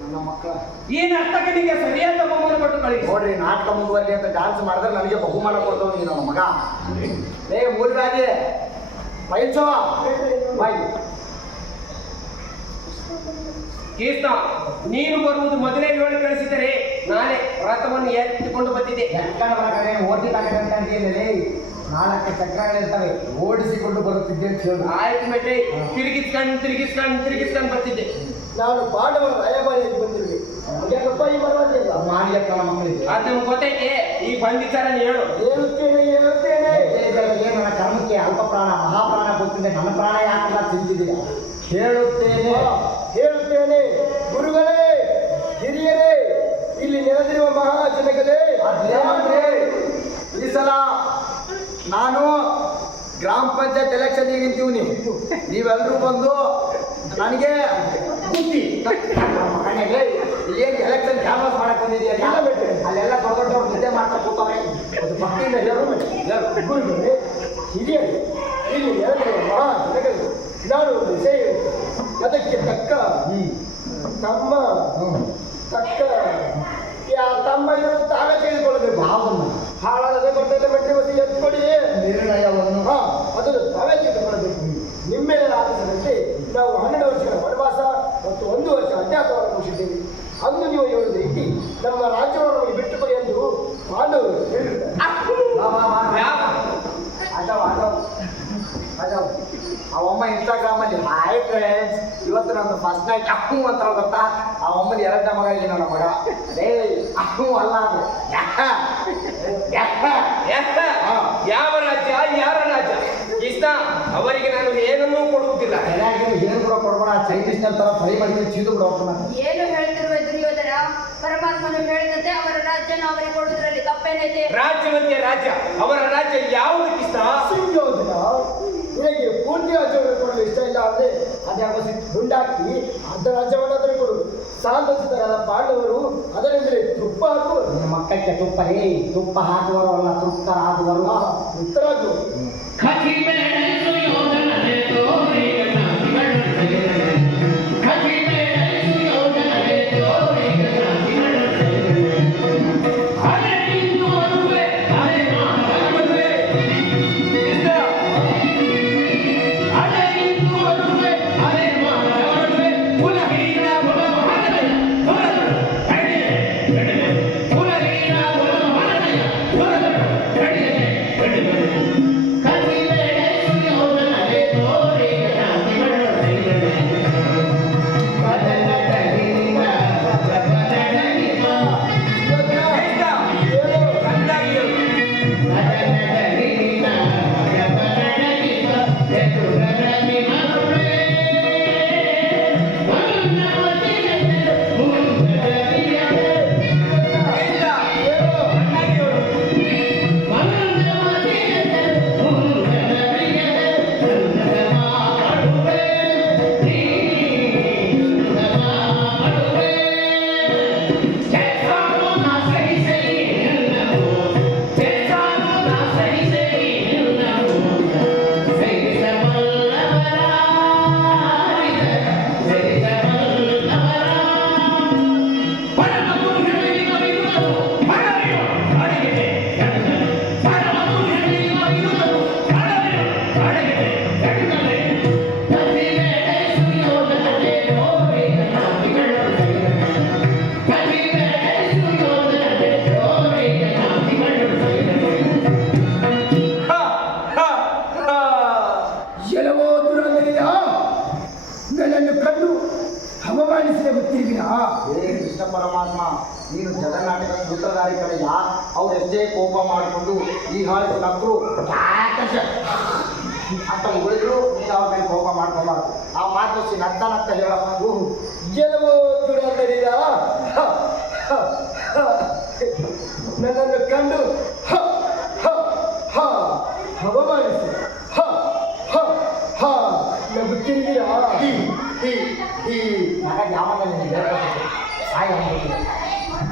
ನನ್ನ ಮಕ್ಕಳ ಈ ನರ್ತಕನಿಗೆ ಸರಿಯಾದ ಬಹುಮಾನ ಕೊಟ್ಟು ಕಳಿಸಿ. ನೋಡ್ರಿ, ನಾಟಕ ಮುಂದುವರಲಿ ಅಂತ ಡ್ಯಾನ್ಸ್ ಮಾಡಿದ್ರೆ ನನಗೆ ಬಹುಮಾನ ಕೊಡ್ತವನಿಗೆ ನನ್ನ ಮಗ. ಏ ಮೂರ್ರಾಜಿ ಬೈಲ್ಸೋ ಬಾಯ್. ಕೀರ್ತ, ನೀನು ಬರುವುದು ಮೊದಲೇ ಹೇಳಿ ಕಳಿಸಿದರೆ ನಾನೇ ರಥವನ್ನು ಎತ್ತಿಕೊಂಡು ಬಂದಿದ್ದೆ. ಎತ್ಕೊಂಡು ಬರಕಡೆ ಓಟಿ ತಗೊಂಡಂತಂದ್ರೆ 4 ಚಕ್ರಗಳಿರ್ತವೆ, ಓಡಿಸಿಕೊಂಡು ಬರುತ್ತಿದ್ದೆ ಅಂತ ಹೇಳಿ. ಆಯ್ತು ಮೇಟ್ರಿ, ತಿರುಗಿಸ್ಕೊಂಡು ಬರ್ತಿದ್ದೆ. ನಾನು ಪಾಂಡವರ ರಾಯಭಾರಿಯಾಗಿ ಬಂದಿರುವೆ. ಯಾಕಪ್ಪ ಈ ಬರವಲ್ಲ? ಮಾಡಿಯಕ್ಕ ನಮ್ಮ ಮಕ್ಕಳಿಗೆ ಅದು ನಮ್ಗೆ ಗೊತ್ತೈತೆ. ಈ ಬಂದಿಚಾರ ಹೇಳು. ಹೇಳುತ್ತೇನೆ. ನನ್ನ ಕರ್ಮಕ್ಕೆ ಅಲ್ಪ ಪ್ರಾಣ ಮಹಾಪ್ರಾಣ ಗೊತ್ತಿದೆ, ನನ್ನ ಪ್ರಾಣ ಯಾಕಲ್ಲ ತಿಂತಿದ್ದೀಯ? ಹೇಳುತ್ತೇನೆ ಗುರುಗಳೇ, ಹಿರಿಯರೇ, ಇಲ್ಲಿ ನೆರೆದಿರುವ ಮಹಾಜನಗಳೇ, ಈ ಸಲ ನಾನು ಗ್ರಾಮ ಪಂಚಾಯತ್ ಎಲೆಕ್ಷನ್ ನಿಂತೀವಿ. ನೀವೆಲ್ಲರೂ ಬಂದು ನನಗೆ ಬುದ್ಧಿ ಮನೆಗೆ ಇಲ್ಲೇನು ಎಲೆಕ್ಷನ್ ಕ್ಯಾನ್ವಾಸ್ ಮಾಡಕ್ ಬಂದಿದೆಯಲ್ಲ, ಅಲ್ಲೆಲ್ಲ ದೊಡ್ಡ ದೊಡ್ಡವ್ರು ನಿದ್ದೆ ಮಾಡ್ತಾ ಕೂತವ್ರೆ. ಅದು ಭಕ್ತಿಯಿಂದ ಹೇಳು. ಗುರುಗಳೇ, ಹಿರಿಯರೇ, ಇಲ್ಲಿ ನೆರೆದಿರುವ ಮಹಾಜನಗಳು, ನಾನು ಒಂದು ವಿಷಯ ಅದಕ್ಕೆ ತಕ್ಕ ತಮ್ಮ ತಮ್ಮ ಇವರು ತಾವೇ ತೆಗೆದುಕೊಳ್ಳಬೇಕು. ಹಾಳಾಗದೆ ಕೊಟ್ಟದೆ ಬಿಟ್ಟರೆ ಒಂದು ಎತ್ಕೊಡಿ ನಿರ್ಣಯವನ್ನು ಅದನ್ನು ತಾವೇ ತೆಗೆದುಕೊಳ್ಳಬೇಕು. ನಿಮ್ಮೆಲ್ಲರ ಆದೇಶದಂತೆ ನಾವು 12 ವರ್ಷಗಳ ವನವಾಸ ಮತ್ತು 1 ವರ್ಷ ಅಜ್ಞಾತವನ್ನು ಮುಗಿಸಿದ್ದೇವೆ. ಅಂದು ನೀವು ಹೇಳುವುದು ರೀತಿ ನಮ್ಮ ರಾಜ್ಯವನ್ನು ನಮಗೆ ಬಿಟ್ಟುಕೊಡಿ ಎಂದು ಪಾಂಡವರು ಹೇಳಿರ್ತಾರೆ. ಅವಮ್ಮ ಇನ್ಸ್ಟಾಗ್ರಾಮ್ ಅಲ್ಲಿ ಹಾಯ್ ಫ್ರೆಂಡ್ಸ್, ಇವತ್ತು ನನ್ನ ಫಸ್ಟ್ ನೈಟ್ ಅಪ್ಪು ಅಂತ ಗೊತ್ತಾ? ಅವಮ್ಮನ 2ನೇ ಮಗ ಇಲ್ಲಿ ನನ್ನ ಮಗ. ಏ ಅಪ್ಪು ಅಲ್ಲ, ಅದು ಯಾವ ರಾಜ್ಯ ಯಾರ ರಾಜ್ಯ ಇಷ್ಟ ಅವರಿಗೆ ನಾನು ಏನನ್ನೂ ಕೊಡುವುದಿಲ್ಲ. ಏನು ಕೂಡ ಕೊಡ್ಬೇಡ, ಚೈನೀಸ್ ತರ ಫ್ರೈ ಮಾಡಿ ಚೀದು ಬಿಡ. ಏನು ಹೇಳ್ತಿರುವ ದುರ್ಯೋಧನ? ಪರಮಾತ್ಮನು ಹೇಳಿದಂತೆ ಅವರ ರಾಜ್ಯನ ಅವರಿಗೆ ಕೊಡುವುದರಲ್ಲಿ ತಪ್ಪೇನೈತೆ? ರಾಜ್ಯವಂತೆ ರಾಜ್ಯ, ಅವರ ರಾಜ್ಯ ಯಾವುದಕ್ಕಿಷ್ಟ? ಸುಯೋಧನ, ನಿನಗೆ ಪೂರ್ತಿ ರಾಜ್ಯವನ್ನು ಕೊಡಲು ಇಷ್ಟ ಇಲ್ಲ ಅಂದ್ರೆ ಅದ್ಯಾವ ಗುಂಡಾಕಿ ಅರ್ಧ ರಾಜ್ಯವನ್ನು ಅದನ್ನು ಕೊಡು. ಸಾಂತಸಿತರಾದ ಪಾಂಡವರು ಅದರಿಂದಲೇ ತುಪ್ಪ ಹಾಕುವರು. ನಿಮ್ಮ ಮಕ್ಕಕ್ಕೆ ತುಪ್ಪ ತುಪ್ಪ ಹಾಕುವರು ಅಲ್ಲ, ತೃಪ್ತರಾಗುವರು. ತೃಪ್ತರಾಗುವರು. ಸೂತ್ರಧಾರಿ ಕಡೆಯ ಅವ್ರು ಎಷ್ಟೇ ಕೋಪ ಮಾಡಿಕೊಂಡು ಈ ಹಾಳು ನಕ್ಕರು ಅಂತ ಉಳಿದ್ರು ನೀನು ಅವ್ರ ಮೇಲೆ ಕೋಪ ಮಾಡ್ಕೊಬಾರ್ದು. ಆ ಮಾತು ನಗ್ತಾ ನಗ್ತಾ ಹೇಳಪ್ಪ. ಗೆಲುವು ದುರಂದರಿದ ನನ್ನನ್ನು ಕಂಡು ಅವಮಾನಿಸಿ ನಗುತ್ತಿದ್ದೀರಾ?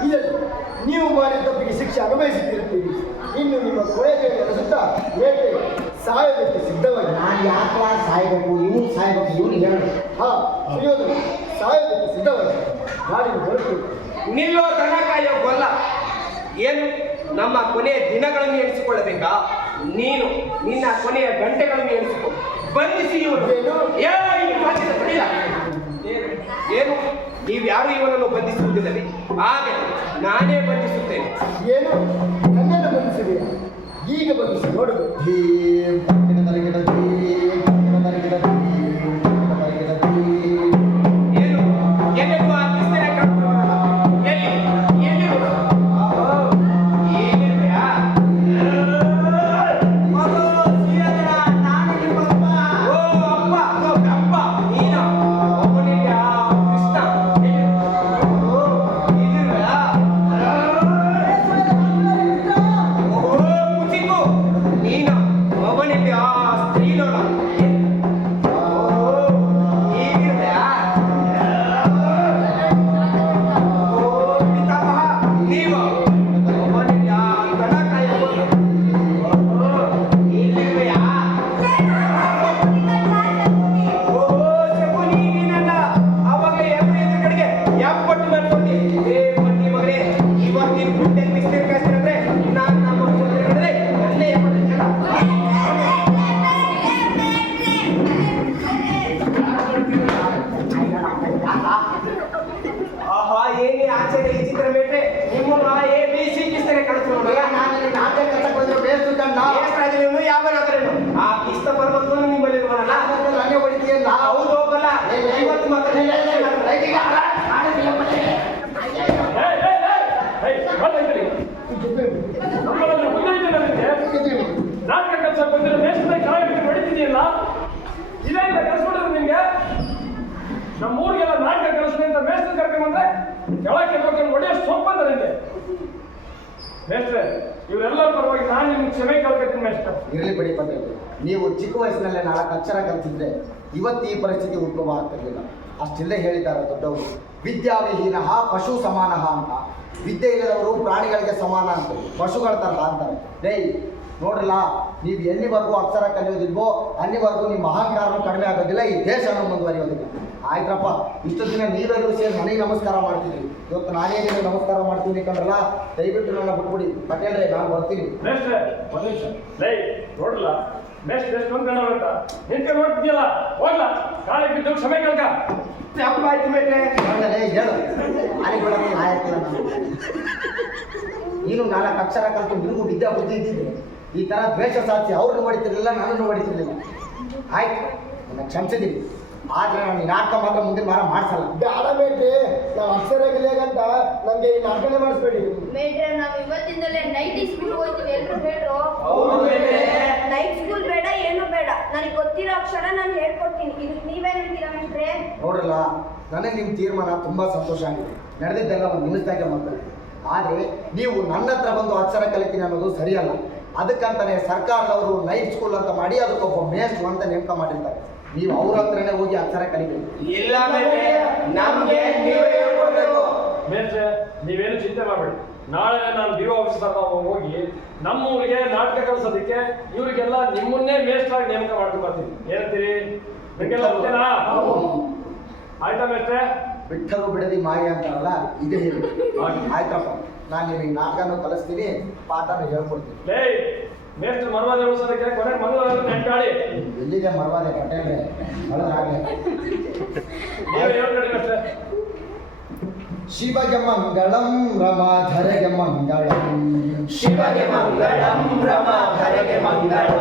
ಇದನ್ನು ನೀವು ಮಾಡಿದ ತಪ್ಪಿಗೆ ಶಿಕ್ಷೆ ಅನುಭವಿಸುತ್ತಿರುತ್ತೀರಿ. ಇನ್ನು ನಿಮ್ಮ ಕೊನೆಗೆ ನಡೆಸುತ್ತಾ ಬೇಟೆ ಸಾಯೋದಕ್ಕೆ ಸಿದ್ಧವಾಗಿ. ನಾನು ಯಾಕೆ ಸಾಯ್ಬೇಕು, ಇವನು ಸಾಯ್ಬೇಕು, ಇವನು ಹೇಳು. ಸುಯೋಧನ ಸಾಯೋದಕ್ಕೆ ಸಿದ್ಧವಾಗಿ ನಾಡಿನ ಹೊರಟು. ನಿಲ್ಲೋ ದನ ಕಾಯೋ ಗೊಲ್ಲ. ಏನು ನಮ್ಮ ಕೊನೆಯ ದಿನಗಳನ್ನು ಎಣಿಸಿಕೊಳ್ಳಬೇಕಾ? ನೀನು ನಿನ್ನ ಕೊನೆಯ ಗಂಟೆಗಳನ್ನು ಎಣಿಸಿಕೊ. ಬಂಧಿಸಿ ಇವನು. ಏನು ನೀವ್ಯಾರು ಇವನನ್ನು ಬಂಧಿಸುವುದಿಲ್ಲವೇ? ಹಾಗೆ ನಾನೇ ಬಂಧಿಸುತ್ತೇನೆ. ಏನು ನನ್ನನ್ನು ಬಂಧಿಸಿದೆಯಾ? ಈಗ ಬಂಧಿಸಿ ನೋಡುದು. ಏನು ಎಲ್ಲೆಲ್ಲೂ ಆ ಕಿಸ್ತನೆ ಕಾಣುತ್ತಿರುವನಲ್ಲ? ಎಲ್ಲಿ ಎಲ್ಲಿರುವನು? ಏನಿದೆಯಾ? ಓ ಅಪ್ಪ, ಅಪ್ಪ ನೀನು ಒಬ್ಬನಿದ್ಯಾ? ಕೃಷ್ಣ ಓ ಇಲ್ಲಿರುವೆಯಾ? ಓ ಮುಚಿಕು ನೀನು ಒಬ್ಬನಿದ್ಯಾ? ಸ್ತ್ರೀಲೋಳ ಏನೇ ಆಚರಣೆ ಈ ಚಿತ್ರ ಬೇಟ್ರೆ ನಿಮ್ಮನ್ನ ಎ ಬಿ ಸಿ ಕಿಸ್ತನೆ ಕಳಿಸ್ಕೊಂಡು ನಾನು ನಾಟಕ ಕಥಕ್ಕೆ ಬಂದ್ರೆ ಬೇಸ್ತು ಕಂಡ ಏನು ಯಾವನಾದ್ರೇನು ಆ ಕಿಸ್ತ ಪರ್ವತವನ್ನು ನಿಮ್ಮಲ್ಲಿ ಇರುವನಲ್ಲ ನನಗೆ ಹೊಡಿತೀಯಲ್ಲ. ಹೌದು ಹೋಗಲ್ಲ ಇವತ್ತು ಮಾತ್ರ ನಮ್ಮಲ್ಲಿ ಮುಂದೆ ನಿಮಗೆ ನಾಟಕ ಕೆಲಸ ಬಂದಿರೋ ದೇಶದ ಕೆಳಗೆ ನಡೀತಿದೆಯಲ್ಲ, ಇದೇ ಇಲ್ಲ ಕಲ್ಸ್ಬಿಟ್ರೆ ನಿಮ್ಗೆ ನಮ್ಮ ಊರಿಗೆಲ್ಲ ನಾಟಕ ಕಲಿಸ್ತೀನಿ ಅಂತ ಮೇಸ್ತ್ರ ಕರ್ಕೊಂಡ್ಬಂದ್ರೆ ಕೆಳಕ್ಕೆ ಹೋಗ್ಕೊಂಡು ಹೊಡೆಯೋ ಸೊಪ್ಪ ಅಂತ ನಿಮಗೆ ಮೇಸ್ಟ್ರೆ. ಇವರೆಲ್ಲರ ಪರವಾಗಿ ನಾನು ನಿಮ್ಗೆ ಕ್ಷಮೆ ಕೇಳ್ಕೊತೀನಿ ಮೇಸ್ಟ್ರೆ. ಇರಲಿ ಬಿಡಿ ಪಟೇಲ್, ನೀವು ಚಿಕ್ಕ ವಯಸ್ಸಿನಲ್ಲೇ 4 ಅಕ್ಷರ ಕಲಿತಿದ್ರೆ ಇವತ್ತು ಈ ಪರಿಸ್ಥಿತಿ ಉದ್ಭವ ಆಗ್ತಿರ್ಲಿಲ್ಲ. ಅಷ್ಟಿಲ್ಲದೆ ಹೇಳಿದ್ದಾರೆ ದೊಡ್ಡವರು, ವಿದ್ಯಾವಿಹೀನ ಪಶು ಸಮಾನ ಅಂತ. ವಿದ್ಯೆ ಇಲ್ಲದವರು ಪ್ರಾಣಿಗಳಿಗೆ ಸಮಾನ ಅಂತ, ಪಶುಗಳ ತರಹ ಅಂತಾರೆ. ನೋಡ್ರಲ್ಲ, ನೀವು ಎಲ್ಲಿವರೆಗೂ ಅಕ್ಷರ ಕಲಿಯೋದಿಲ್ವೋ ಅಲ್ಲಿವರೆಗೂ ನಿಮ್ಮ ಅಹಂಕಾರನೂ ಕಡಿಮೆ ಆಗೋದಿಲ್ಲ, ಈ ದೇಶನೂ ಮುಂದುವರಿಯೋದಿಲ್ಲ. ಆಯ್ತಪ್ಪ, ಇಷ್ಟು ದಿನ ನೀವೆಲ್ಲರೂ ಸೇರಿ ನನಗೆ ನಮಸ್ಕಾರ ಮಾಡ್ತಿದ್ರಿ, ಇವತ್ತು ನಾನೇ ನಿಮಗೆ ನಮಸ್ಕಾರ ಮಾಡ್ತೀನಿ ಕಂಡ್ರಲ್ಲ. ದಯವಿಟ್ಟು ನನ್ನ ಬಿಟ್ಬಿಡಿ ಪಟೇಲ್ರೆ, ನಾನು ಬರ್ತೀನಿ. ಮೇಸ್ಟ್ರೆ ಒಂದು ನಿಮಿಷ. ನೋಡ್ರಲ್ಲ ಮೇಸ್ಟ್ರೆ ಎಷ್ಟು ಅಂತ ನಿಂತ್ಕೊಂಡು ನೋಡ್ತಿದ್ಯಲ್ಲ, ಹೋಗ್ಲಾ ಕಾಲಿಗೆ ಬಿದ್ದು ಕ್ಷಮೆ ಕೇಳ್ಕ. ತಪ್ಪಾಯ್ತು ಬೇಟ್ರೆ. ಹೇಳು, ಆನೆಗೊಳಗೆ ಆಯ್ತಿಲ್ಲ. ನೀನು 4 ಅಕ್ಷರ ಕಲ್ತು ನಿನಗೂ ವಿದ್ಯಾ ಬುದ್ಧಿ ಇದ್ದಿದ್ರೆ ಈ ಥರ ದ್ವೇಷ ಸಾಧಿಸಿ ಅವ್ರನ್ನು ಹೊಡಿತಿರ್ಲಿಲ್ಲ, ನನ್ನನ್ನು ಹೊಡಿತಿರ್ಲಿಲ್ಲ. ಆಯ್ತು, ನನ್ನ ಕ್ಷಮಿಸಿದ್ದೀನಿ. ಆದರೆ ನಾನು ನಾಟಕ ಮಾತ್ರ ಮುಂದಿನ ವಾರ ಮಾಡಿಸಲ್ಲ. ಬೇಡ ಬೇಡ್ರಿ, ನಾವು ಅಕ್ಷರ ಕಲಿಯಾಗಂತ ನಮಗೆ ಈ ನಾಟಕನೇ ಮಾಡಿಸ್ಬೇಡಿ. ಬೇಡ್ರೆ ನಾವು ಇವತ್ತಿಂದಲೇ ನೈಟ್ ಸ್ಕೂಲ್ ಹೋಗ್ತೀವಿ, ಎಲ್ರು ಹೇಳ್ರು. ನೈಟ್ ಸ್ಕೂಲ್ ಬೇಡ, ಏನು ಬೇಡ, ನನಗೆ ಗೊತ್ತಿರೋ ಅಕ್ಷರ ನಾನು ಹೇಳ್ಕೊಡ್ತೀನಿ. ಇದಕ್ಕೆ ನೀವೇನ್ ಹೇಳ್ತೀರಾ ಮೇಷ್ಟ್ರೆ? ನೋಡ್ರಲ್ಲ, ನನಗೆ ನಿಮ್ಮ ತೀರ್ಮಾನ ತುಂಬ ಸಂತೋಷ ಆಗಿದೆ. ನಡೆದಿದ್ದೆಲ್ಲ ಒಂದು ನಿಮಿಷದಾಗೆ ಮಾತಾಡಿ. ಆದರೆ ನೀವು ನನ್ನ ಹತ್ರ ಬಂದು ಅಕ್ಷರ ಕಲಿತೀನಿ ಅನ್ನೋದು ಸರಿಯಲ್ಲ. ಅದಕ್ಕಂತಾನೆ ಸರ್ಕಾರದವರು ನೈಟ್ ಸ್ಕೂಲ್ ಅಂತ ಮಾಡಿ ಅದಕ್ಕೊಬ್ಬ ಮೇಷ್ಟ್ರು ಅಂತ ನೇಮಕ ಮಾಡಿರ್ತಾರೆ. ನೀವು ಅವ್ರ ಹತ್ರನೇ ಹೋಗಿ ಅಕ್ಷರ ಕಲಿಬೇಕು. ಇಲ್ಲ ನಮ್ಗೆ ನೀವೇ ಹೇಳ್ಕೊಡ್ಬೇಕು. ಮೇಸ್ಟ್ರೆ ನೀವೇನು ಚಿಂತೆ ಮಾಡಬೇಡಿ, ನಾಳೆ ನಾನು ಡಿ ಆಫೀಸ್ ಹೋಗಿ ನಮ್ಮ ಊರಿಗೆ ನಾಟಕ ಕಲಿಸೋದಕ್ಕೆ ಇವರಿಗೆಲ್ಲ ನಿಮ್ಮನ್ನೇ ಮೇಸ್ಟ್ರಾಗಿ ನೇಮಕ ಮಾಡ್ಕೊಂಡು ಬರ್ತೀನಿ. ಏನಂತೀರಿ? ನಿಮಗೆಲ್ಲ ಓಕೆನಾ? ಆಯ್ತಾ ಮೇಸ್ಟ್ರೆ? ಬಿಟ್ಟರು ಬಿಡದಿ ಮಾಯ ಅಂತಾರಲ್ಲ, ಇದೇ ಹೇಳಿ. ಆಯ್ತಪ್ಪ, ನಾನು ನಿಮಗೆ ನಾಟಕನೂ ಕಲಿಸ್ತೀನಿ, ಪಾಠನೂ ಹೇಳ್ಕೊಡ್ತೀನಿ. ಮೇಸ್ಟ್ರು ಮರವಾದೆ ಉಳಿಸೋದಕ್ಕೆ ಕೊನೆಗೆ ಮರವಾದ ನೆಂಟಾಡಿ. ಎಲ್ಲಿದೆ ಮರವಾದೆ ಪಟೇಲ್ರೆ? ಹಾಗೆ ನೀವೇ ಹೇಳ್ಕೊಡಿ ಮೇಸ್ಟ್ರೆ. ಶಿವಗೆ ಮಂಗಳಂ ರಮಾಧರೆಗೆ ಮಂಗಳಂ, ಶಿವಗೆ ಮಂಗಳಂ ರಮಾಧರೆಗೆ ಮಂಗಳಂ,